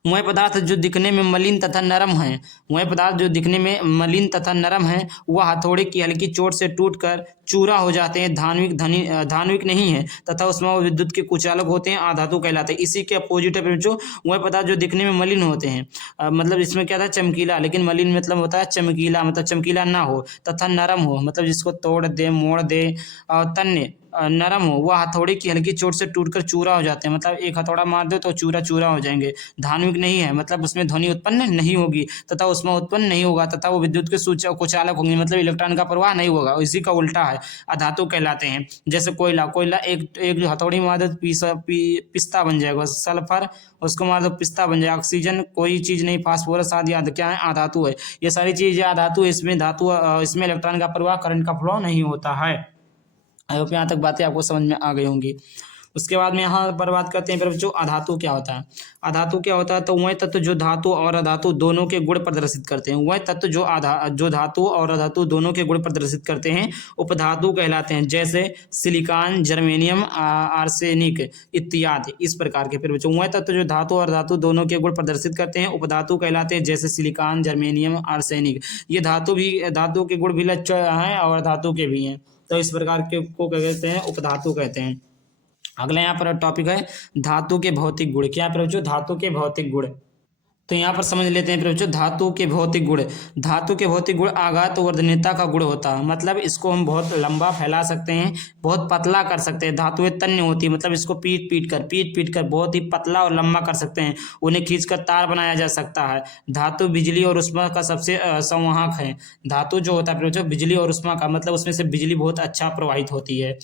वह पदार्थ जो दिखने में मलिन तथा नरम है, वह पदार्थ जो दिखने में मलिन तथा नरम है, वह हथौड़े की हल्की चोट से टूटकर चूरा हो जाते हैं, धान्विक नहीं है तथा उसमें वो विद्युत के कुचालक होते हैं, आधातु कहलाते हैं। इसी के अपोजिट है जो वह पदार्थ जो दिखने में मलिन होते हैं, मतलब इसमें क्या था, चमकीला, लेकिन मलिन मतलब होता है चमकीला, मतलब चमकीला ना हो, तथा नरम हो, मतलब जिसको तोड़ दे, मोड़ दे, और तन्य नरम हो, वह हथौड़े की हल्की चोट से टूटकर चूरा हो जाते हैं, मतलब एक हथौड़ा मार दो तो चूरा चूरा हो जाएंगे। धान्विक नहीं है, मतलब उसमें ध्वनि उत्पन्न नहीं होगी तथा उसमें उत्पन्न नहीं होगा तथा वो विद्युत के कुचालक होंगे, मतलब इलेक्ट्रॉन का प्रवाह नहीं होगा। इसी का उल्टा है, अधातु कहलाते हैं। जैसे कोयला, कोयला एक एक हथौड़ी मार दो पिस्ता बन जाएगा, सल्फर उसको मार दो पिस्ता बन जाएगा, ऑक्सीजन कोई चीज़ नहीं, फास्फोरस आदि क्या है, अधातु है। ये सारी चीज़ें अधातु, इसमें धातु, इसमें इलेक्ट्रॉन का प्रवाह, करंट का फ्लो नहीं होता है। आई होप यहाँ तक बातें आपको समझ में आ गई होंगी। उसके बाद में यहाँ पर बात करते हैं फिर जो अधातु क्या होता है। अधातु क्या होता है, तो वह तत्व जो धातु और अधातु दोनों के गुण प्रदर्शित करते हैं, वह तत्व जो धातु और अधातु दोनों के गुण प्रदर्शित करते हैं उपधातु कहलाते हैं। जैसे सिलिकॉन, जर्मेनियम, आर्सेनिक इत्यादि, इस प्रकार के। फिर वह तत्व जो धातु और धातु दोनों के गुण प्रदर्शित करते हैं उपधातु कहलाते हैं। जैसे सिलिकॉन, जर्मेनियम, आर्सेनिक, ये धातु के गुण भी हैं और धातु के भी हैं, तो इस प्रकार के को कहते हैं उपधातु कहते हैं। अगला यहाँ पर टॉपिक है धातु के भौतिक गुण। क्या प्रभु, धातु के भौतिक गुण, तो यहाँ पर समझ लेते हैं प्रभु धातु के भौतिक गुण। धातु के भौतिक गुण आघात वर्धनीयता का गुण होता है, मतलब इसको हम बहुत लंबा फैला सकते हैं, बहुत पतला कर सकते हैं। धातुएं तन्य होती है, मतलब इसको पीट पीट कर बहुत ही पतला और लंबा कर सकते हैं, उन्हें खींचकर तार बनाया जा सकता है। धातु बिजली और उष्मा का सबसे संवाहक है। धातु जो होता है प्रभु बिजली और उष्मा का, मतलब उसमें से बिजली बहुत अच्छा प्रवाहित होती है।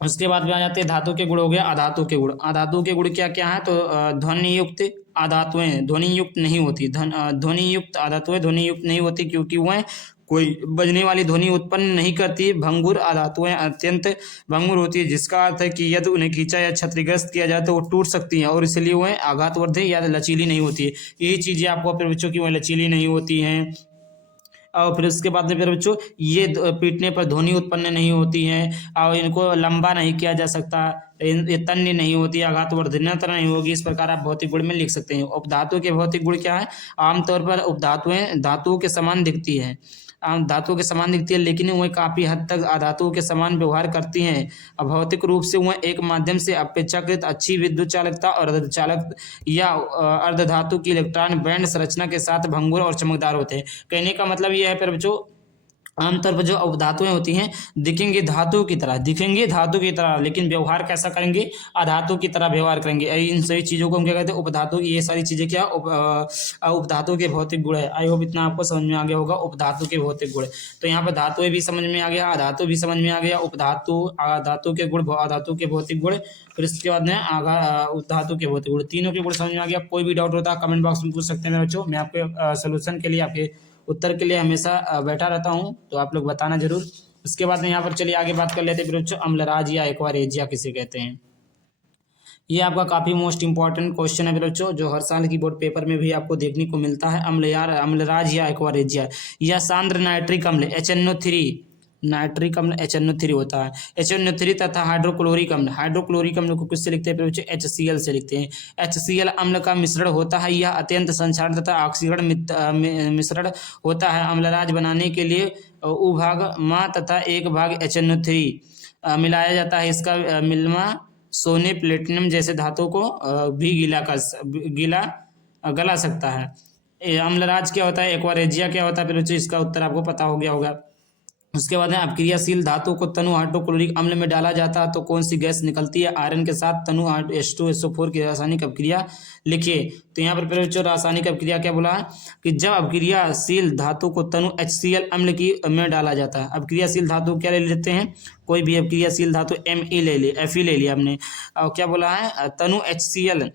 उसके बाद में आ जाते हैं धातु के गुण हो गया अधातु के गुण। अधातु के गुण क्या क्या है, तो ध्वनि युक्त अधातुएं ध्वनि युक्त नहीं होती, ध्वनि युक्त अधातुएं ध्वनि युक्त नहीं होती, क्योंकि वह कोई बजने वाली ध्वनि उत्पन्न नहीं करती। भंगुर अधातुएं अत्यंत भंगुर होती है, जिसका अर्थ है कि यदि उन्हें खींचा या क्षतिग्रस्त किया जाए तो वो टूट सकती हैं, और इसलिए वह आघातवर्धक या लचीली नहीं होती है। यही चीज़ें आपको अपने बच्चों की वह लचीली नहीं होती हैं। और फिर उसके बाद में फिर बच्चों ये पीटने पर ध्वनि उत्पन्न नहीं होती है, और इनको लंबा नहीं किया जा सकता, ये तन्य नहीं होती, आघातवर्धनीयता नहीं होगी। इस प्रकार आप भौतिक गुण में लिख सकते हैं। उपधातु के भौतिक गुण क्या है, आमतौर पर उपधातुएं धातुओं के समान दिखती है, धातुओं के समान दिखती है, लेकिन वह काफ़ी हद तक अधातुओं के समान व्यवहार करती हैं। भौतिक रूप से वह एक माध्यम से अपेक्षाकृत अच्छी विद्युत चालकता और अर्धचालक या अर्धधातु की इलेक्ट्रॉन बैंड संरचना के साथ भंगुर और चमकदार होते हैं। कहने का मतलब यह है फिर जो आमतौर पर जो उपधातुएं होती हैं दिखेंगे धातु की तरह, लेकिन व्यवहार कैसा करेंगे, अधातु की तरह व्यवहार करेंगे। इन सभी चीज़ों को हम क्या कहते हैं, उपधातु। ये सारी चीज़ें क्या उपधातु के भौतिक गुण है। आई होप इतना आपको समझ में आ गया होगा उपधातु के भौतिक गुण। तो यहाँ पर धातुएं भी समझ में आ गया, अधातु भी समझ में आ गया, उपधातु धातु के गुण, अधातु के भौतिक गुण, फिर इसके बाद में उपधातु के भौतिक गुण, तीनों के गुण समझ में आ गया। कोई भी डाउट होता है कमेंट बॉक्स में पूछ सकते हैं मेरे बच्चों, मैं आपके सोल्यूशन के लिए, आपके उत्तर के लिए हमेशा बैठा रहता हूं, तो आप लोग बताना जरूर। उसके बाद में यहाँ पर चलिए आगे बात कर लेते हैं बच्चों, अम्लराज या एक्वारेजिया किसे कहते हैं। ये आपका काफ़ी मोस्ट इंपॉर्टेंट क्वेश्चन है बच्चों, जो हर साल की बोर्ड पेपर में भी आपको देखने को मिलता है। अम्लराज या एक्वारेजिया, या सांद्र नाइट्रिक अम्ल HNO3, नाइट्रिक अम्ल HNO3 होता है। HNO3 तथा हाइड्रोक्लोरिक अम्ल को किससे लिखते हैं बच्चों, HCl से लिखते हैं। HCl अम्ल का मिश्रण होता है, यह अत्यंत संक्षारक तथा ऑक्सीकरण मिश्रण होता है। अम्लराज बनाने के लिए उभाग मा तथा एक भाग HNO3 मिलाया जाता है। इसका मिलमा सोने, प्लेटिनम जैसे धातु को भी गला सकता है। अम्लराज क्या होता है, एक्वारेजिया क्या होता है फिर बच्चों, इसका उत्तर आपको पता हो गया होगा। उसके बाद में अपक्रियाशील धातु को तनु हाइड्रोक्लोरिक अम्ल में डाला जाता है तो कौन सी गैस निकलती है, आयरन के साथ तनु H2SO4 की रासायनिक अपक्रिया लिखिए। तो यहाँ पर जो रासायनिक अपक्रिया क्या बोला है कि जब अपक्रियाशील धातु को तनु HCl अम्ल की में डाला जाता है। अपक्रियाशील धातु क्या ले लेते हैं, कोई भी अपक्रियाशील धातु Me ले ली, Fe ले लिया हमने, और क्या बोला है तनु HCl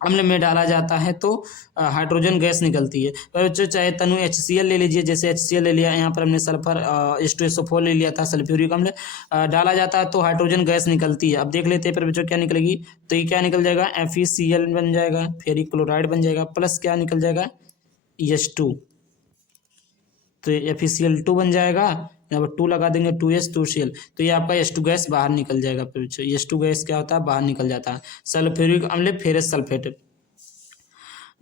अम्ल में डाला जाता है तो हाइड्रोजन गैस निकलती है। पर चाहे तनु HCl ले लीजिए, जैसे HCl ले लिया, यहाँ पर हमने सल्फर H2SO4 ले लिया था, सल्फ्यूरिक अम्ल डाला जाता है तो हाइड्रोजन गैस निकलती है। अब देख लेते हैं फिर बच्चों क्या निकलेगी, तो ये क्या निकल जाएगा, FeCl बन जाएगा, फेरिक क्लोराइड बन जाएगा, प्लस क्या निकल जाएगा H2, तो FeCl2 बन जाएगा, यहाँ पर 2 लगा देंगे, 2S2Cl, तो ये आपका H2 गैस बाहर निकल जाएगा। फिर H2 गैस क्या होता है, बाहर निकल जाता है। सल्फ्यूरिक अम्ल फेरस सल्फेट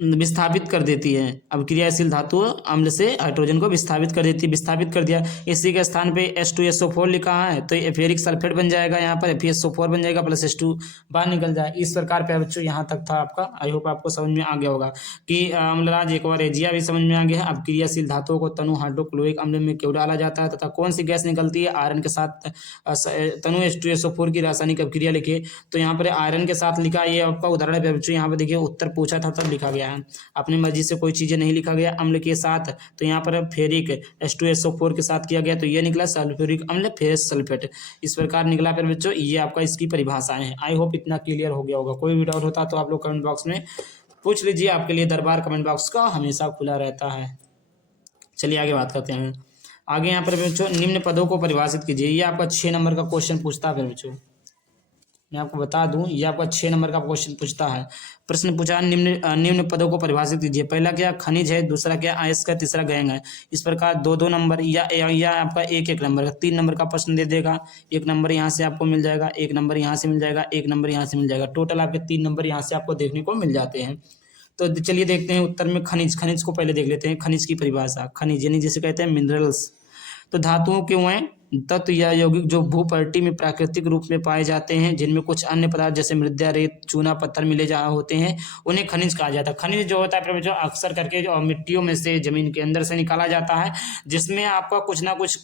विस्थापित कर देती है। अब क्रियाशील धातु अम्ल से हाइड्रोजन को विस्थापित कर देती है। विस्थापित कर दिया, इसी के स्थान पे H2SO4 लिखा है तो ये फेरिक सल्फेट बन जाएगा, यहाँ पर FeSO4 बन जाएगा प्लस H2 बाहर निकल जाए। इस प्रकार पे बच्चों यहाँ तक था आपका। आई होप आपको समझ में आ गया होगा कि अम्लराज एक और एजिया भी समझ में आ गया है। अब क्रियाशील धातुओं को तनु हाइड्रोक्लोरिक अम्ल में क्यों डाला जाता है तथा कौन सी गैस निकलती है आयरन के साथ तनु H2SO4 की रासायनिक अभिक्रिया लिखिए। तो यहाँ पर आयरन के साथ लिखा, ये आपका उदाहरण है बच्चों। यहाँ पर देखिए उत्तर पूछा था तब लिखा गया है, अपनी मर्जी से कोई चीजें नहीं लिखा गया। अम्ल के साथ तो यहाँ पर फेरिक H2SO4 के साथ किया गया तो ये निकला सल्फ्यूरिक अम्ल फेरस सल्फेट। इस प्रकार निकला फिर बच्चों, ये आपका इसकी परिभाषाएं हैं। आई होप इतना क्लियर हो गया होगा। कोई भी डाउट होता तो आप लोग कमेंट बॉक्स में पूछ लीजिए, आपके लिए दरबार कमेंट बॉक्स का हमेशा खुला रहता है। चलिए आगे बात करते हैं। आगे यहाँ पर बच्चों निम्न पदों को परिभाषित कीजिए। ये आपका 6 नंबर का क्वेश्चन पूछता है। फिर बच्चों मैं आपको बता दूं, ये आपका 6 नंबर का क्वेश्चन पूछता है। प्रश्न पूछा निम्न पदों को परिभाषित कीजिए। पहला क्या खनिज है, दूसरा क्या अयस्क है, तीसरा गैंग है। इस प्रकार 2-2 नंबर या आपका 1-1 नंबर का 3 नंबर का प्रश्न दे देगा। 1 नंबर यहाँ से आपको मिल जाएगा, 1 नंबर यहाँ से मिल जाएगा, 1 नंबर यहाँ से मिल जाएगा। टोटल आपके 3 नंबर यहाँ से आपको देखने को मिल जाते हैं। तो चलिए देखते हैं उत्तर में खनिज को पहले देख लेते हैं। खनिज की परिभाषा, खनिज यानी जिसे कहते हैं मिनरल्स, तो धातुओं के वह तत्व या यौगिक जो भूपर्टी में प्राकृतिक रूप में पाए जाते हैं, जिनमें कुछ अन्य पदार्थ जैसे मृदा, रेत, चूना, पत्थर मिले जा होते हैं, उन्हें खनिज कहा जाता है। खनिज जो होता है जो अक्सर करके जो मिट्टियों में से, जमीन के अंदर से निकाला जाता है, जिसमें आपका कुछ ना कुछ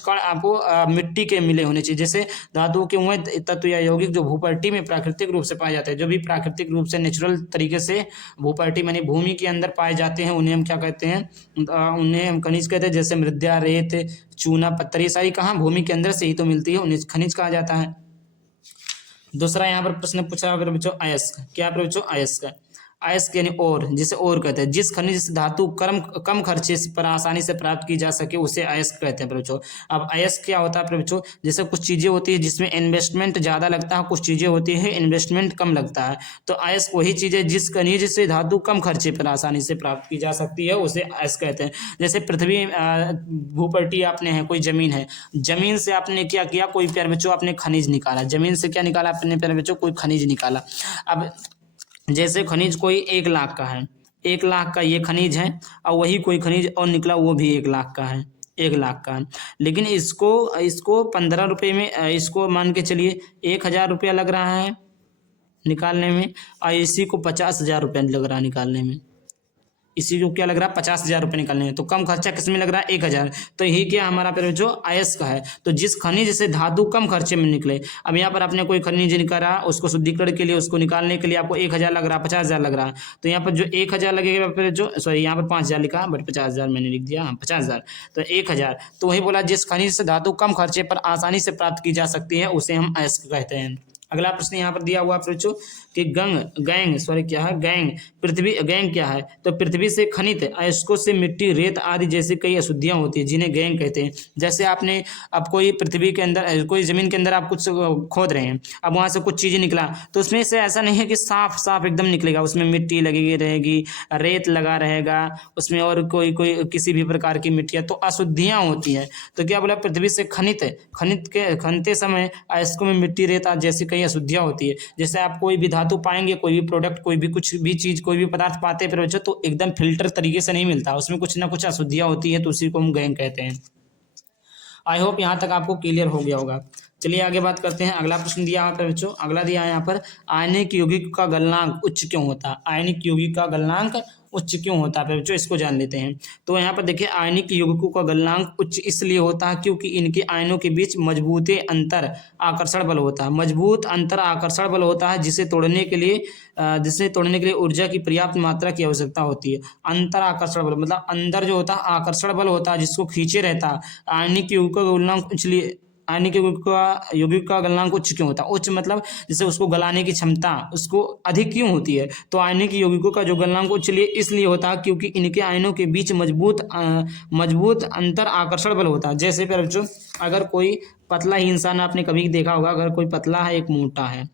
कण आपको मिट्टी के मिले होने चाहिए। जैसे धातुओं के वह तत्व या यौगिक जो भूपर्टी में प्राकृतिक रूप से पाए जाते हैं, जो भी प्राकृतिक रूप से नेचुरल तरीके से भूपर्टी मानी भूमि के अंदर पाए जाते हैं, उन्हें हम क्या कहते हैं, उन्हें हम खनिज कहते हैं। जैसे मृदा, रेत, चूना, पत्थर, ये सारी कहाँ भूमि के अंदर से ही तो मिलती है, उन्हें खनिज कहा जाता है। दूसरा यहाँ पर प्रश्न पूछा बच्चों अयस्क, क्या बच्चों अयस्क, अयस्क यानी और, जिसे और कहते हैं जिस खनिज से धातु कम खर्चे पर आसानी से प्राप्त की जा सके उसे अयस्क कहते हैं बच्चों। अब अयस्क क्या होता है बच्चों, जैसे कुछ चीजें होती है जिसमें इन्वेस्टमेंट ज्यादा लगता है, कुछ चीजें होती है इन्वेस्टमेंट कम लगता है। तो अयस्क वही चीज है जिस खनिज से धातु कम खर्चे पर आसानी से प्राप्त की जा सकती है, उसे अयस्क कहते हैं। जैसे पृथ्वी भूपर्टी आपने है, कोई जमीन है, जमीन से आपने क्या किया, कोई प्यारे बच्चों आपने खनिज निकाला, जमीन से क्या निकाला आपने प्यारे बच्चों, कोई खनिज निकाला। अब जैसे खनिज कोई 1 लाख का है, 1 लाख का ये खनिज है, और वही कोई खनिज और निकला वो भी 1 लाख का है, 1 लाख का, लेकिन इसको 15 रुपये में, इसको मान के चलिए 1000 रुपया लग रहा है निकालने में, और इसी को 50,000 रुपया लग रहा है निकालने में। इसी को क्या लग रहा है, 50,000 रुपये निकालने में। तो कम खर्चा किसमें लग रहा है, 1000। तो यही क्या हमारा पर जो अयस्क है। तो जिस खनिज से धातु कम खर्चे में निकले, अब यहाँ पर आपने कोई खनिज निकाला, उसको शुद्धिकरण के लिए, उसको निकालने के लिए आपको 1000 लग रहा है, 50,000 लग रहा है। तो यहाँ पर जो 1000 लगेगा, फिर जो सॉरी यहाँ पर 5000 लिखा बट 50,000 मैंने लिख दिया, 50,000 तो 1000। तो वही बोला जिस खनिज से धातु कम खर्चे पर आसानी से प्राप्त की जा सकती है उसे हम अयस्क कहते हैं। अगला प्रश्न यहाँ पर दिया हुआ बच्चों कि गैंग क्या है, तो पृथ्वी से खनित अयस्कों से मिट्टी, रेत आदि जैसी कई अशुद्धियां होती है जिन्हें गैंग कहते हैं। जैसे आपने अब कोई पृथ्वी के अंदर, कोई जमीन के अंदर आप कुछ खोद रहे हैं, अब वहां से कुछ चीजें निकला, तो उसमें से ऐसा नहीं है कि साफ साफ एकदम निकलेगा, उसमें मिट्टी लगेगी रहेगी, रेत लगा रहेगा उसमें, और कोई किसी भी प्रकार की मिट्टियां, तो अशुद्धियां होती है। तो क्या बोला, पृथ्वी से खनते समय अयस्कों में मिट्टी, रेत आदि जैसी कई अशुद्धियां होती है। जैसे आप कोई भी धातु पाएंगे, कोई भी प्रोडक्ट, कोई भी कुछ भी चीज, कोई भी पदार्थ पाते हैं बच्चों, तो एकदम फिल्टर तरीके से नहीं मिलता, उसमें कुछ ना कुछ अशुद्धियां होती है, तो उसी को हम गैंग कहते हैं। आई होप यहाँ तक आपको क्लियर हो गया होगा। चलिए आगे बात करते हैं। अगला प्रश्न दिया यहाँ पर बच्चों, अगला दिया है यहाँ पर, आयनिक यौगिक का गलनांक उच्च क्यों होता है, आयनिक यौगिक का गलनांक उच्च क्यों होता है बच्चों, इसको जान लेते हैं। तो यहाँ पर देखिए, आयनिक यौगिकों का गलनांक उच्च इसलिए होता है क्योंकि इनके आयनों के बीच मजबूत अंतर आकर्षण बल होता है, मजबूत अंतर आकर्षण बल होता है, जिसे तोड़ने के लिए ऊर्जा की पर्याप्त मात्रा की आवश्यकता होती है। अंतर आकर्षण बल मतलब अंदर जो होता है आकर्षण बल होता है, जिसको खींचे रहता है। आयनिक यौगिकों का गलनांक इसलिए, आयनिक यौगिक का गलनांक उच्च क्यों होता है, उच्च मतलब जैसे उसको गलाने की क्षमता उसको अधिक क्यों होती है, तो आयनिक यौगिकों का जो गलनांक उच्च इसलिए होता है क्योंकि इनके आयनों के बीच मजबूत अंतर आकर्षण बल होता है। जैसे फिर बच्चों, अगर कोई पतला ही इंसान, आपने कभी देखा होगा, अगर कोई पतला है एक मोटा है,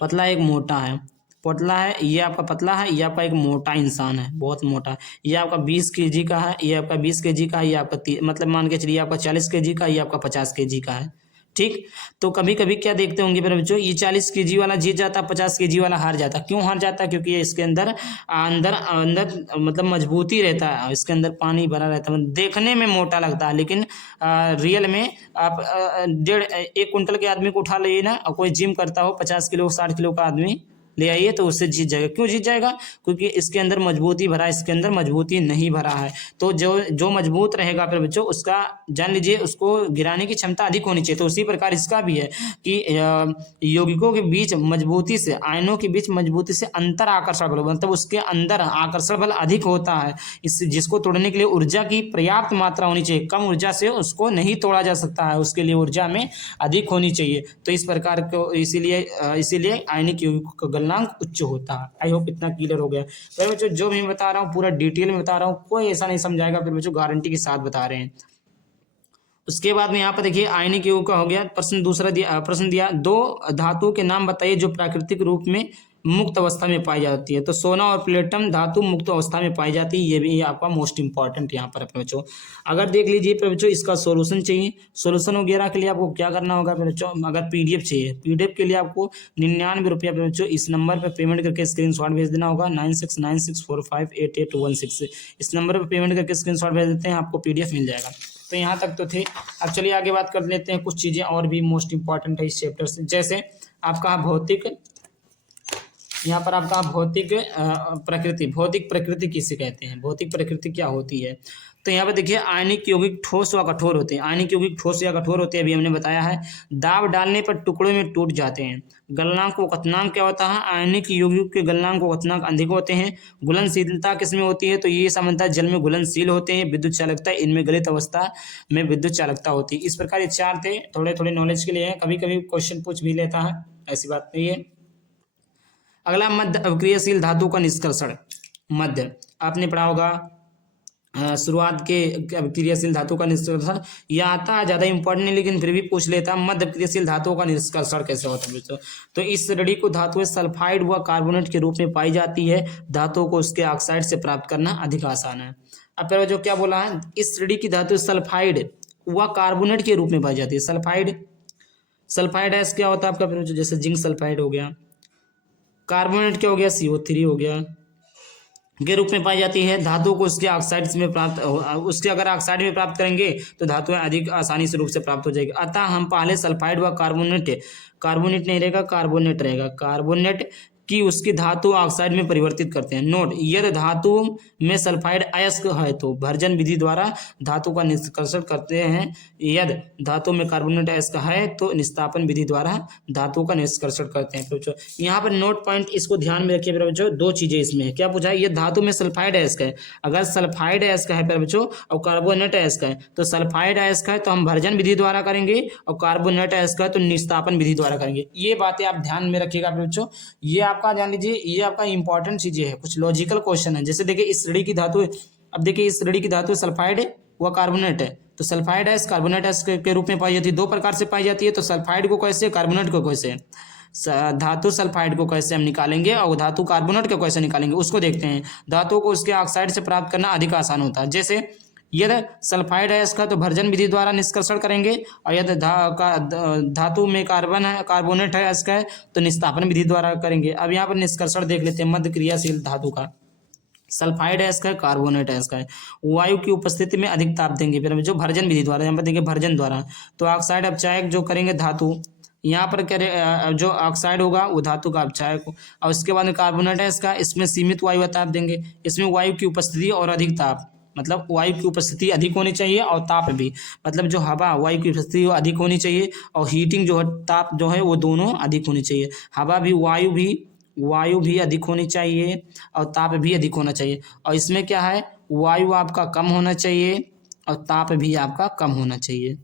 पतला एक मोटा है, पतला है, ये आपका पतला है, ये आपका एक मोटा इंसान है, बहुत मोटा। ये आपका 20 केजी का है, ये आपका 20 केजी का है, ये आपका मतलब मान के चलिए आपका 40 केजी का, ये आपका 50 केजी का है। ठीक, तो कभी कभी क्या देखते होंगे मेरे बच्चों, ये 40 केजी वाला जीत जाता, 50 केजी वाला हार जाता। क्यों हार जाता? क्योंकि ये इसके अंदर अंदर अंदर मतलब मजबूती रहता है, इसके अंदर पानी भरा रहता है, मतलब देखने में मोटा लगता है, लेकिन रियल में आप 1.5 क्विंटल के आदमी को उठा लिए ना, और कोई जिम करता हो 50 किलो 60 किलो का आदमी ले आइए तो उससे जीत जाएगा। क्यों जीत जाएगा? क्योंकि इसके अंदर मजबूती भरा है, इसके अंदर मजबूती नहीं भरा है। तो जो जो मजबूत रहेगा फिर बच्चों, उसका जान लीजिए उसको गिराने की क्षमता अधिक होनी चाहिए। तो उसी प्रकार इसका भी है कि यौगिकों के बीच मजबूती से, आयनों के बीच मजबूती से अंतर आकर्षण बल, मतलब उसके अंदर आकर्षण बल अधिक होता है। इस जिसको तोड़ने के लिए ऊर्जा की पर्याप्त मात्रा होनी चाहिए, कम ऊर्जा से उसको नहीं तोड़ा जा सकता है, उसके लिए ऊर्जा में अधिक होनी चाहिए। तो इस प्रकार को इसीलिए आयनिक यौगिकों का गलनांक उच्च होता है। आई होप इतना क्लियर हो गया। फिर बच्चों जो मैं बता रहा हूँ पूरा डिटेल में बता रहा हूँ, कोई ऐसा नहीं समझाएगा, फिर बच्चों गारंटी के साथ बता रहे हैं। उसके बाद में यहाँ पर देखिए आयनिक यौगिक का हो गया। प्रश्न दूसरा दिया, प्रश्न दिया, दो धातुओं के नाम बताइए जो प्राकृतिक रूप में मुक्त अवस्था में पाई जाती है। तो सोना और प्लेटिनम धातु मुक्त अवस्था में पाई जाती है, ये भी आपका मोस्ट इंपॉर्टेंट यहाँ पर अपने बच्चों। अगर देख लीजिए अपने बच्चों, इसका सोल्यूशन चाहिए, सोल्यूशन वगैरह के लिए आपको क्या करना होगा अपने बच्चों, अगर पीडीएफ चाहिए, पीडीएफ के लिए आपको 99 रुपये अपने बच्चों इस नंबर पर पेमेंट करके स्क्रीनशॉट भेज देना होगा, 9696458816। इस नंबर पर पेमेंट करके स्क्रीनशॉट भेज देते हैं, आपको पीडीएफ मिल जाएगा। तो यहाँ तक तो थे। अब चलिए आगे बात कर लेते हैं, कुछ चीज़ें और भी मोस्ट इंपॉर्टेंट है इस चैप्टर से। जैसे आपका भौतिक, यहाँ पर आपका भौतिक प्रकृति, भौतिक प्रकृति किसे कहते हैं, भौतिक प्रकृति क्या होती है। तो यहाँ पर देखिए आयनिक यौगिक ठोस व कठोर होते हैं। आयनिक यौगिक ठोस या कठोर होते हैं, अभी हमने बताया है। दाब डालने पर टुकड़ों में टूट जाते हैं। गलनांक व क्वथनांक क्या होता है, आयनिक यौगिक के गलनांक व क्वथनांक अधिक होते हैं। घुलनशीलता किसमें होती है, तो ये सामान्यतः जल में घुलनशील होते हैं। विद्युत चालकता, इनमें गलित अवस्था में विद्युत चालकता होती है। इस प्रकार ये चार थे, थोड़े थोड़े नॉलेज के लिए हैं, कभी कभी क्वेश्चन पूछ भी लेता है, ऐसी बात नहीं है। अगला मध्य अवक्रियशील धातु का निष्कर्षण। मध्य आपने पढ़ा होगा शुरुआत के क्रियाशील धातु का निष्कर्षण, यह आता है ज़्यादा इंपॉर्टेंट नहीं, लेकिन फिर भी पूछ लेता है मध्य क्रियाशील धातुओं का निष्कर्षण कैसे होता है दोस्तों। तो इस श्रेणी को धातुएं सल्फाइड व कार्बोनेट के रूप में पाई जाती है। धातुओं को उसके ऑक्साइड से प्राप्त करना अधिक आसान है। अब पहले जो क्या बोला है, इस श्रेणी की धातु सल्फाइड व कार्बोनेट के रूप में पाई जाती है। सल्फाइड एस क्या होता है आपका, जैसे जिंक सल्फाइड हो गया। कार्बोनेट क्या हो गया, CO3 हो गया, के रूप में पाई जाती है। धातु को उसके ऑक्साइड्स में प्राप्त, उसके अगर ऑक्साइड में प्राप्त करेंगे तो धातुएं अधिक आसानी से रूप से प्राप्त हो जाएगी। अतः हम पहले सल्फाइड व कार्बोनेट नहीं रहेगा, कार्बोनेट रहेगा, कार्बोनेट की उसकी धातु ऑक्साइड में परिवर्तित करते हैं। नोट, यदि धातु में सल्फाइड अयस्क है तो भर्जन विधि द्वारा धातु का निष्कर्षण करते हैं। यदि धातु में कार्बोनेट अयस्क है तो निस्तापन विधि द्वारा धातु का निष्कर्षण करते हैं। बच्चों यहाँ पर नोट पॉइंट इसको ध्यान में रखिए बच्चों, दो चीजें इसमें है। क्या पूछा है, ये धातु में सल्फाइड अयस्क है। अगर सल्फाइड अयस्क है बच्चों और कार्बोनेट अयस्क है, तो सल्फाइड अयस्क है तो हम भर्जन विधि द्वारा करेंगे, और कार्बोनेट अयस्क है तो निस्तापन विधि द्वारा करेंगे। ये बातें आप ध्यान में रखिएगा बच्चों। ये आपका जान लीजिए, ये आपका इंपॉर्टेंट चीजें है, कुछ लॉजिकल क्वेश्चन है। जैसे देखिए इस श्रेणी की धातु, अब देखिए इस श्रेणी की धातु सल्फाइड व कार्बोनेट है, तो सल्फाइड है कार्बोनेट के रूप में पाई जाती है। दो प्रकार से पाई जाती है, तो सल्फाइड को कैसे, कार्बोनेट को कैसे, धातु सल्फाइड को कैसे हम निकालेंगे और धातु कार्बोनेट को कैसे निकालेंगे उसको देखते हैं। धातु को उसके ऑक्साइड से प्राप्त करना अधिक आसान होता है। जैसे यदि सल्फाइड है इसका तो भर्जन विधि द्वारा निष्कर्षण करेंगे, और यदि धातु में कार्बोनेट है इसका तो निस्तापन विधि द्वारा करेंगे। अब यहाँ पर निष्कर्षण देख लेते हैं मध्य क्रियाशील धातु का। सल्फाइड है इसका, कार्बोनेट है इसका, वायु की उपस्थिति में अधिक ताप देंगे, फिर जो भर्जन विधि द्वारा, यहाँ पर देखिए भर्जन द्वारा, तो ऑक्साइड अपचायक जो करेंगे धातु, यहाँ पर करें जो ऑक्साइड होगा वो धातु का अपचायक हो। और उसके बाद में कार्बोनेट है इसका, इसमें सीमित वायु ताप देंगे, इसमें वायु की उपस्थिति और अधिक ताप, मतलब वायु की उपस्थिति अधिक होनी चाहिए और ताप भी, मतलब जो हवा वायु की उपस्थिति वो अधिक होनी चाहिए, और हीटिंग जो है ताप जो है वो दोनों अधिक होनी चाहिए। हवा भी वायु भी अधिक होनी चाहिए और ताप भी अधिक होना चाहिए। और इसमें क्या है, वायु आपका कम होना चाहिए और ताप भी आपका कम होना चाहिए।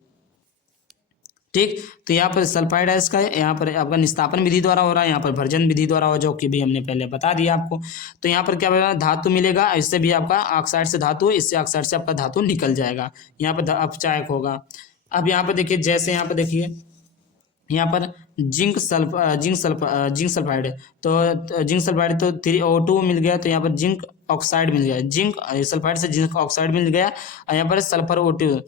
ठीक, तो यहाँ पर सल्फाइड है इसका, यहाँ पर आपका निस्तापन विधि द्वारा हो रहा है, यहाँ पर भर्जन विधि द्वारा हो, जो कि भी हमने पहले बता दिया आपको। तो यहाँ पर क्या बना, धातु मिलेगा, इससे भी आपका ऑक्साइड से धातु, इससे ऑक्साइड से आपका धातु निकल जाएगा, यहाँ पर अपचायक होगा। अब यहाँ पर देखिए, जैसे यहाँ पर देखिए यहाँ पर जिंक सल्फाइड है, तो जिंक सल्फाइड तो 3O2 मिल गया, तो यहाँ पर जिंक ऑक्साइड मिल गया, जिंक सल्फाइड से जिंक ऑक्साइड मिल गया, और यहाँ पर सल्फर O2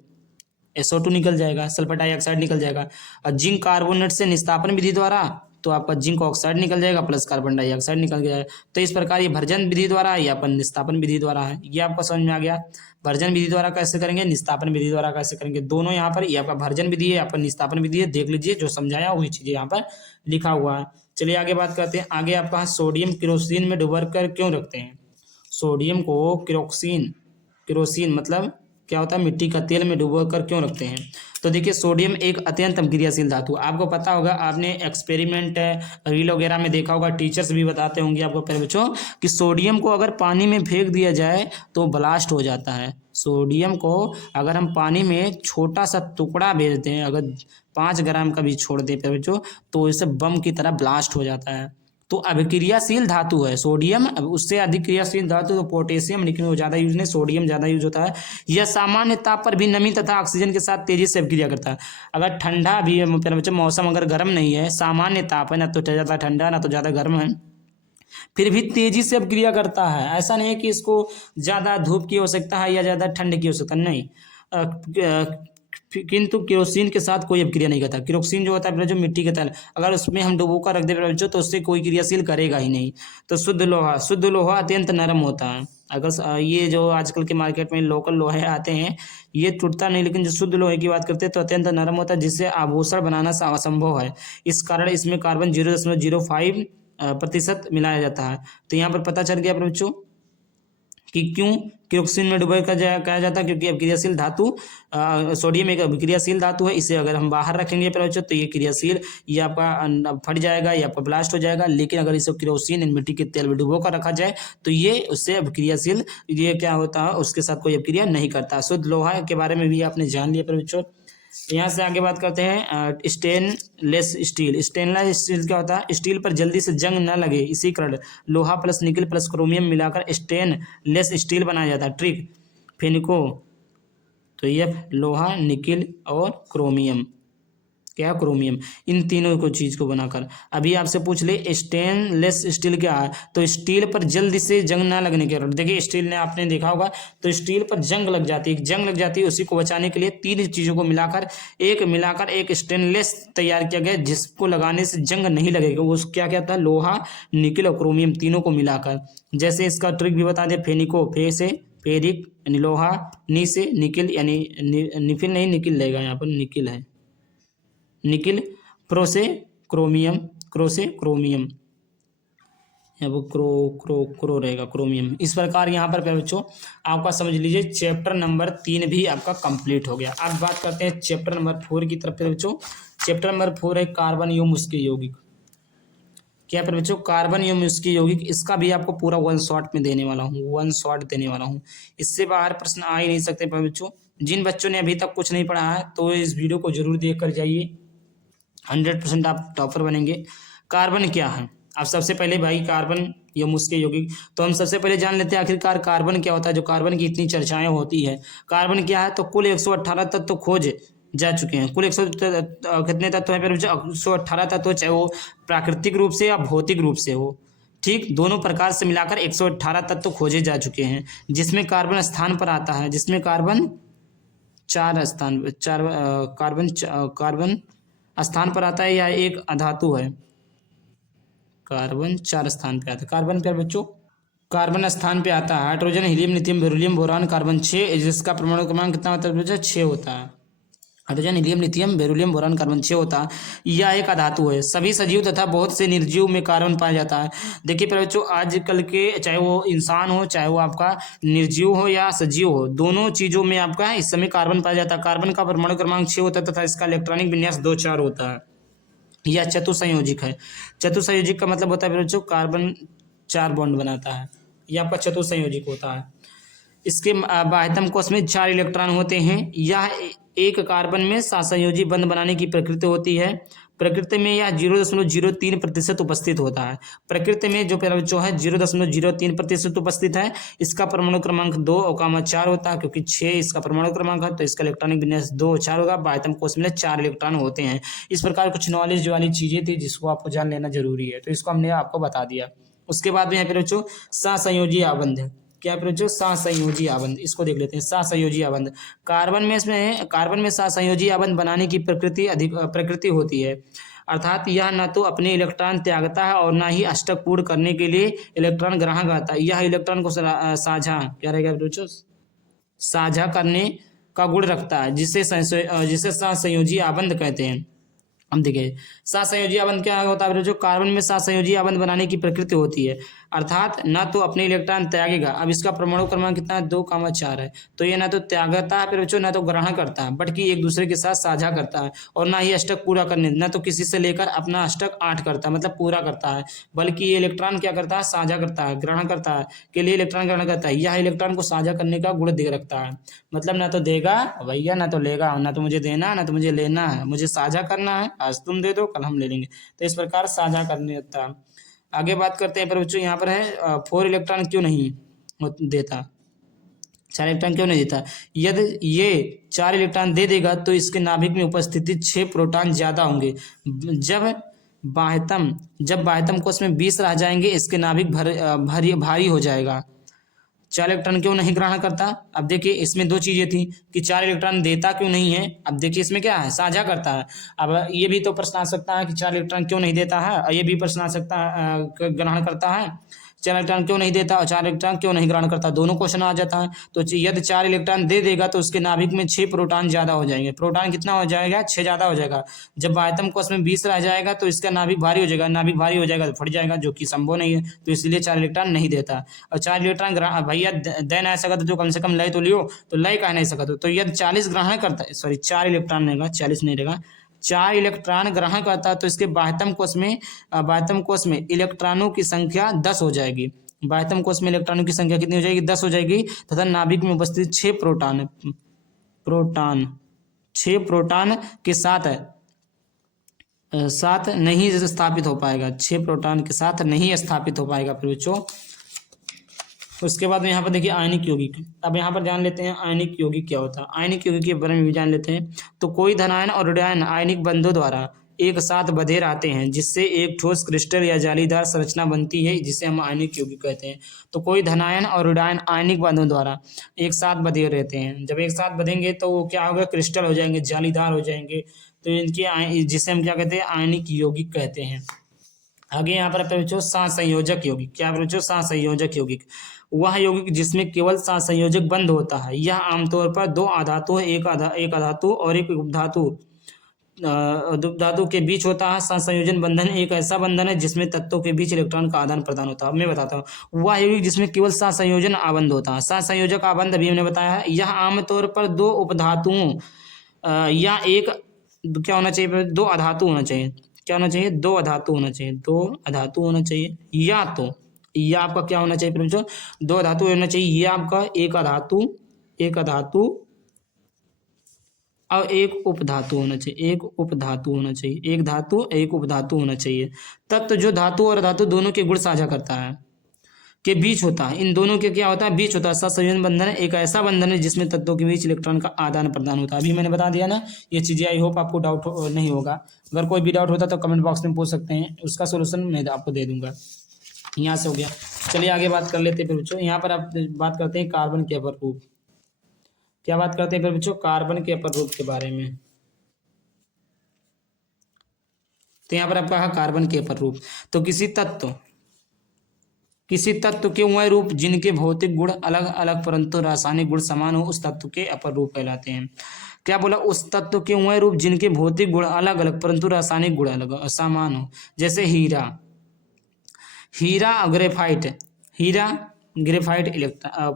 SO2 निकल जाएगा, सल्फर डाइऑक्साइड निकल जाएगा। और जिंक कार्बोनेट से निस्तापन विधि द्वारा तो आपका जिंक ऑक्साइड निकल जाएगा प्लस कार्बन डाइऑक्साइड निकल जाएगा। तो इस प्रकार ये भर्जन विधि द्वारा या अपन निस्तापन विधि द्वारा है, ये आपको समझ में आ गया। भर्जन विधि द्वारा कैसे करेंगे, निस्तापन विधि द्वारा कैसे करेंगे, दोनों यहाँ पर ये आपका भर्जन विधि है, अपन निस्तापन विधि है। देख लीजिए जो समझाया वही चीज़ यहाँ पर लिखा हुआ है। चलिए आगे बात करते हैं। आगे आपका सोडियम केरोसिन में डुबो कर क्यों रखते हैं। सोडियम को केरोसिन मतलब क्या होता है, मिट्टी का तेल में डुबो कर क्यों रखते हैं। तो देखिए सोडियम एक अत्यंत अभिक्रियाशील धातु, आपको पता होगा, आपने एक्सपेरिमेंट रील वगैरह में देखा होगा, टीचर्स भी बताते होंगे आपको प्यारे बच्चों कि सोडियम को अगर पानी में फेंक दिया जाए तो ब्लास्ट हो जाता है। सोडियम को अगर हम पानी में छोटा सा टुकड़ा भेज दें, अगर 5 ग्राम का भी छोड़ दें प्यारे बच्चों, तो इसे बम की तरह ब्लास्ट हो जाता है। तो अभिक्रियाशील धातु है सोडियम। अब उससे अधिक क्रियाशील धातु तो पोटेशियम, लेकिन वो ज़्यादा यूज नहीं, सोडियम ज़्यादा यूज होता है। यह सामान्य ताप पर भी नमी तथा ऑक्सीजन के साथ तेजी से अभिक्रिया करता है। अगर ठंडा भी है मेरे बच्चों, मौसम अगर गर्म नहीं है, सामान्य ताप है, ना तो ज़्यादा ठंडा ना तो ज़्यादा गर्म है, फिर भी तेजी से अभिक्रिया करता है। ऐसा नहीं है कि इसको ज़्यादा धूप की आवश्यकता है या ज़्यादा ठंड की आवश्यकता नहीं। किंतु केरोसिन के साथ कोई अभिक्रिया नहीं करता। केरोसिन जो होता है जो मिट्टी के तेल, अगर उसमें हम डुबो कर रख दे बच्चों तो उससे कोई क्रियाशील करेगा ही नहीं। तो शुद्ध लोहा अत्यंत नरम होता है। अगर ये जो आजकल के मार्केट में लोकल लोहे आते हैं ये टूटता नहीं, लेकिन जो शुद्ध लोहे की बात करते हैं तो अत्यंत नरम होता है, जिससे आभूषण बनाना असंभव है। इस कारण इसमें कार्बन 0.05% मिलाया जाता है। तो यहाँ पर पता चल गया बच्चों कि क्यों केरोसिन में डुबो कहा जाता है, क्योंकि अभिक्रियाशील धातु सोडियम एक अभिक्रियाशील धातु है। इसे अगर हम बाहर रखेंगे बच्चों तो ये क्रियाशील, ये आपका फट जाएगा, ये आपका ब्लास्ट हो जाएगा। लेकिन अगर इसे केरोसिन मिट्टी के तेल में डुबो कर रखा जाए तो ये उससे अभिक्रियाशील, ये क्या होता है, उसके साथ कोई अभिक्रिया नहीं करता। शुद्ध लोहा के बारे में भी आपने जान लिया बच्चों। यहाँ से आगे बात करते हैं स्टेनलेस स्टील। स्टेनलेस स्टील क्या होता है, स्टील पर जल्दी से जंग न लगे इसी कारण लोहा प्लस निकल प्लस क्रोमियम मिलाकर स्टेनलेस स्टील बनाया जाता है। ट्रिक फेनिको, तो ये लोहा निकल और क्रोमियम, क्या क्रोमियम, इन तीनों को चीज़ को बनाकर। अभी आपसे पूछ ले स्टेनलेस स्टील क्या है, तो स्टील पर जल्दी से जंग ना लगने के कारण, देखिए स्टील ने आपने देखा होगा तो स्टील पर जंग लग जाती है, उसी को बचाने के लिए 3 चीज़ों को मिलाकर एक स्टेनलेस तैयार किया गया, जिसको लगाने से जंग नहीं लगेगा। वो क्या क्या था, लोहा निकल और क्रोमियम तीनों को मिलाकर। जैसे इसका ट्रिक भी बता दें, फेनिको, फे से फेरिक यानी लोहा, नी से निकिल यानी निफिल नहीं निकिल रहेगा, यहाँ पर निकिल है निकिल, क्रो से क्रोमियम, वो क्रो रहेगा क्रोमियम। इस प्रकार यहाँ पर बच्चों आपका समझ लीजिए चैप्टर नंबर 3 भी आपका कंप्लीट हो गया। अब बात करते हैं चैप्टर नंबर 4 की तरफ बच्चों। चैप्टर नंबर 4 है कार्बन एवं उसके यौगिक। क्या पर बच्चों, कार्बन एवं उसके यौगिक, इसका भी आपको पूरा 1 शॉट में देने वाला हूँ, इससे बाहर प्रश्न आ ही नहीं सकते बच्चों। जिन बच्चों ने अभी तक कुछ नहीं पढ़ा है तो इस वीडियो को जरूर देख कर जाइए, 100% आप टॉपर बनेंगे। कार्बन क्या है, अब सबसे पहले भाई कार्बन एवं उसके यौगिक, तो हम सबसे पहले जान लेते हैं आखिरकार कार्बन क्या होता है, जो कार्बन की इतनी चर्चाएं होती है। कार्बन क्या है, तो कुल 118 तत्व खोज जा चुके हैं। कुल 100 कितने तत्व हैं, 118 तत्व, चाहे वो प्राकृतिक रूप से या भौतिक रूप से हो, ठीक, दोनों प्रकार से मिलाकर 118 तत्व खोजे जा चुके हैं, जिसमें कार्बन स्थान पर आता है, जिसमें कार्बन कार्बन स्थान पर आता है या एक अधातु है। कार्बन 4 स्थान पे आता है। कार्बन पे बच्चों कार्बन स्थान पे आता है, hydrogen, helium, lithium, beryllium, boron, carbon 6, जिसका परमाणु क्रमांक कितना होता है बच्चों, 6 होता है। Hydrogen, helium, lithium, beryllium, boron, carbon 6 होता है। यह एक अधातु है। सभी सजीव तथा बहुत से निर्जीव में कार्बन पाया जाता है। देखिए पर बच्चों आजकल के, चाहे वो इंसान हो, चाहे वो आपका निर्जीव हो या सजीव हो, दोनों चीज़ों में आपका इस समय कार्बन पाया जाता है। कार्बन का परमाणु क्रमांक 6 होता है तथा इसका इलेक्ट्रॉनिक विन्यास 2-4 होता है। यह चतुसंयोजिक है। चतुसंयोजिक का मतलब होता है बच्चों कार्बन 4 बॉन्ड बनाता है, यह आपका चतुसंयोजिक होता है। इसके बाह्यतम कोश में 4 इलेक्ट्रॉन होते हैं। यह एक कार्बन में सहसंयोजी बंध बनाने की प्रकृति होती है। प्रकृति में यह 0.03% उपस्थित होता है। प्रकृति में जो प्यारे बच्चों है 0.03% उपस्थित है। इसका परमाणु क्रमांक 2,4 होता है, क्योंकि 6 इसका परमाणु क्रमांक है, तो इसका इलेक्ट्रॉनिक विन्यास 2,4 होगा। आयतन कोष में 4 इलेक्ट्रॉन होते हैं। इस प्रकार कुछ नॉलेज वाली चीजें थी जिसको आपको जान लेना जरूरी है, तो इसको हमने आपको बता दिया। उसके बाद में यहाँ पे बच्चों सहसंयोजी आबंध, क्या पे बच्चों सहसंयोजी आबंध, इसको देख लेते हैं। सहसंयोजी आबंध कार्बन में सहसंयोजी आबंध बनाने की प्रकृति होती है, अर्थात यह न तो अपने इलेक्ट्रॉन त्यागता है और न ही अष्टक पूर्ण करने के लिए इलेक्ट्रॉन ग्रहण करता है। यह इलेक्ट्रॉन को साझा, क्या रहेगा बच्चों, साझा करने का गुण रखता है, जिसे सहसंयोजी आबंध कहते हैं। हम देखिए सहसंयोजी आबंध क्या होता है, जो कार्बन में सहसंयोजी आबंध बनाने की प्रकृति होती है, अर्थात न तो अपने इलेक्ट्रॉन त्यागेगा। अब इसका परमाणु क्रमांक कितना है, 2,4 है, तो ये ना तो त्यागता है फिर बच्चों, ना तो ग्रहण करता है, बल्कि एक दूसरे के साथ साझा करता है, और ना ही अष्टक पूरा करने, ना तो किसी से लेकर अपना अष्टक 8 करता है, मतलब पूरा करता है, बल्कि ये इलेक्ट्रॉन क्या करता है, साझा करता है, ग्रहण करता है, के लिए इलेक्ट्रॉन ग्रहण करता है। यह इलेक्ट्रॉन को साझा करने का गुण दे रखता है, मतलब ना तो देगा भैया, ना तो लेगा, ना तो मुझे देना, ना तो मुझे लेना है, मुझे साझा करना है, आज तुम दे दो कल हम ले लेंगे, तो इस प्रकार साझा करने देता है। आगे बात करते हैं पर बच्चों, यहाँ पर है 4 इलेक्ट्रॉन क्यों नहीं देता, 4 इलेक्ट्रॉन क्यों नहीं देता। यदि ये 4 इलेक्ट्रॉन दे देगा तो इसके नाभिक में उपस्थित 6 प्रोटॉन ज्यादा होंगे। जब बाह्यतम कोश में 20 रह जाएंगे, इसके नाभिक भारी हो जाएगा। 4 इलेक्ट्रॉन क्यों नहीं ग्रहण करता। अब देखिए इसमें 2 चीजें थी कि 4 इलेक्ट्रॉन देता क्यों नहीं है। अब देखिए इसमें क्या है, साझा करता है। अब ये भी तो प्रश्न आ सकता है कि 4 इलेक्ट्रॉन क्यों नहीं देता है, और ये भी प्रश्न आ सकता है ग्रहण करता है। 4 इलेक्ट्रॉन क्यों नहीं देता और 4 इलेक्ट्रॉन क्यों नहीं ग्रहण करता, दोनों क्वेश्चन आ जाता है। तो यदि 4 इलेक्ट्रॉन दे देगा तो उसके नाभिक में 6 प्रोटॉन ज्यादा हो जाएंगे। प्रोटॉन कितना हो जाएगा, 6 ज्यादा हो जाएगा। जब आयतम कोश में 20 रह जाएगा तो इसका नाभिक भारी हो जाएगा, नाभिक भारी हो जाएगा तो फट जाएगा, जो कि संभव नहीं है, तो इसलिए 4 इलेक्ट्रॉन नहीं देता। और 4 इलेक्ट्रॉन भैया दे नहीं सकता तो कम से कम लय तो लियो, तो लय कह नहीं सकता। तो यदि 40 ग्रहण करता है, सॉरी 4 इलेक्ट्रॉन रहेगा, 40 नहीं रहेगा, 4 इलेक्ट्रॉन ग्रहण करता है तो इसके बाह्यतम कोश में इलेक्ट्रॉनों की संख्या 10 हो जाएगी। बाह्यतम कोश में इलेक्ट्रॉनों की संख्या कितनी हो जाएगी, 10 हो जाएगी, तथा नाभिक में उपस्थित 6 प्रोटॉन के साथ नहीं स्थापित हो पाएगा, 6 प्रोटॉन के साथ नहीं स्थापित हो पाएगा फिर बच्चों। उसके बाद में यहाँ पर देखिए आयनिक यौगिक। अब यहाँ पर जान लेते हैं आयनिक यौगिक क्या होता है। आयनिक यौगिक के बारे में भी जान लेते हैं। तो कोई धनायन और ऋणायन आयनिक बंधों द्वारा एक साथ बंधे रहते हैं, जिससे एक ठोस क्रिस्टल या जालीदार संरचना बनती है, जिसे हम आयनिक यौगिक कहते हैं। तो कोई धनायन और ऋणायन आयनिक बंधों द्वारा एक साथ बंधे रहते हैं। जब एक साथ बंधेंगे तो वो क्या होगा, क्रिस्टल हो जाएंगे, जालीदार हो जाएंगे, तो इनके जिसे हम क्या कहते हैं, आयनिक यौगिक कहते हैं। आगे यहाँ पर बच्चों सहसंयोजक यौगिक। क्या बच्चों, सहसंयोजक यौगिक वह यौगिक जिसमें केवल सहसंयोजक बंध होता है। यह आमतौर पर 2 अधातु, एक अधातु और एक उपधातु के बीच होता है। सहसंयोजन बंधन एक ऐसा बंधन है जिसमें तत्वों के बीच इलेक्ट्रॉन का आदान प्रदान होता है। मैं बताता हूँ वह यौगिक जिसमें केवल सहसंयोजन आबंध होता है। सहसंयोजक आबंध अभी हमने बताया है। यह आमतौर पर 2 उपधातुओं या एक क्या होना चाहिए, 2 अधातु होना चाहिए। क्या होना चाहिए, 2 अधातु होना चाहिए, 2 अधातु होना चाहिए, या आपका क्या होना चाहिए बच्चों, 2 धातु होना चाहिए। ये आपका एक अधातु और एक उपधातु होना चाहिए, एक उपधातु होना चाहिए, एक धातु एक उपधातु होना चाहिए। तत्व जो धातु और अधातु दोनों के गुण साझा करता है, के बीच होता है। इन दोनों के क्या होता है, बीच होता है। सहसंयोजन बंधन एक ऐसा बंधन है जिसमें तत्वों के बीच इलेक्ट्रॉन का आदान प्रदान होता है। अभी मैंने बता दिया ना ये चीजें, आई होप आपको डाउट नहीं होगा। अगर कोई भी डाउट होता तो कमेंट बॉक्स में पूछ सकते हैं, उसका सोल्यूशन मैं आपको दे दूंगा। यहाँ से हो गया। चलिए आगे बात कर लेते हैं फिर बच्चों। यहाँ पर आप बात करते हैं कार्बन के अपर रूप। क्या बात करते हैं फिर बच्चों, कार्बन के अपर रूप के बारे में। तो यहाँ पर आपका है कार्बन के अपर रूप। तो किसी तत्व के वह रूप जिनके भौतिक गुण अलग अलग परंतु रासायनिक गुण समान हो, उस तत्व के अपर रूप कहलाते हैं। क्या बोला, उस तत्व के वह रूप जिनके भौतिक गुण अलग अलग परंतु रासायनिक गुण अलग समान हो। जैसे हीरा ग्रेफाइट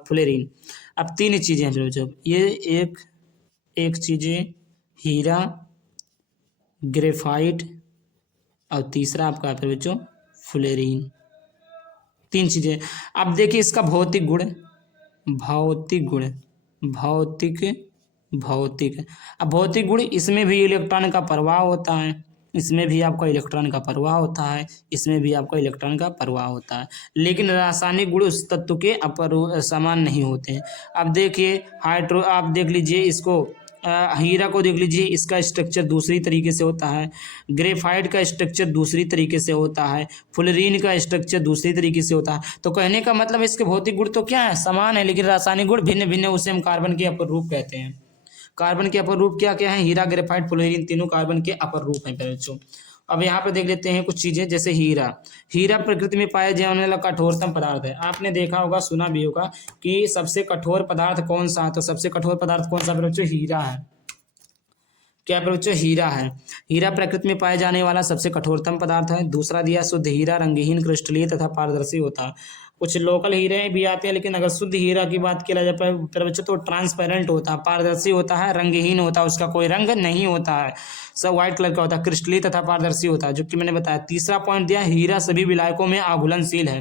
फ्लोरीन। अब 3 चीजें हैं बच्चों, ये एक चीजें हीरा, ग्रेफाइट और तीसरा आपका फिर बच्चों फ्लोरीन। 3 चीजें। अब देखिए इसका भौतिक गुण। अब भौतिक गुण, इसमें भी इलेक्ट्रॉन का प्रवाह होता है, इसमें भी आपका इलेक्ट्रॉन का प्रवाह होता है, इसमें भी आपका इलेक्ट्रॉन का प्रवाह होता है, लेकिन रासायनिक गुण उस तत्व के समान नहीं होते हैं। अब देखिए आप देख लीजिए इसको, हीरा को देख लीजिए, इसका स्ट्रक्चर दूसरी तरीके से होता है, ग्रेफाइट का स्ट्रक्चर दूसरी तरीके से होता है, फुलरीन का स्ट्रक्चर दूसरी तरीके से होता है। तो कहने का मतलब इसके भौतिक गुण तो क्या है, समान है, लेकिन रासायनिक गुण भिन्न भिन्न, उसे हम कार्बन के अपर रूप कहते हैं। कार्बन के अपर रूप क्या क्या है, हीरा, ग्रेफाइट, फ्लोरीन, तीनों कार्बन के अपर रूप हैं बच्चों। अब यहाँ पर देख लेते हैं कुछ चीजें, जैसे हीरा। हीरा प्रकृति में पाया जाने वाला कठोरतम पदार्थ है। आपने देखा होगा, सुना भी होगा कि सबसे कठोर पदार्थ कौन सा है, तो सबसे कठोर पदार्थ कौन सा बच्चों, हीरा है। क्या बच्चों, हीरा है। हीरा प्रकृति में पाए जाने वाला सबसे कठोरतम पदार्थ है। दूसरा दिया शुद्ध हीरा रंगहीन, क्रिस्टलीय तथा पारदर्शी होता है। कुछ लोकल हीरे भी आते हैं, लेकिन अगर शुद्ध हीरा की बात किया जाए पर बच्चों तो ट्रांसपेरेंट होता है, पारदर्शी होता है, रंगहीन होता है, उसका कोई रंग नहीं होता है, सब व्हाइट कलर का होता है, क्रिस्टलीय तथा पारदर्शी होता है, जो कि मैंने बताया। तीसरा पॉइंट दिया, हीरा सभी विलायकों में आघुलनशील है।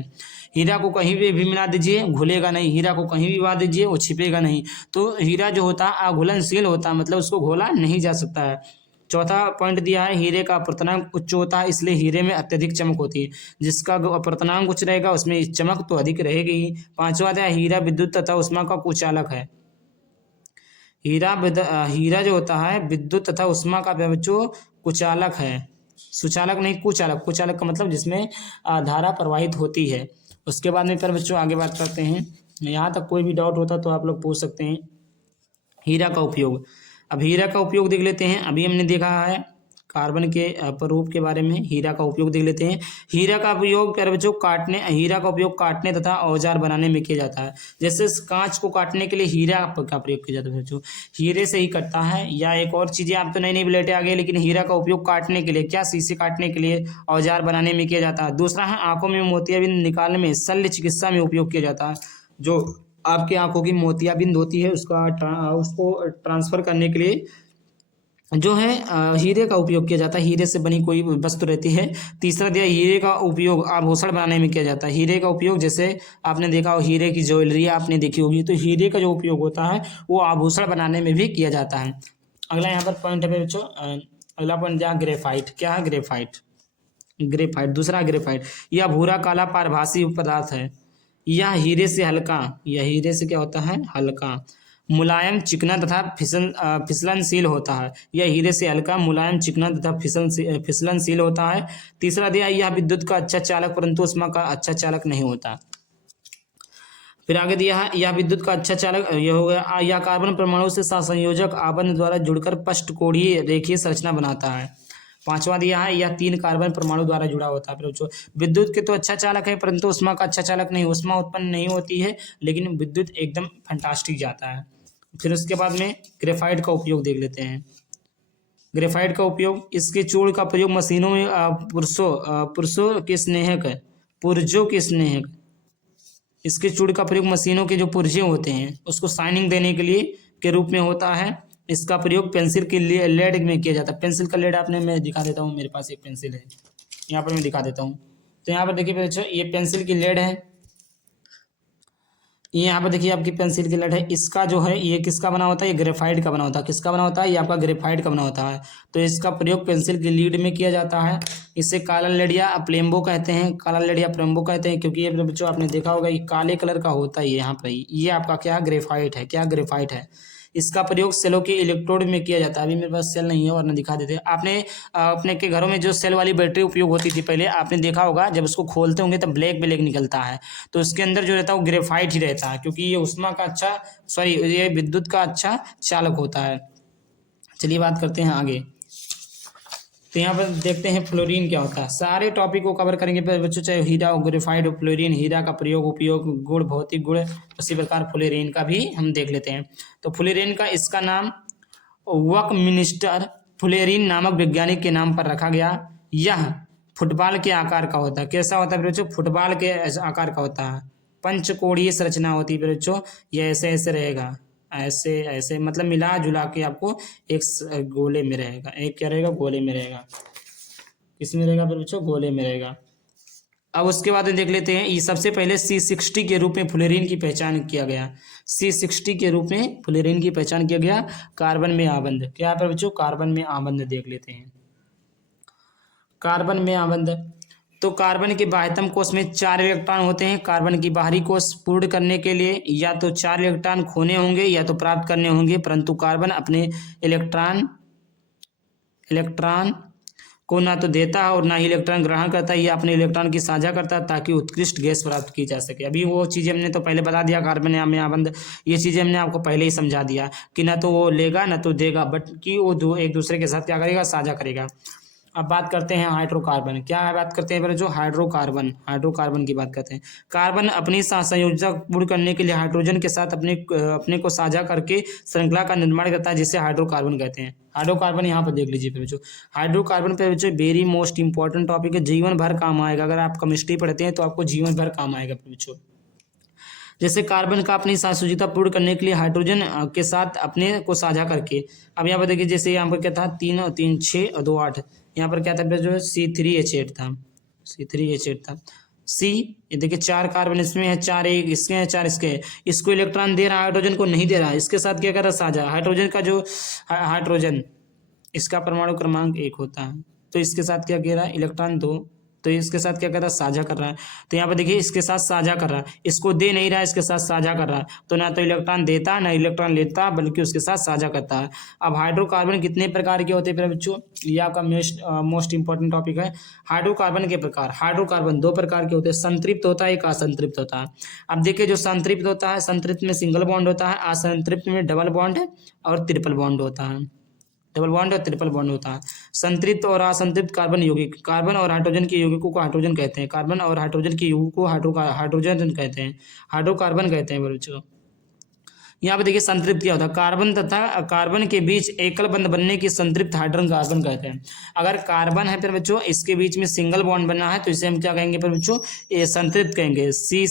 हीरा को कहीं भी मिला दीजिए घुलेगा नहीं, हीरा को कहीं भी मिला दीजिए वो छिपेगा नहीं। तो हीरा जो होता है आघुलनशील होता है, मतलब उसको घोला नहीं जा सकता है। चौथा पॉइंट दिया है, हीरे का अपवर्तनांक उच्च होता है, इसलिए हीरे में अत्यधिक चमक होती है। जिसका अपवर्तनांक उच्च रहेगा उसमें चमक तो अधिक रहेगी ही। पांचवा दिया, हीरा विद्युत तथा उष्मा का कुचालक है। हीरा जो होता है विद्युत तथा उष्मा का बच्चों कुचालक है, सुचालक नहीं कुचालक। कुचालक का मतलब जिसमें धारा प्रवाहित होती है। उसके बाद में फिर बच्चों आगे बात करते हैं। यहाँ तक कोई भी डाउट होता तो आप लोग पूछ सकते हैं। हीरा का उपयोग, अब हीरा का उपयोग देख लेते हैं। अभी हमने देखा है कार्बन के प्ररूप के बारे में, हीरा का उपयोग देख लेते हैं। हीरा का उपयोग प्यारे बच्चों हीरा का उपयोग काटने तथा औजार बनाने में किया जाता है। जैसे कांच को काटने के लिए हीरा का प्रयोग किया जाता है बच्चों, हीरे से ही कटता है। या एक और चीजें आप तो नई नई ब्लेटें आ गई, लेकिन हीरा का उपयोग काटने के लिए, क्या शीशे काटने के लिए, औजार बनाने में किया जाता है। दूसरा है आंखों में मोतियाबिंद निकालने में, शल्य चिकित्सा में उपयोग किया जाता है। जो आपकी आंखों की मोतियाबिंद होती है उसको ट्रांसफर करने के लिए जो है हीरे का उपयोग किया जाता है। हीरे से बनी कोई वस्तु रहती है। तीसरा दिया, हीरे का उपयोग आभूषण बनाने में किया जाता है। हीरे का उपयोग जैसे आपने देखा हो, हीरे की ज्वेलरी आपने देखी होगी, तो हीरे का जो उपयोग होता है वो आभूषण बनाने में भी किया जाता है। अगला यहाँ पर पॉइंट है बच्चों, अगला पॉइंट दिया ग्रेफाइट। क्या है ग्रेफाइट, ग्रेफाइट दूसरा ग्रेफाइट, यह भूरा काला पारभासी पदार्थ है। यह हीरे से हल्का, यह हीरे से क्या होता है, हल्का, मुलायम, चिकना तथा फिसलनशील होता है। यह हीरे से हल्का, मुलायम, चिकना तथा फिसलनशील होता है। तीसरा दिया, यह विद्युत का अच्छा चालक परंतु उष्मा का अच्छा चालक नहीं होता। फिर आगे दिया है, यह विद्युत का अच्छा चालक, यह हो गया, यह कार्बन परमाणु से सहसंयोजक आबंध द्वारा जुड़कर पष्टकोणीय रेखीय संरचना बनाता है। पांचवा दिया है, यह 3 कार्बन परमाणु द्वारा जुड़ा होता है। फिर विद्युत के तो अच्छा चालक है, परंतु उष्मा का अच्छा चालक नहीं, उष्मा उत्पन्न नहीं होती है, लेकिन विद्युत एकदम फैंटास्टिक जाता है। फिर उसके बाद में ग्रेफाइट का उपयोग देख लेते हैं। ग्रेफाइट का उपयोग, इसके चूर्ण का प्रयोग मशीनों में पुरुषों के स्नेहक है, पुर्जों के स्नेहक, इसके चूर्ण का प्रयोग मशीनों के जो पुर्जे होते हैं उसको शाइनिंग देने के लिए के रूप में होता है। इसका प्रयोग पेंसिल के लिए लेड में किया जाता है। पेंसिल का लेड आपने, मैं दिखा देता हूँ, मेरे पास एक पेंसिल है, यहाँ पर मैं दिखा देता हूँ। तो यहाँ पर देखिए बच्चों, ये पेंसिल की लेड है, ये यहाँ पर देखिए आपकी पेंसिल की लेड है। इसका जो है ये किसका बना होता है, ये ग्रेफाइट का बना होता है। किसका बना होता है, ये आपका ग्रेफाइट का बना होता है। तो इसका प्रयोग पेंसिल की लीड में किया जाता है। इसे काला लेड या प्लेम्बो कहते हैं, काला लेड या प्लेम्बो कहते हैं, क्योंकि ये बच्चों आपने देखा होगा ये काले कलर का होता है। यहाँ पर ये आपका क्या ग्रेफाइट है, क्या ग्रेफाइट है। इसका प्रयोग सेलों के इलेक्ट्रोड में किया जाता है। अभी मेरे पास सेल नहीं है, वरना दिखा देते। आपने अपने के घरों में जो सेल वाली बैटरी उपयोग होती थी पहले, आपने देखा होगा जब उसको खोलते होंगे तब ब्लैक ब्लैक निकलता है, तो उसके अंदर जो रहता है वो ग्रेफाइट ही रहता है, क्योंकि ये उष्मा का अच्छा ये विद्युत का अच्छा चालक होता है। चलिए बात करते हैं आगे। तो यहाँ पर देखते हैं फ्लोरीन क्या होता है। सारे टॉपिक को कवर करेंगे बच्चों, चाहे हीरा ग्रेफाइट फ्लोरीन, हीरा का प्रयोग उपयोग, गुण, भौतिक गुण, उसी प्रकार फ्लोरीन का भी हम देख लेते हैं। तो फ्लोरीन का इसका नाम वकमिनिस्टर फ्लोरीन नामक वैज्ञानिक के नाम पर रखा गया। यह फुटबॉल के आकार का होता है। कैसा होता है बच्चों, फुटबॉल के आकार का होता है। पंचकोणीय संरचना होती है बच्चों, ये ऐसे ऐसे रहेगा, ऐसे ऐसे, मतलब मिला जुला के आपको एक गोले में रहेगा। एक क्या रहेगा, गोले में रहेगा। किस में रहेगा बच्चों, गोले में रहेगा। अब उसके बाद देख लेते हैं, ये सबसे पहले C60 के रूप में फ्लोरीन की पहचान किया गया। C60 के रूप में फ्लोरीन की पहचान किया गया। कार्बन में आबंध, क्या पर बच्चों, कार्बन में आबंध देख लेते हैं। कार्बन में आबंध। तो कार्बन के बाह्यतम कोष में 4 इलेक्ट्रॉन होते हैं। कार्बन की बाहरी कोष पूर्ण करने के लिए या तो 4 इलेक्ट्रॉन खोने होंगे या तो प्राप्त करने होंगे, परंतु कार्बन अपने इलेक्ट्रॉन को ना तो देता है और ना ही इलेक्ट्रॉन ग्रहण करता है, या अपने इलेक्ट्रॉन की साझा करता है ताकि उत्कृष्ट गैस प्राप्त की जा सके। अभी वो चीज़ें हमने तो पहले बता दिया, कार्बन में आबंध, ये चीज़ें हमने आपको पहले ही समझा दिया कि ना तो वो लेगा ना तो देगा, बट कि वो एक दूसरे के साथ क्या करेगा, साझा करेगा। अब बात करते हैं हाइड्रोकार्बन। क्या है, बात करते हैं पहले जो हाइड्रोकार्बन की बात करते हैं। कार्बन अपनी संयोजक पूर्ण करने के लिए हाइड्रोजन के साथ अपने को साझा करके श्रृंखला का निर्माण करता है, जिसे हाइड्रोकार्बन कहते हैं। हाइड्रोकार्बन यहाँ पर देख लीजिए फिर बच्चों, हाइड्रोकार्बन पे बच्चों वेरी मोस्ट इंपॉर्टेंट टॉपिक है, जीवन भर काम आएगा। अगर आप केमिस्ट्री पढ़ते हैं तो आपको जीवन भर काम आएगा बच्चों। जैसे कार्बन का अपनी संयोजकता पूर्ण करने के लिए हाइड्रोजन के साथ अपने को साझा करके, अब यहाँ पर देखिए जैसे यहाँ पर क्या था, 3 और 3 6 और 2 8, यहाँ पर क्या था जो C3H8 था, C3H8 था। सी, ये देखिए 4 कार्बन इसमें है, 4 एक इसके है, 4 इसके है। इसको इलेक्ट्रॉन दे रहा है, हाइड्रोजन को नहीं दे रहा है, इसके साथ क्या कर रहा है, साझा। हाइड्रोजन का जो हाइड्रोजन इसका परमाणु क्रमांक 1 होता है, तो इसके साथ क्या कह रहा है, इलेक्ट्रॉन 2, तो इसके साथ क्या कर रहा है, साझा कर रहा है। तो यहाँ पर देखिए इसके साथ साझा कर रहा है, इसको दे नहीं रहा है, इसके साथ साझा कर रहा है, तो ना तो इलेक्ट्रॉन देता ना इलेक्ट्रॉन लेता, बल्कि उसके साथ साझा करता है। अब हाइड्रोकार्बन कितने प्रकार के होते हैं फिर बच्चों, ये आपका मोस्ट इंपॉर्टेंट टॉपिक है। हाइड्रोकार्बन के प्रकार, हाइड्रोकार्बन 2 प्रकार के होते हैं, संतृप्त होता है, एक असंतृप्त होता है। अब देखिए जो संतृप्त होता है, संतृप्त में सिंगल बॉन्ड होता है, असंतृप्त में डबल बॉन्ड और ट्रिपल बॉन्ड होता है, डबल बॉन्ड और ट्रिपल बॉन्ड होता है। संतृप्त और असंतृप्त कार्बन यौगिक, कार्बन और हाइड्रोजन के यौगिकों को हाइड्रोजन कहते हैं, कार्बन और हाइड्रोजन के यौगिकों को हाइड्रोजन कहते हैं, हाइड्रोकार्बन कहते हैं बच्चों। यहाँ पे देखिए संतृप्त क्या होता है, कार्बन तथा कार्बन के बीच एकल बंध बनने की संतृप्त हाइड्रोजन कार्बन कहते हैं। अगर कार्बन है फिर बच्चों, इसके बीच में सिंगल बॉन्ड बना है, तो इसे हम क्या कहेंगे फिर बच्चों, ये संतृप्त कहेंगे। सी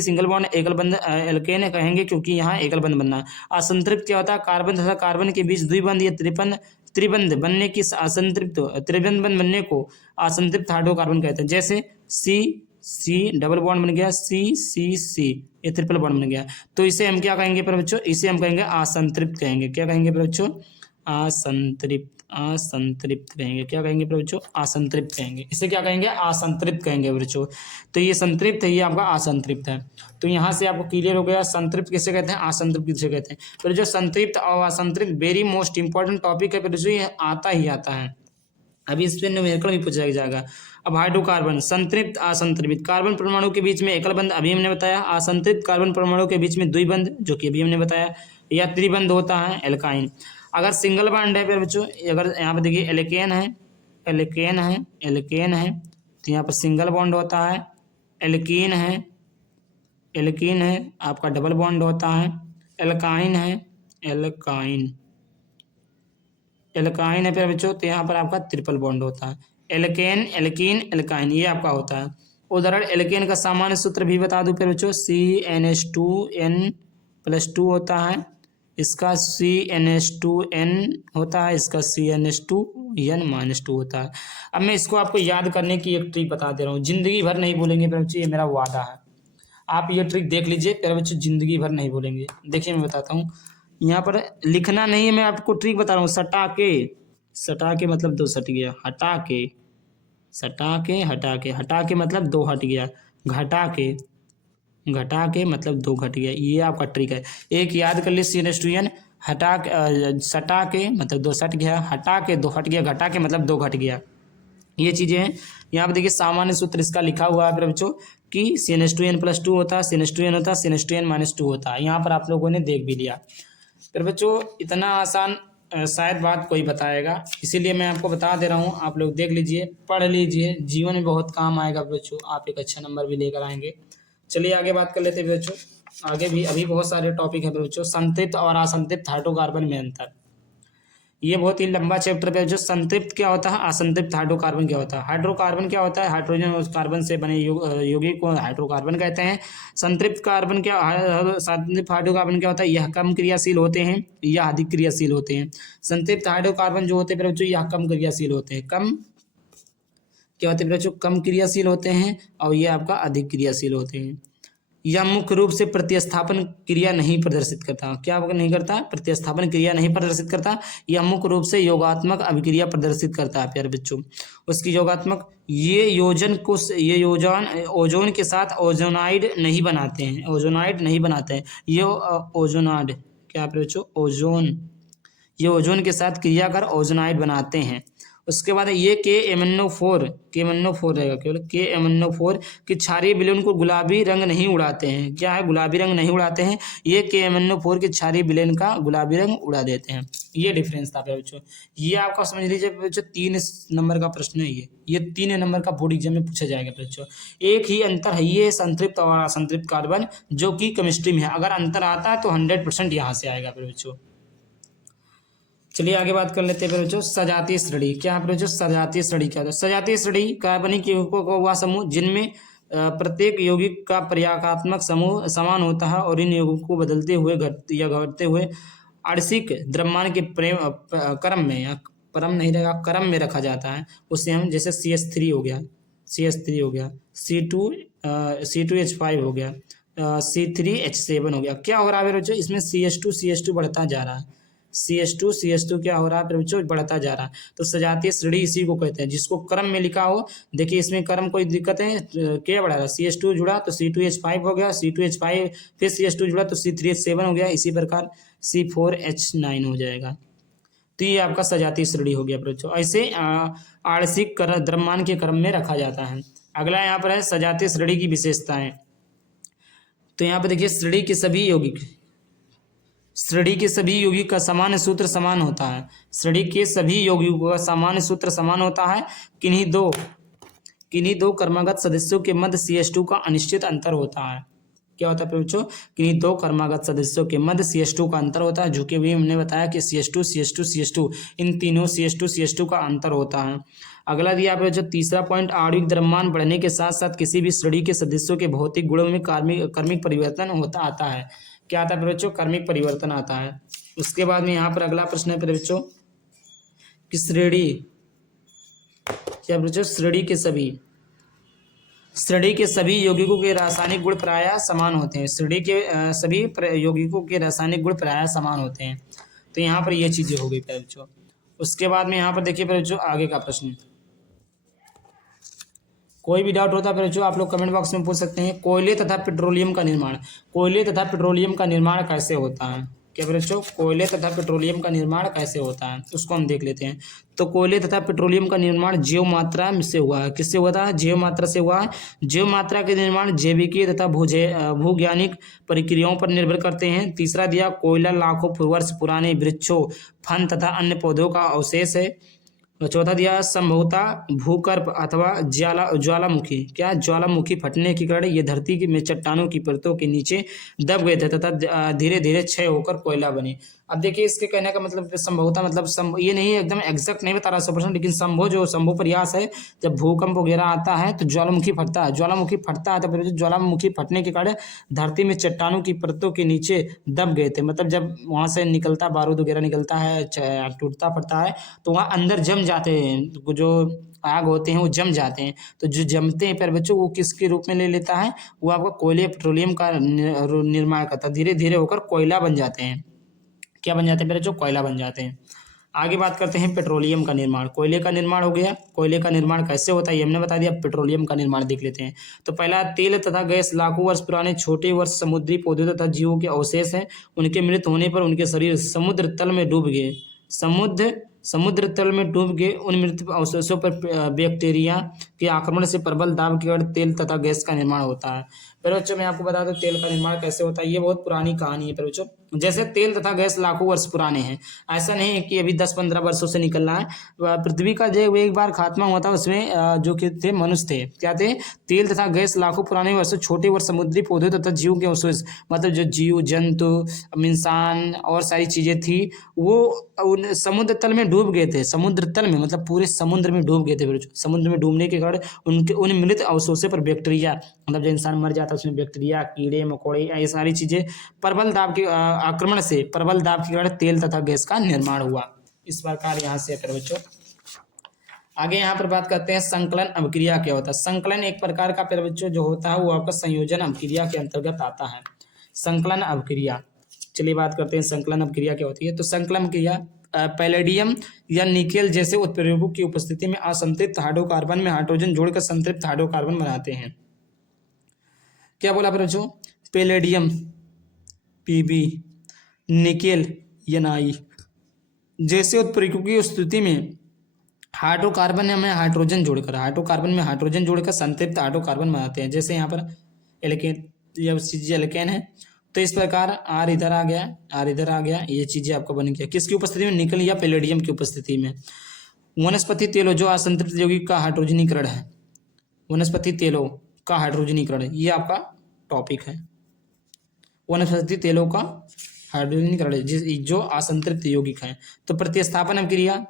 सिंगल बॉन्ड एकल बंध एल्केन कहेंगे, क्योंकि यहाँ एकल बंध बनना है। असंतृप्त क्या होता है, कार्बन तथा कार्बन के बीच द्विबंध या त्रिबंध बनने की त्रिबंध बनने को असंतृप्त हाइड्रोकार्बन कहते हैं। जैसे सी डबल बॉन्ड बन गया, सी ये ट्रिपल बॉन्ड बन गया, तो इसे हम क्या कहेंगे पर बच्चों, इसे हम कहेंगे असंतृप्त कहेंगे। क्या कहेंगे पर बच्चों, असंतृप्त कहेंगे। क्या कहेंगे पर बच्चों, असंतृप्त कहेंगे। इसे क्या कहेंगे, असंतृप्त कहेंगे बच्चों। तो ये संतृप्त है, ये आपका असंतृप्त है। तो यहाँ से आपको क्लियर हो गया संतृप्त किसे कहते हैं, असंतृप्त किसे कहते हैं। फिर जो संतृप्त और असंतृप्त वेरी मोस्ट इंपॉर्टेंट टॉपिक है, फिर जो ये आता ही आता है, अभी इस पे न्यूमेरिकल भी पूछा जाएगा। अब हाइड्रोकार्बन संतृप्त असंतृप्त, कार्बन परमाणु के बीच में एकल बंध अभी हमने बताया, असंतृप्त कार्बन परमाणु के बीच में द्विबंध, जो कि अभी हमने बताया, या त्रिबंध होता है, एल्काइन। अगर सिंगल बॉन्ड है फिर बच्चों, अगर यहाँ पे देखिए एल्केन है, तो यहाँ पर सिंगल बॉन्ड होता है। एल्कीन है आपका डबल बॉन्ड होता है। एल्काइन है फिर बच्चों, तो यहाँ पर आपका ट्रिपल बॉन्ड होता है। एल्केन एल्काइन ये आपका होता है। उदाहरण, एल्केन का सामान्य सूत्र भी बता दूं फिर बच्चों, CnH2n+2 होता है, इसका CnH2n होता है, इसका CnH2n-2 होता है। अब मैं इसको आपको याद करने की एक ट्रिक बता दे रहा हूँ, जिंदगी भर नहीं भूलेंगे फिर बच्चों, ये मेरा वादा है। आप ये ट्रिक देख लीजिए फिर बच्चों, जिंदगी भर नहीं भूलेंगे। देखिए मैं बताता हूँ, यहाँ पर लिखना नहीं है, मैं आपको ट्रिक बता रहा हूँ। सटा के मतलब 2 सट गया, हटा के मतलब 2 हट गया, घटा के मतलब 2 घट गया। ये आपका ट्रिक है, एक याद कर ली। CnH2n सटा के मतलब 2 सट गया, हटा के 2 हट गया, घटा के मतलब 2 घट गया। ये चीज़ें हैं। यहाँ पर देखिए सामान्य सूत्र इसका लिखा हुआ है बच्चों कि CnH2n+2 होता है, CnH2n होता है, CnH2n-2 होता है। यहाँ पर आप लोगों ने देख भी लिया। फिर बच्चों इतना आसान शायद बात कोई बताएगा, इसीलिए मैं आपको बता दे रहा हूँ। आप लोग देख लीजिए, पढ़ लीजिए, जीवन में बहुत काम आएगा बच्चों, आप एक अच्छा नंबर भी लेकर आएंगे। चलिए आगे बात कर लेते हैं बच्चों। आगे भी अभी बहुत सारे टॉपिक है बच्चों। संतृप्त और असंतृप्त हाइड्रोकार्बन में अंतर, ये बहुत ही लंबा चैप्टर पे। जो संतृप्त क्या होता है, असंतृप्त हाइड्रोकार्बन क्या होता है। हाइड्रोकार्बन क्या होता है, हाइड्रोजन और कार्बन से बने यौगिक को हाइड्रोकार्बन कहते हैं। संतृप्त हाइड्रोकार्बन क्या होता है, यह कम क्रियाशील होते हैं या अधिक क्रियाशील होते हैं। संतृप्त हाइड्रोकार्बन जो होते हैं बच्चों, यह कम क्रियाशील होते हैं, कम क्या होते हैं बच्चों, कम क्रियाशील होते हैं, और ये आपका अधिक क्रियाशील होते हैं। यह मुख्य रूप से प्रतिस्थापन क्रिया नहीं प्रदर्शित करता। क्या नहीं करता? प्रतिस्थापन क्रिया नहीं प्रदर्शित करता। यह मुख्य रूप से योगात्मक अभिक्रिया प्रदर्शित करता है प्यारे बच्चों। उसकी योगात्मक, ये योजन ओजोन के साथ ओजोनाइड नहीं बनाते हैं, ओजोनाइड नहीं बनाते हैं। ये ओजोनाइड, क्या प्यारे बच्चों? ओजोन, ये ओजोन के साथ क्रिया कर ओजोनाइड बनाते हैं। उसके बाद ये KMnO4 रहेगा, केवल KMnO4 की क्षारीय विलयन को गुलाबी रंग नहीं उड़ाते हैं। क्या है? गुलाबी रंग नहीं उड़ाते हैं। ये KMnO4 के क्षारीय विलयन का गुलाबी रंग उड़ा देते हैं। ये डिफरेंस था बच्चों। ये आपका समझ लीजिए बच्चों 3 नंबर का प्रश्न है ये 3 नंबर का बोर्ड एग्जाम में पूछा जाएगा बच्चों। एक ही अंतर है, ये संतृप्त और असंतृप्त कार्बन, जो कि केमिस्ट्री में है। अगर अंतर आता है तो 100% यहाँ से आएगा बच्चों। चलिए आगे बात कर लेते हैं बच्चों सजातीय श्रेणी। क्या है बच्चों? सजातीय श्रेणी क्या होता है? सजातीय श्रेणी कार्बनिक यौगिकों का वह समूह जिनमें प्रत्येक यौगिक का पर्याकात्मक समूह समान होता है और इन यौगिकों को बदलते हुए घटते हुए आणविक द्रव्यमान के क्रम में, या क्रम नहीं रहेगा, क्रम में रखा जाता है। उससे हम जैसे CH3 हो गया, C2H5 हो गया, C3H7 हो गया। क्या हो रहा है बच्चों? इसमें CH2 बढ़ता जा रहा है। CH2 क्या हो रहा है बच्चों? बढ़ता जा रहा है। तो सजातीय श्रेणी इसी को कहते हैं, जिसको क्रम में लिखा हो। देखिए इसमें क्रम कोई दिक्कत है, क्या बढ़ा रहा है? CH2 जुड़ा तो C2H5 हो गया, C2H5 फिर CH2 जुड़ा तो C3H7 हो गया, इसी प्रकार C4H9 हो जाएगा। तो ये आपका सजातीय श्रेणी हो गया बच्चों। ऐसे आणविक द्रव्यमान के क्रम में रखा जाता है। अगला यहाँ पर है सजातीय श्रेणी की विशेषताएं। तो यहाँ पर देखिए श्रेणी के सभी यौगिक का सामान्य सूत्र समान होता है। श्रेणी के सभी यौगिकों का सामान्य सूत्र समान होता है। किन्हीं दो क्रमागत सदस्यों के मध्य CH2 का अनिश्चित अंतर होता है। क्या होता है बच्चों? किन्हीं दो क्रमागत सदस्यों के मध्य CH2 का अंतर होता है, जो कि भी हमने बताया कि CH2 इन तीनों CH2 का अंतर होता है। अगला दिया आप जो तीसरा पॉइंट, आणविक द्रव्यमान बढ़ने के साथ साथ किसी भी श्रेणी के सदस्यों के भौतिक गुणों में कार्मिक परिवर्तन आता है। क्या आता है बच्चों? कार्मिक परिवर्तन आता है। उसके बाद में यहाँ पर अगला प्रश्न है बच्चों कि श्रेणी के सभी यौगिकों के रासायनिक गुण प्रायः समान होते हैं। श्रेणी के सभी यौगिकों के रासायनिक गुण प्रायः समान होते हैं। तो यहाँ पर ये चीजें हो गई बच्चों। उसके बाद में यहाँ पर देखिए बच्चों आगे का प्रश्न, कोई भी डाउट होता है बच्चों आप लोग कमेंट बॉक्स में पूछ सकते हैं। कोयले तथा पेट्रोलियम का निर्माण कैसे होता है? क्या बच्चों? कोयले तथा पेट्रोलियम का निर्माण कैसे होता है, उसको हम देख लेते हैं। तो कोयले तथा पेट्रोलियम का निर्माण जैव मात्रा से हुआ है। किससे हुआ था? जैव मात्रा से हुआ है। जैव मात्रा के निर्माण जैविकीय तथा भूवैज्ञानिक प्रक्रियाओं पर निर्भर करते हैं। तीसरा दिया कोयला लाखों वर्ष पुराने वृक्षों, फन तथा अन्य पौधों का अवशेष है। चौथा दिया संभवतः भूगर्भ अथवा ज्वालामुखी। क्या? ज्वालामुखी फटने के कारण ये धरती में चट्टानों की परतों के नीचे दब गए थे तथा धीरे धीरे क्षय होकर कोयला बने। अब देखिए इसके कहने का मतलब संभवतः मतलब ये नहीं एकदम एग्जैक्ट नहीं बता रहा 100%, लेकिन संभव प्रयास है। जब भूकंप वगैरह आता है तो ज्वालामुखी फटता है तो फिर ज्वालामुखी फटने के कारण धरती में चट्टानों की परतों के नीचे दब गए थे। मतलब जब वहाँ से निकलता बारूद वगैरह निकलता है, टूटता पड़ता है, तो वहाँ अंदर जम जाते हैं, जो आग होते हैं वो जम जाते हैं। तो जो जमते हैं पर बच्चों वो किसके रूप में ले लेता है? वो आपका कोयले पेट्रोलियम का निर्माण करता है। धीरे धीरे होकर कोयला बन जाते हैं। क्या बन जाते हैं बच्चों? कोयला बन जाते हैं। आगे बात करते हैं पेट्रोलियम का निर्माण। कोयले का निर्माण हो गया। कोयले का निर्माण कैसे होता है ये हमने बता दिया। पेट्रोलियम का निर्माण देख लेते हैं। तो पहला, तेल तथा गैस लाखों वर्ष पुराने छोटे वर्ष समुद्री पौधों तथा जीवों के अवशेष हैं। उनके मृत होने पर उनके शरीर समुद्र तल में डूब गए। उन मृत अवशेषों पर बैक्टीरिया के आक्रमण से प्रबल दाब के कारण तेल तथा गैस का निर्माण होता है। पर बच्चों मैं आपको बता दूं तेल का निर्माण कैसे होता है। ये बहुत पुरानी कहानी है पर बच्चों। जैसे तेल तथा गैस लाखों वर्ष पुराने हैं, ऐसा नहीं है कि अभी 10-15 वर्षों से निकल रहा है। पृथ्वी का जो एक बार खात्मा हुआ था उसमें जो कि थे मनुष्य थे। क्या थे? तेल तथा गैस लाखों पुराने वर्षों छोटे वर्ष समुद्री पौधे तथा जीव के अवशेष, मतलब जो जीव जंतु इंसान और सारी चीजें थी वो उन समुद्र तल में डूब गए थे। समुद्र तल में मतलब पूरे समुद्र में डूब गए थे। समुद्र में डूबने के कारण उन मृत अवशेषों पर बैक्टीरिया, मतलब जो इंसान मर जाता है उसमें बैक्टीरिया, कीड़े मकोड़े, ये सारी चीजें प्रबल दाब के आक्रमण से प्रबल दाब के कारण तेल तथा गैस का निर्माण हुआ। इस प्रकार यहाँ से बच्चों आगे यहाँ पर बात करते हैं संकलन अभिक्रिया क्या होता है। संकलन एक प्रकार का प्यारे बच्चों जो होता है वो आपका संयोजन अभिक्रिया के अंतर्गत आता है। संकलन अभिक्रिया, चलिए बात करते हैं संकलन अभिक्रिया क्या होती है। तो संकलन क्रिया पैलेडियम या निकेल जैसे उत्प्रेरकों की उपस्थिति में असंतृप्त हाइड्रोकार्बन में हाइड्रोजन जोड़कर संतृप्त हाइड्रोकार्बन बनाते हैं। क्या बोला प्यारे बच्चों, पैलेडियम Pb, निकेल Ni जैसे उत्प्रेरकों की स्थिति में हाइड्रोकार्बन में हाइड्रोजन जोड़कर संतृप्त हाइड्रोकार्बन बनाते हैं। जैसे यहाँ पर एल्केन या चीजें एल्केन है, तो इस प्रकार आर इधर आ गया, ये चीजें आपको बन गया किसकी उपस्थिति में, निकल या पैलेडियम की उपस्थिति में। वनस्पति तेलों जो असंतृप्त यौगिक का हाइड्रोजनीकरण है, वनस्पति तेलों का हाइड्रोजनीकरण, ये आपका टॉपिक है। वनस्पति तेलों का हाइड्रोजनीकरण जो असंतृप्त यौगिक है। तो प्रतिस्थापन क्रिया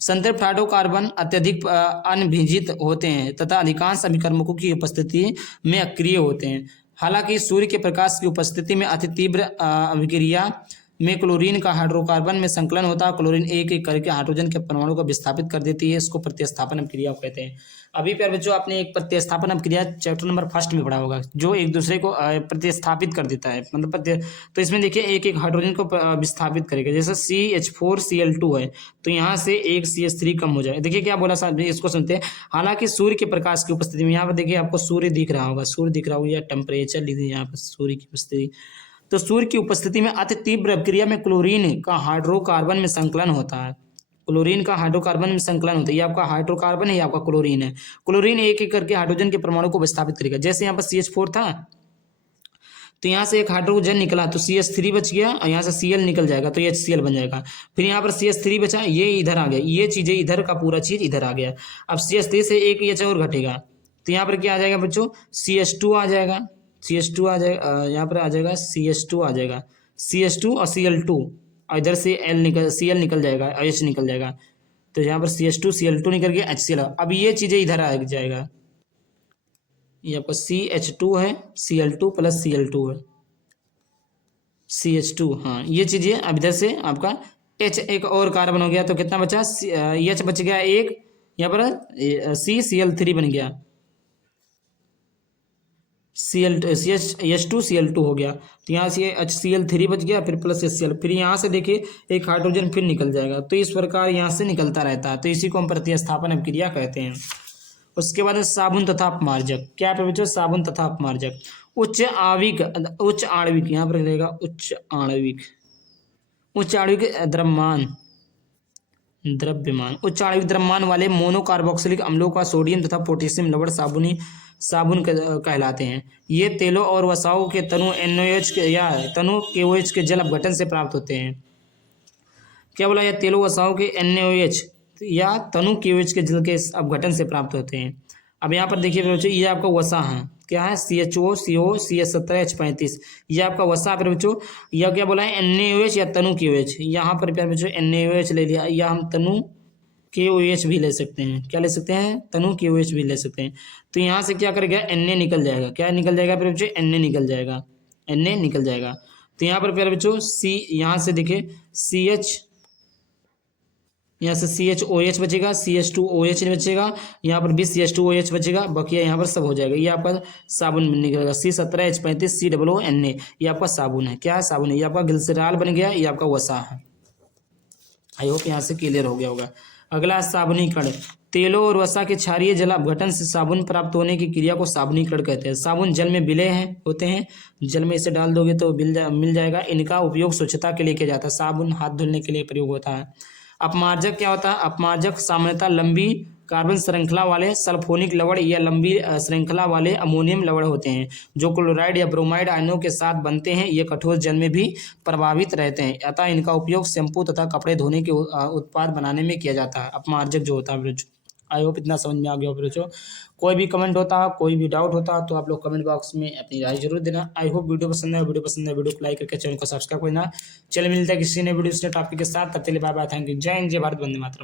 संतृप्त हाइड्रोकार्बन अत्यधिक अनभिजित होते हैं तथा अधिकांश अभिकर्मकों की उपस्थिति में अक्रिय होते हैं। हालांकि सूर्य के प्रकाश की उपस्थिति में अति तीव्र अभिक्रिया में क्लोरीन का हाइड्रोकार्बन में संकलन होता है। क्लोरीन एक एक करके हाइड्रोजन के परमाणु को विस्थापित कर देती है, इसको प्रतिस्थापन अभिक्रिया कहते हैं। अभी प्यारे बच्चों आपने एक प्रतिस्थापन अभिक्रिया चैप्टर नंबर 1 में पढ़ा होगा, जो एक दूसरे को प्रतिस्थापित कर देता है, मतलब तो इसमें देखिए एक एक हाइड्रोजन को विस्थापित करेगा। जैसे CH4Cl2 है, तो यहाँ से एक CH3 कम हो जाए। देखिए क्या बोला साहब, इसको सुनते हैं। हालांकि सूर्य के प्रकाश की उपस्थिति में, यहाँ पर देखिए आपको सूर्य दिख रहा होगा या टेम्परेचर लीजिए यहाँ पर सूर्य की उपस्थिति। तो सूर्य की उपस्थिति में अति तीव्र अभिक्रिया में क्लोरीन का हाइड्रोकार्बन में संकलन होता है। ये आपका हाइड्रोकार्बन है, ये आपका क्लोरीन है। क्लोरीन एक एक करके हाइड्रोजन के परमाणु को विस्थापित करेगा। जैसे यहाँ पर CH4 था, तो यहाँ से एक हाइड्रोजन निकला तो CH3 बच गया, और यहाँ से Cl निकल जाएगा तो HCl बन जाएगा। फिर यहाँ पर CH3 बचा, ये इधर आ गया, ये चीजें इधर का पूरा चीज इधर आ गया। अब CH3 से एक H और घटेगा, तो यहाँ पर क्या आ जाएगा बच्चों, CH2 आ जाएगा, यहाँ पर आ जाएगा CH2 आ जाएगा, CH2 और Cl2, और इधर से Cl निकल जाएगा, H निकल जाएगा। तो यहाँ पर CH2 Cl2 निकल गया, HCl। अब ये चीजें इधर आ जाएगा, ये आपका CH2 है, Cl2 प्लस Cl2 है, CH2, हाँ ये चीजें। अब इधर से आपका H एक और कार्बन हो गया, तो कितना बचा, H बच गया एक, यहाँ पर CCl3 बन गया, H2Cl2 हो गया। तो यहाँ से HCl3 बच गया, फिर प्लस HCl, फिर यहाँ से देखिए एक हाइड्रोजन फिर निकल जाएगा। तो इस प्रकार यहाँ से निकलता रहता है, तो इसी को हम प्रतिस्थापन अभिक्रिया कहते हैं। उसके बाद साबुन तथा अपमार्जक, क्या है बच्चों, साबुन तथा अपमार्जक। उच्च आणविक, यहाँ पर रहेगा उच्च आणविक द्रव्यमान उच्च आणविक द्रव्यमान वाले मोनोकार्बोक्सिलिक अम्लों का सोडियम तथा पोटेशियम लवण साबुन कहलाते हैं। ये तेलों और वसाओं के तनु NaOH या तनु KOH के जल अपघटन से प्राप्त होते हैं। क्या बोला, यह तेलों वसाओं के NaOH या तनु KOH के जल के अपघटन से प्राप्त होते हैं। अब यहाँ पर देखिए बच्चों, ये आपका वसा है, क्या है, CHO CO CH17H35, ये आपका वसा पर बच्चों। यह क्या बोला है, NaOH या तनु KOH। यहाँ पर प्यारे बच्चों NaOH ले लिया, या हम तनु KOH भी ले सकते हैं। क्या ले सकते हैं, तनु KOH भी ले सकते हैं। तो यहाँ से क्या करेगा, Na निकल जाएगा, क्या निकल जाएगा प्यारे बच्चों, Na निकल जाएगा। तो यहाँ पर प्यारे बच्चों यहाँ से देखिए यहाँ से CHOH बचेगा, CH2OH बचेगा, यहाँ पर भी CH2OH बचेगा, बाकी यहाँ पर सब हो जाएगा। ये आपका साबुन निकलेगा, C17H35 COONA, ये आपका साबुन है। क्या है, साबुन है। ये आपका ग्लिसरॉल बन गया, ये आपका वसा है। आई होप यहाँ से क्लियर हो गया होगा। अगला साबुनीकरण, तेलों और वसा के क्षारीय जल अपघटन से साबुन प्राप्त होने की क्रिया को साबुनीकरण कहते हैं। साबुन जल में होते हैं, जल में इसे डाल दोगे तो मिल जाएगा। इनका उपयोग स्वच्छता के लिए किया जाता है, साबुन हाथ धुलने के लिए प्रयोग होता है। अपमार्जक क्या होता है, अपमार्जक सामान्यतः लंबी कार्बन श्रृंखला वाले सल्फोनिक लवण या लंबी श्रृंखला वाले अमोनियम लवण होते हैं, जो क्लोराइड या ब्रोमाइड आयनों के साथ बनते हैं। ये कठोर जल में भी प्रभावित रहते हैं, अतः इनका उपयोग शैम्पू तथा कपड़े धोने के उत्पाद बनाने में किया जाता है। अपमार्जक जो होता है बच्चों, आई होप इतना समझ में आ गया हो बच्चों। कोई भी कमेंट होता है, कोई भी डाउट होता है, तो आप लोग कमेंट बॉक्स में अपनी राय जरूर देना। आई होप वीडियो पसंद है, वीडियो को लाइक करके चैनल को सब्सक्राइब करना। चलिए मिलता है किसी ने वीडियो से टॉपिक के साथ, तब तक के लिए बाय बाय, थैंक यू, जय हिंद, जय भारत, वंदे मातरम।